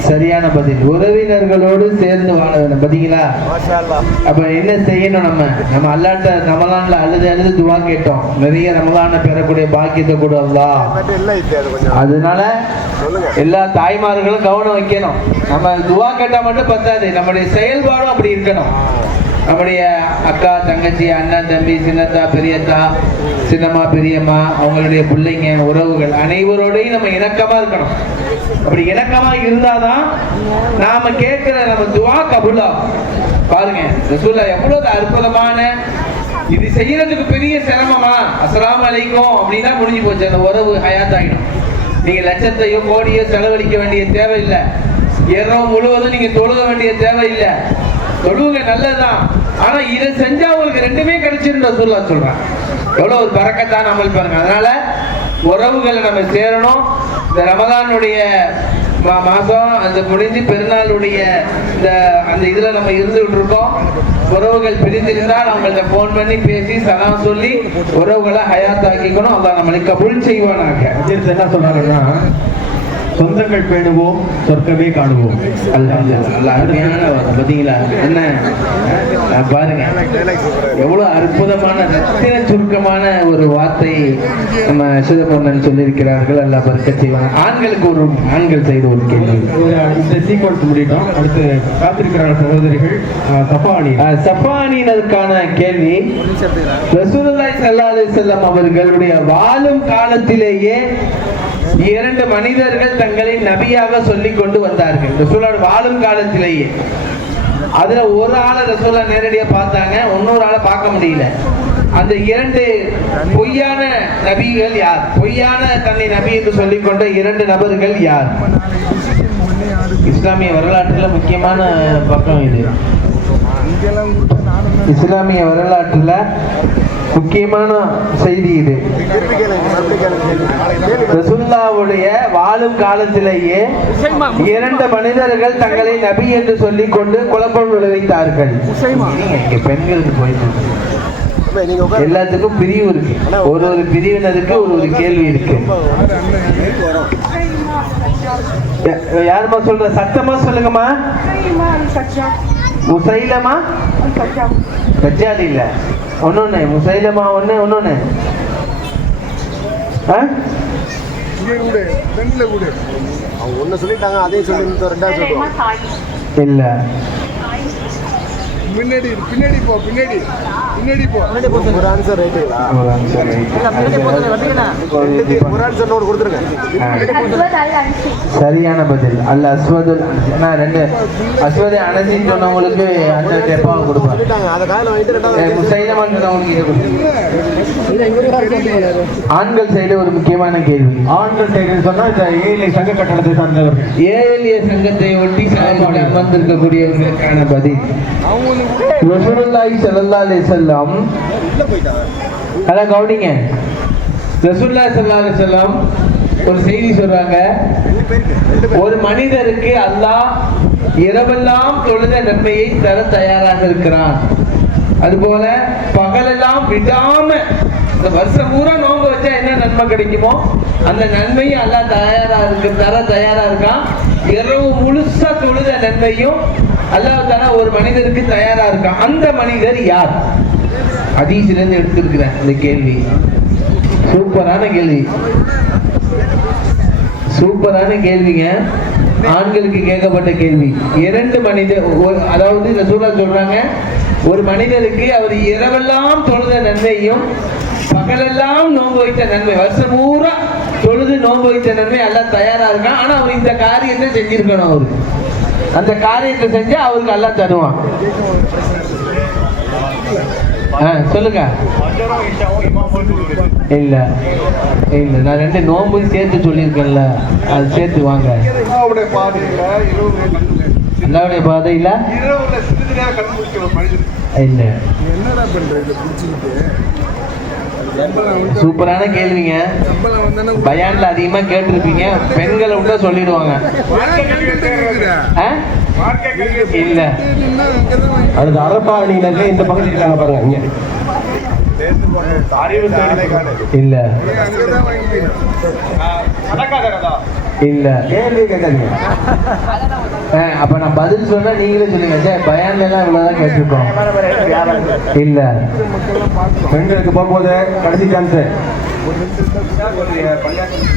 சரியான பதில். உறவினர்களோடு சேர்ந்து வாழ வேண்டும். பாத்தீங்களா? அப்ப என்ன செய்யணும்? நம்ம அல்லாட்ட ரமலான்ல அழுது துவா கேட்டோம், நிறைய ரமலான பெறக்கூடிய பாக்கியத்தை கொடு அல்லாஹ். அதனால எல்லா தாய்மார்களும் கவனம் வைக்கணும். நம்ம துவா கேட்டா மட்டும் பத்தாது, நம்முடைய செயல்பாடும் அப்படி இருக்கணும். நம்முடைய அக்கா, தங்கச்சி, அண்ணன், தம்பி, சின்னத்தா, பெரியத்தா, சின்னம்மா, பெரியம்மா, அவங்களுடைய பிள்ளைங்க, உறவுகள் அனைவரோடையும் நம்ம இணக்கமா இருக்கணும். அப்படி இணக்கமா இருந்தாதான் நாம கேட்கிற நம்ம துவா கபூலா. பாருங்க ரசூலுல்லாஹ் எவ்வளவு அற்புதமான, இது செய்யறதுக்கு பெரிய சிரமமா? அஸ்ஸலாமு அலைக்கும் அப்படின்னா முடிஞ்சு போச்சு, அந்த உறவு ஹயாத் ஆகிடும். நீங்க லட்சத்தையோ கோடியோ செலவழிக்க வேண்டிய தேவையில்லை. இரவு முழுவதும் நீங்க தொழுக வேண்டிய தேவையில்லை. தொழுவுங்க நல்லதுதான், ஆனா இதை செஞ்சா உங்களுக்கு ரெண்டுமே கிடைச்சிருந்த ரசூலுல்லாஹ் சொல்றாங்க. எவ்வளவு ஒரு பரக்கத்தான அமல் பாருங்க. அதனால உறவுகளை நம்ம சேரணும். இந்த ரமலானுடைய மாசம் அந்த முடிஞ்சு பெருநாளுடைய அந்த இதுல நம்ம இருந்துகிட்டு இருக்கோம். உறவுகள் பிரிந்திருந்தால் அவங்கள்ட்ட போன் பண்ணி பேசி சலாம் சொல்லி உறவுகளை ஹயாத் ஆக்கிக்கணும். அல்லாஹ் நம்மளுக்கு கபூல் செய்வானாக. என்ன சொன்னாங்கன்னா, சொந்தங்கள் பேணுவோம், சொர்க்கமே காணுவோம். பாத்தீங்களா? என்ன பாருங்க, எவ்வளவு அற்புதமான ரத்தின சுருக்கமான ஒரு வார்த்தை நம்ம சிதம்பரம் சொல்லியிருக்கிறார்கள். அல்லாஹ் பரக்கத் செய்வாங்க. ஆண்களுக்கு ஒரு ஆண்கள் செய்த ஒரு கேள்வி. இந்த சீக்வன்ஸ் முடிட்டோம். அடுத்து காத்திருக்கிற சகோதரிகள் சஃபானினருக்கான கேள்வி. ரசூலுல்லாஹி ஸல்லல்லாஹு அலைஹி வஸல்லம் அவர்களுடைய வாழும் காலத்திலேயே இரண்டு மனிதர்கள் தங்களை நபியாக சொல்லிக் கொண்டு வந்தார்கள். ரசூலுல்லாஹ் வாழும் காலத்திலேயே. அதுல ஒரு ஆளை ரசூலுல்லாஹ் நேரடியா பார்த்தாங்க, இன்னொரு ஆளை பார்க்க முடியல. அந்த இரண்டு பொய்யான நபிகள் யார்? பொய்யான தன்னை நபி என்று சொல்லிக் கொண்ட இரண்டு நபர்கள் யார்? இஸ்லாமிய வரலாற்றுல முக்கியமான பக்கம் இது. இஸ்லாமிய வரலாற்றுல முக்கியமான செய்தி இது. ரசூலுல்லாஹ்வுடைய வாழும் காலத்திலேயே இரண்டு மனிதர்கள் தங்களை நபி என்று சொல்லிக் கொண்டு குழப்பம் விளைவித்தார்கள். இங்க பெண்களுக்கு போயிட்டு எல்லாத்துக்கும் பிரிவு இருக்கு. ஒரு ஒரு பிரிவினருக்கு ஒரு ஒரு கேள்வி இருக்கு. யாருமா சொல்ற? சத்தமா சொல்லுங்கம்மா. முசைலமா தஜ்ஜால் இல்ல, ஒன்னொன்னு முசைலமா ஒண்ணு, ஒன்னொன்னு அவங்க ஒண்ணு சொல்லிட்டாங்க, அதே சொல்லி ரெண்டாவது சொல்லுவாங்க. இல்ல ஒரு ஆன்சர் ரைட்டுங்களா? ஒரு ஆன்சர் ஒன்று கொடுத்துருங்க. சரியான பதில் அல்ல அஸ்வதுல். ரெண்டு அஸ்வதை அனசின்னு சொன்னவங்களுக்கு அந்த டெப்பாவை கொடுப்பாங்க. சொல்லிட்டாங்க, அதை காலையில் வாங்கிட்டு ரெண்டாவது முசைலமான்னு சொன்னவங்களுக்கு இதை கொடுப்பாங்க. ஆண்கள் சைடு ஒரு முக்கியமான கேள்வி. ஆண்கள் சைடுன்னு சொன்னா இந்த ஏழை சங்க கட்டணத்தை சார்ந்தவர்கள், ஏஎல்ஏ சங்கத்தை ஒட்டி செயல்பட அமர்ந்திருக்கக்கூடியவர்களுக்கான பதில். ரசூலுல்லாஹி ஸல்லல்லாஹு அலைஹி வஸல்லம் அத கவனிங்க. ரசூலுல்லாஹி ஸல்லல்லாஹு அலைஹி வஸல்லம் ஒரு செய்தி சொல்றாங்க. ஒரு மனிதருக்கு அல்லாஹ் இரவெல்லாம் தொழுத நன்மையை தர தயாராக இருக்கிறான். அதுபோல பகலெல்லாம் விடாம இந்த வருஷம் பூரா நோன்பு வச்சா என்ன நன்மை கிடைக்குமோ அந்த நன்மையை அல்லாஹ் தர தயாரா இருக்கான். இரவு முழுசா தொழுத நன்மையும் அல்லாஹ் தான ஒரு மனிதருக்கு தயாரா இருக்கான். அந்த மனிதர் யார்? ஹதீஸ்ல இருந்து எடுத்திருக்கிறேன் இந்த கேள்வி. சூப்பரான கேள்வி, சூப்பரான கேள்விங்க. ஆண்களுக்கு கேட்கப்பட்ட கேள்வி. இரண்டு மனிதர், அதாவது ரசூலுல்லாஹ் சொல்றாங்க, ஒரு மனிதருக்கு அவர் இரவெல்லாம் தொழுத நன்மையும் பகலெல்லாம் நோன்பு வைத்த நன்மை, வருஷம் பூரா தொழுது நோன்பு வைத்த நன்மை எல்லாம் தயாரா இருக்கான். ஆனா அவர் இந்த காரியத்தை செஞ்சிருக்கணும். அவரு அந்த காரியத்தை செஞ்சா அவருக்கு எல்லாம் தருவான். சொல்லுங்க. இல்ல இல்ல, நான் ரெண்டு நோன்பு சேர்த்து சொல்லியிருக்கேன்ல, அது சேர்த்து வாங்க. அல்லாவுடைய பாதையில இல்ல. சூப்பரான கேள்விங்க. பயான்ல அதிகமா கேட்டிருப்பீங்க. பெண்களை விட்டா சொல்லிடுவாங்க. இல்ல, அடுத்து அரபாணியில இந்த பக்கத்தில் இருக்காங்க பாருங்க. இல்ல இல்ல, கேள்வி கேட்காதீங்க. அப்ப நான் பதில் சொன்னா நீங்களே சொல்லுங்க. சார் பயான்ல எல்லாம் இவ்வளவுதான் கேட்டிருக்கோம். இல்ல, பெண்களுக்கு போகும்போது கடைசி சான்ஸ்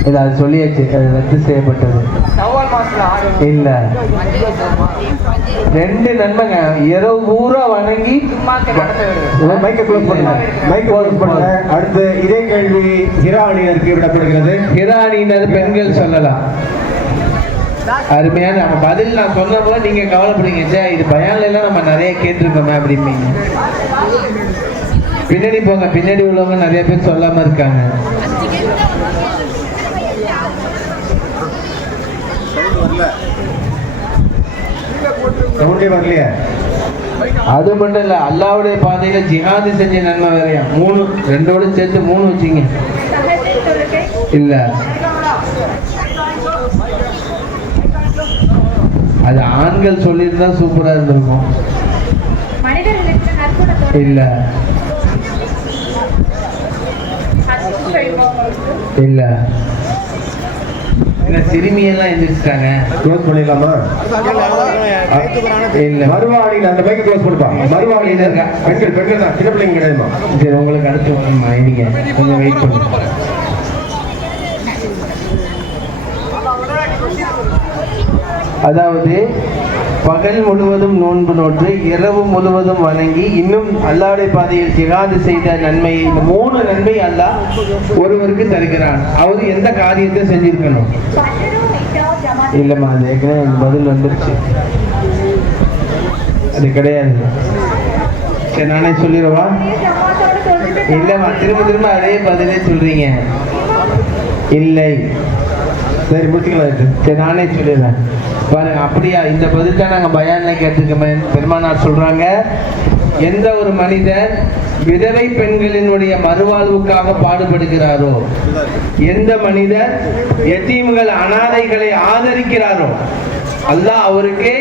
இல்ல, அது சொல்லியாச்சு, அது ரத்து செய்யப்பட்டது. இல்ல, ரெண்டு நன்மைங்க. இரவு பூரா வணங்கி மைக்கை க்ளோஸ் பண்ணுங்க, மைக்கை க்ளோஸ் பண்ணுங்க. அடுத்து இதே கேள்வி ஹிராணியருக்கு விடப்படுகிறது. ஹிராணியினர் பெண்கள் சொல்லலாம். அருமையான நம்ம பதில் நான் சொன்ன போல நீங்க கவலைப்படுங்க. சார் இது பயான்ல எல்லாம் நம்ம நிறைய கேட்டிருக்கோமே அப்படிம்பீங்க. பின்னாடி போங்க, பின்னாடி உள்ளவங்க நிறைய பேர் சொல்லாம இருக்காங்க. வரலையா? அது மட்டும் இல்ல, அல்லாவுடைய பாதையில ஜிஹாது செஞ்ச நன்மை வேறையா. 3, 2ஓட சேர்த்து 3 வச்சுங்க. இல்ல, அது ஆண்கள் சொல்லியிருந்தா சூப்பரா இருந்திருக்கும். இல்ல இல்ல, சிறுமியெல்லாம் எந்திரிச்சிட்டாங்க. க்ளோஸ் பண்ணிடலாமா? இல்ல, மறுவாடியில் அந்த பைக்கை க்ளோஸ் பண்ணிப்பாங்க. மறுவாடியில் இருக்க பெண்கள் தான், சின்ன பிள்ளைங்க கிடையாதுமா. சரி, உங்களுக்கு அடுத்து வரணுமா? நீங்க கொஞ்சம் வெயிட் பண்ணுங்க. அதாவது பகல் முழுவதும் நோன்பு நோற்று இரவு முழுவதும் வணங்கி இன்னும் அல்லாஹ்வுடைய பாதையில் ஜிஹாது செய்த நன்மை, இந்த 3 நன்மை அல்லாஹ் ஒருவருக்கு தருகிறான். அவர் எந்த காரியத்தை செஞ்சிருக்கணும்? இல்லம்மா, அது ஏற்கனவே பதில் வந்துருச்சு. அது கிடையாது. சரி, நானே சொல்லிடுவா? இல்லம்மா, திரும்ப அதே பதிலே சொல்றீங்க. இல்லை, சரி முடிச்சுக்கலாம். சரி, நானே சொல்லிடுறேன் பாருங்க. அப்படியா? இந்த பதில் தான் நாங்கள் பயான்ல கேட்டிருக்கோமே. பெருமானார் சொல்றாங்க, எந்த ஒரு மனிதர் விதவை பெண்களினுடைய மறுவாழ்வுக்காக பாடுபடுகிறாரோ, எந்த மனிதர் எத்தீம்கள் அனாதைகளை ஆதரிக்கிறாரோ, அல்லாஹ் அவருக்கு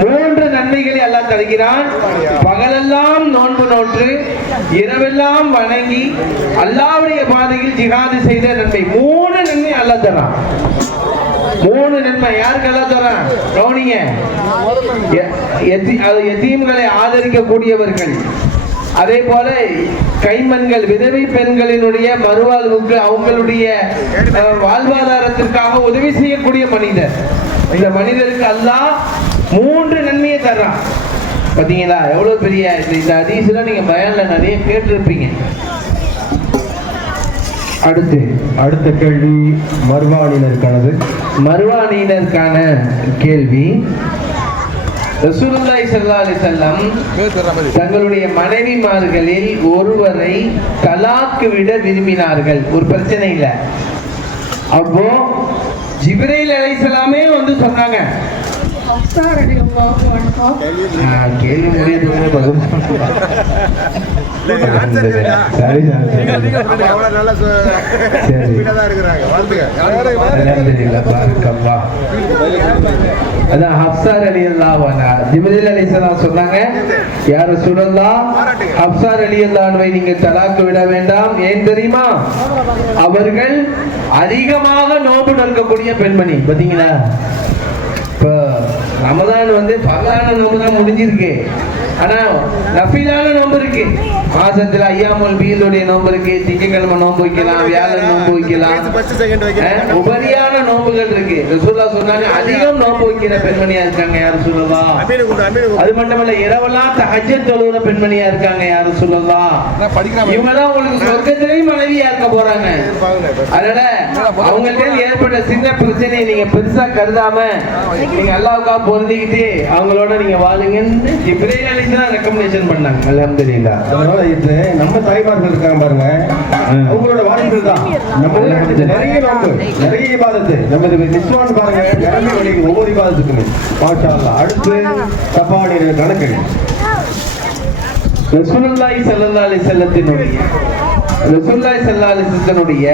3 நன்மைகளை அல்லாஹ் தருகிறான். பகலெல்லாம் நோன்பு நோற்று இரவெல்லாம் வணங்கி அல்லாஹ்வுடைய பாதையில் ஜிஹாது செய்த நன்மை. 3 நன்மை அல்லாஹ் தரான். 3 நன்மை யாருக்கு அல்லாஹ் தரான்? கவனிங்க. எத்தீம்களை ஆதரிக்கக்கூடியவர்கள், அதே போல கைமண்கள் விதவை பெண்களினுடைய மறுவாழ்வுக்கு அவங்களுடைய வாழ்வாதாரத்திற்காக உதவி செய்யக்கூடிய மனிதர். இந்த மனிதருக்கு அல்லாஹ் 3 நன்மையை தர்றான். பாத்தீங்களா எவ்வளவு பெரிய இந்த ஹதீஸ்ல நீங்க பயான்ல நிறைய கேட்டிருப்பீங்க. அடுத்த கேள்வி மர்வானியினருக்கானது. மர்வானியினருக்கான கேள்வி. ரசூலுல்லாஹி ஸல்லல்லாஹு அலைஹி வஸல்லம் தங்களுடைய மனைவிமார்களில் ஒருவரை தலாக்கு விட விரும்பினார்கள். ஒரு பிரச்சனை இல்லை. அப்போ ஜிப்ரீல் அலைஹிஸ்ஸலாமே வந்து சொன்னாங்க. கேள்வி முடியதுக்கு பதில் அதான் ஹப்சார் ரலியல்லாஹு அன்ஹா ஜிப்ரீல் அலைஹிஸ்ஸலாம் சொன்னாங்க, யா ரசூலல்லாஹ், ஹப்சார் ரலியல்லாஹு அன்ஹை நீங்க தலாக்கு விட வேண்டாம். ஏன் தெரியுமா? அவர்கள் அதிகமாக நோன்பு நோக்கக்கூடிய பெண்மணி. பாத்தீங்களா, இப்போ ரமதான் வந்து பகலான நோன்பு தான் முடிஞ்சிருக்கு, ஆனா நஃபிலான நோன்பு இருக்கு. மாசத்துல ஐயாமுல் பீலுடைய நோன்பு இருக்கு, திங்கட்கிழமை நோன்பு வைக்கலாம், வியாழன் நோன்பு வைக்கலாம், உபரியான நோன்புகள் இருக்கு. ரசூலுல்லாஹ் சொன்னாங்க அதிகம் நோன்பு வைக்கிற பெண்மணியா இருக்காங்க யார் ரசூலுல்லாஹ். அது மட்டுமல்ல இரவெல்லாம் தஹஜ்ஜத் தொழுகிற பெண்மணியா இருக்காங்க யார் ரசூலுல்லாஹ். இவங்க தான் உங்களுக்கு சொர்க்கத்திலேயும் மனைவியா இருக்க போறாங்க. அதனால அவங்கள்ட்ட ஏற்பட்ட சின்ன பிரச்சனையை நீங்க பெருசா கருதாம நீங்க அல்லாஹ்வுக்காக பொருந்திக்கிட்டு அவங்களோட நீங்க வாழுங்கன்னு ஜிப்ரீல் அலைஹிஸ்ஸலாம் ரெக்கமெண்டேஷன் பண்ணாங்க. அல்ஹம்துலில்லாஹ். அதனால இது நம்ம தாய்மார்கள் இருக்காங்க பாருங்க, அவங்களோட வாழ்க்கை தான் நம்ம நிறைய நோன்பு, நிறைய இபாதத்து. நம்ம நிஸ்வான் பாருங்க, கிளம்பி வழிக்கு ஒவ்வொரு இபாதத்துக்குமே மாஷா அல்லாஹ். அடுத்து தப்பானிய கணக்கு. ரசூலுல்லாஹி ஸல்லல்லாஹு அலைஹி வஸல்லத்தினுடைய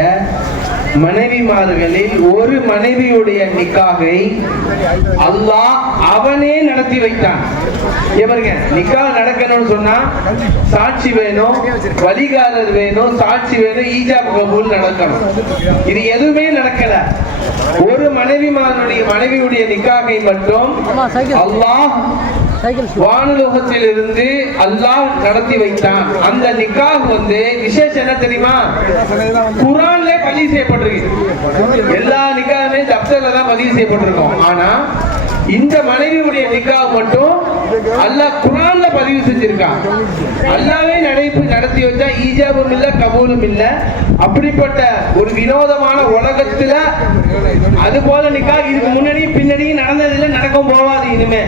மனைவிமார்களில் ஒரு மனைவியுடைய நிக்காகை அல்லாஹ் அவனே நடத்தி வைத்தான். இவருங்க நிக்காஹ் நடக்கணும்னு சொன்னா சாட்சி வேணும், வழிகாரர் வேணும், சாட்சி வேணும், ஈஜாப் கபூல் நடக்கணும். இது எதுவுமே நடக்கல. ஒரு மனைவியுடைய நிக்காகை மட்டும் அல்லாஹ் வானுலோகத்தில் இருந்து அல்லாஹ் நடத்தி வைத்தான். அந்த நிக்காஹ் வந்து விசேஷம் என்ன தெரியுமா? குர்ஆன்ல பதிவு செய்யப்பட்டிருக்கு. எல்லா நிக்காஹுமே தப்சீர்ல தான் பதிவு செய்யப்பட்டிருக்கும். ஆனா இந்த மனைவியுடைய நிக்காஹ் மட்டும் அல்லாஹ் குர்ஆன்ல பதிவு செஞ்சிருக்கான். அல்லாஹ்வே நடத்தி வச்சா ஈஜாபும் இல்ல, கபூலும் இல்ல. அப்படிப்பட்ட ஒரு வினோதமான உலகத்துல அது போல நிக்காஹ் இதுக்கு முன்னாடி பின்னாடி நடந்ததில்லை, நடக்கும் போவாது இனிமே.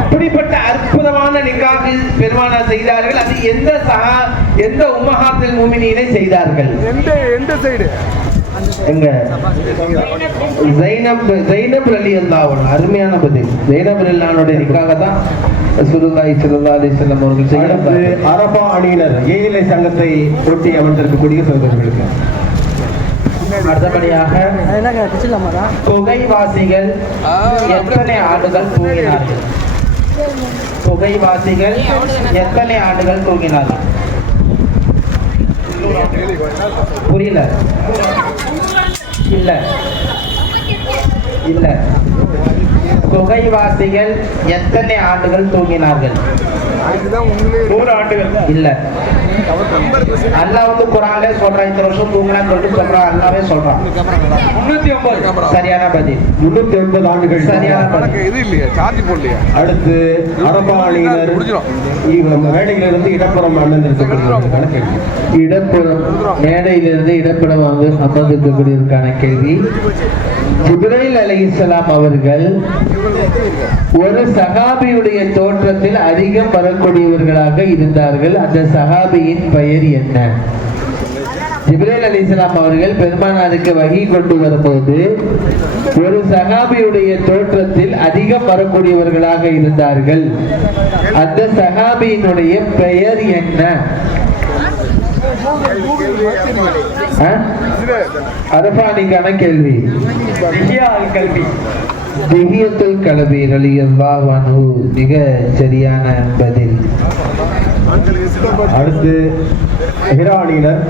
அப்படிப்பட்ட அற்புதமான நிக்காஹ் பெருமானார் செய்தார்கள். அது எந்த உம்மஹாத்துல் முஃமினீனை செய்தார்கள்? எந்த சைடு? எங்க ஜைனப் ரலியல்லாஹு அன்ஹா. அருமையான பதில். ஜைனப் ரலியல்லாஹுடைய நிக்காஹ் தான் ரசூலுல்லாஹி ஸல்லல்லாஹு அலைஹி வஸல்லம் அவர்கள் செய்தார்கள். அரபா அணியினர் ஏழை சங்கத்தை ஒட்டி அமர்ந்திருக்கக்கூடிய சகோதரர்களுக்கு அடுத்தபடியாக தொகைவாசிகள் எத்தனை ஆண்டுகள் தூங்கினார்கள்? தொகைவாசிகள் எத்தனை ஆண்டுகள் தூங்கினார்கள்? புரியல. இல்ல இல்ல தொகைவாசிகள் எத்தனை ஆண்டுகள் தூங்கினார்கள்? 100 ஆண்டுகள். இல்ல, அல்லாஹ் வந்து குர்ஆன்ல சொல்றான் இந்த வருஷம் தூங்குறான்னு சொல்லிட்டு சொல்றான். அல்லாஹ்வே சொல்றான் 309. சரியான பதில். 309 ஆண்டுகள். சரியான பதில். இது இல்லையா? சார்ஜ் போடலையா? அடுத்து அரபா அணியினர் மேடையிலிருந்து இடப்புறம் அமர்ந்திருக்கக்கூடிய கணக்கு. இடப்புறம் மேடையிலிருந்து இடப்புறம் அமர்ந்திருக்கக்கூடியதற்கான கேள்வி. ஜிப்ரீல் அலைஹிஸ்ஸலாம் அவர்கள் ஒரு சஹாபியுடைய தோற்றத்தில் அதிகம் வரக்கூடியவர்களாக இருந்தார்கள். அந்த சஹாபியின் பெயர் என்ன? ஜிப்ரீல் அலைஹிஸ்ஸலாம் அவர்கள் பெருமானாருக்கு வஹி கொண்டு வரும்போது ஒரு சஹாபியுடைய தோற்றத்தில் அதிகம் வரக்கூடியவர்களாக இருந்தார்கள். அந்த சஹாபியினுடைய பெயர் என்ன? அரபானிக்கான கேள்வி. திஹியத்துல் கல்பி ரலியல்லாஹு அன்ஹு மிக சரியான பதில். அடுத்து ஹிரானியினர்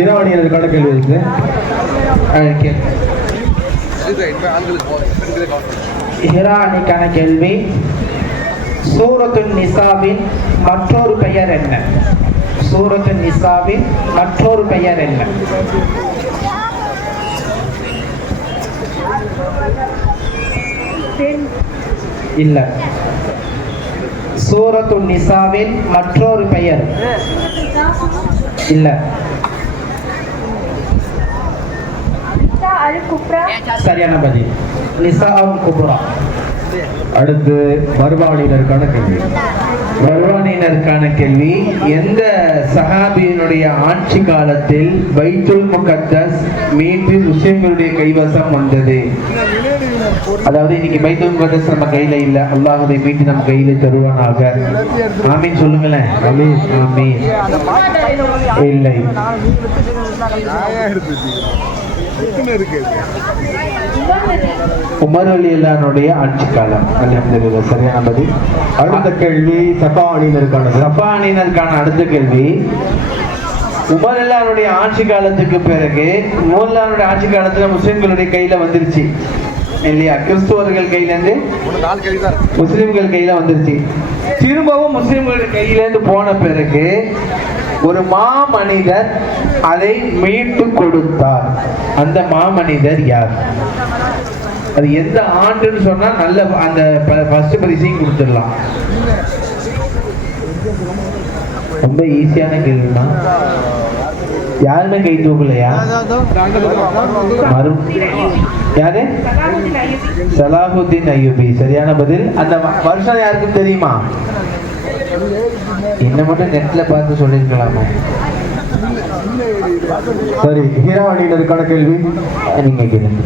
ஈரானியர்களுக்கான கேள்வி இருக்கு. ஹிரா அணிக்கான கேள்வி, சூரத்துன் நிசாவின் மற்றொரு பெயர் என்ன? சூரத்துன் நிசாவின் மற்றொரு பெயர் என்ன? இல்ல. சூரத்துன் நிசாவின் மற்றொரு பெயர் இல்ல. சரியான பதில் நிசா அல் குப்ரா. அடுத்து மர்வானியினருக்கான கேள்வி. மர்வானியினருக்கான கேள்வி, எந்த சஹாபியினுடைய ஆட்சி காலத்தில் பைத்துல் முகத்தஸ் மீண்டும் முஸ்லிம்களுடைய கைவசம் வந்தது? அதாவது இன்னைக்கு பைத்துல் முகத்தஸ் நம்ம கையில இல்ல, அல்லாஹ் அதை மீண்டும் நம்ம கையில தருவானாக. ஆமீன் சொல்லுங்களேன். ஆமீன். ஆமீன். இல்லை. உமர் ரலியல்லாஹுடைய ஆட்சி காலம். அல்ஹம்துலில்லாஹ். சரியான பதில். அடுத்த கேள்வி சஃபா அணியினருக்கானது. சஃபா அணியினருக்கான அடுத்த கேள்வி, உமர் ரலியல்லாஹுடைய ஆட்சி காலத்துக்கு பிறகு உமர் ரலியல்லாஹுடைய ஆட்சி காலத்துல முஸ்லிம்களுடைய கையில வந்துருச்சு இல்லையா? கிறிஸ்துவர்கள் கையில இருந்து முஸ்லிம்கள் கையில வந்துருச்சு. திரும்பவும் முஸ்லிம்களுடைய கையில இருந்து போன பிறகு ஒரு மாமனிதர் அதை மீட்டு கொடுத்தார். அந்த மாமனிதர் யார்? அது எந்த ஆண்டுன்னு சொன்னா நல்ல அந்த ஃபர்ஸ்ட் பரிசையும் கொடுத்துடலாம். ரொம்ப ஈஸியான கேள்விதான். யாருமே கை தூக்கலையா? யாரு? சலாஹுத்தீன் அய்யூபி. சரியான பதில். அந்த வருஷம் யாருக்கும் தெரியுமா? என்ன மட்டும் நெட்ல பார்த்து சொல்லிருக்கலாமா? சரி, ஹீரா அணியினருக்கான கேள்வி. நீங்க கேளுங்க.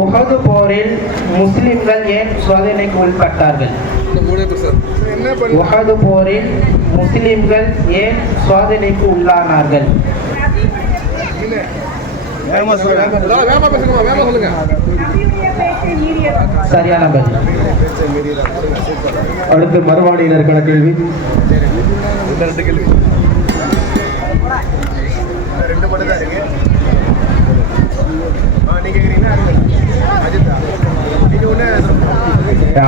உஹது போரில் முஸ்லிம்கள் ஏன் சோதனைக்கு உட்பட்டார்கள்? உஹது போரில் முஸ்லிம்கள் ஏன் சோதனைக்கு உள்ளானார்கள்? சரியான பதில். அடுத்து மர்வானியினருக்கான கேள்வி.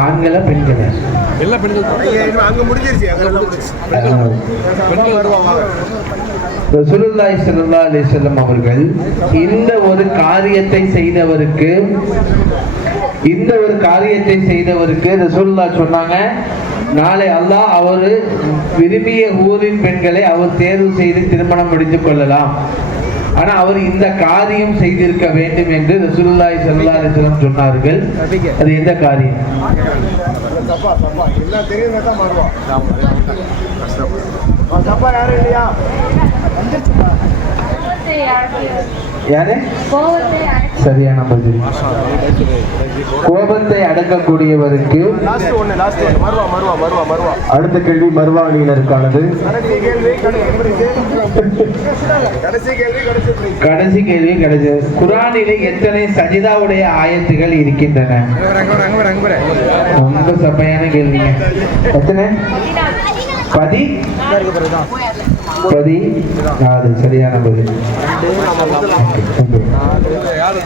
ஆண்களா பெண்களா? எல்லாம் பெண்கள். அங்க முடிஞ்சிருச்சு. ரசூலுல்லாஹி ஸல்லல்லாஹு அலைஹி வஸல்லம் அவர்கள் இந்த ஒரு காரியத்தை செய்தவருக்கு ரசூலுல்லாஹ் சொன்னாங்க, நாளை அல்லாஹ் அவர் விரும்பிய ஊரின் பெண்களை அவர் தேர்வு செய்து திருமணம் முடித்து கொள்ளலாம். ஆனா அவர் இந்த காரியம் செய்திருக்க வேண்டும் என்று ரசூலுல்லாஹி ஸல்லல்லாஹு அலைஹி வஸல்லம் சொன்னார்கள். அது எந்த காரியம்? யாரு? சரியான பதில். கோபத்தை அடக்கக்கூடியவருக்கு. அடுத்த கேள்வி மர்வா அணியினருக்கானது. கடைசி கேள்வி கிடைச்சது. குர்ஆனிலே எத்தனை சஜிதாவுடைய ஆயத்துகள் இருக்கின்றன? ரொம்ப சபையான கேள்விங்க. எத்தனை? 14. சரியான பதில். யாரு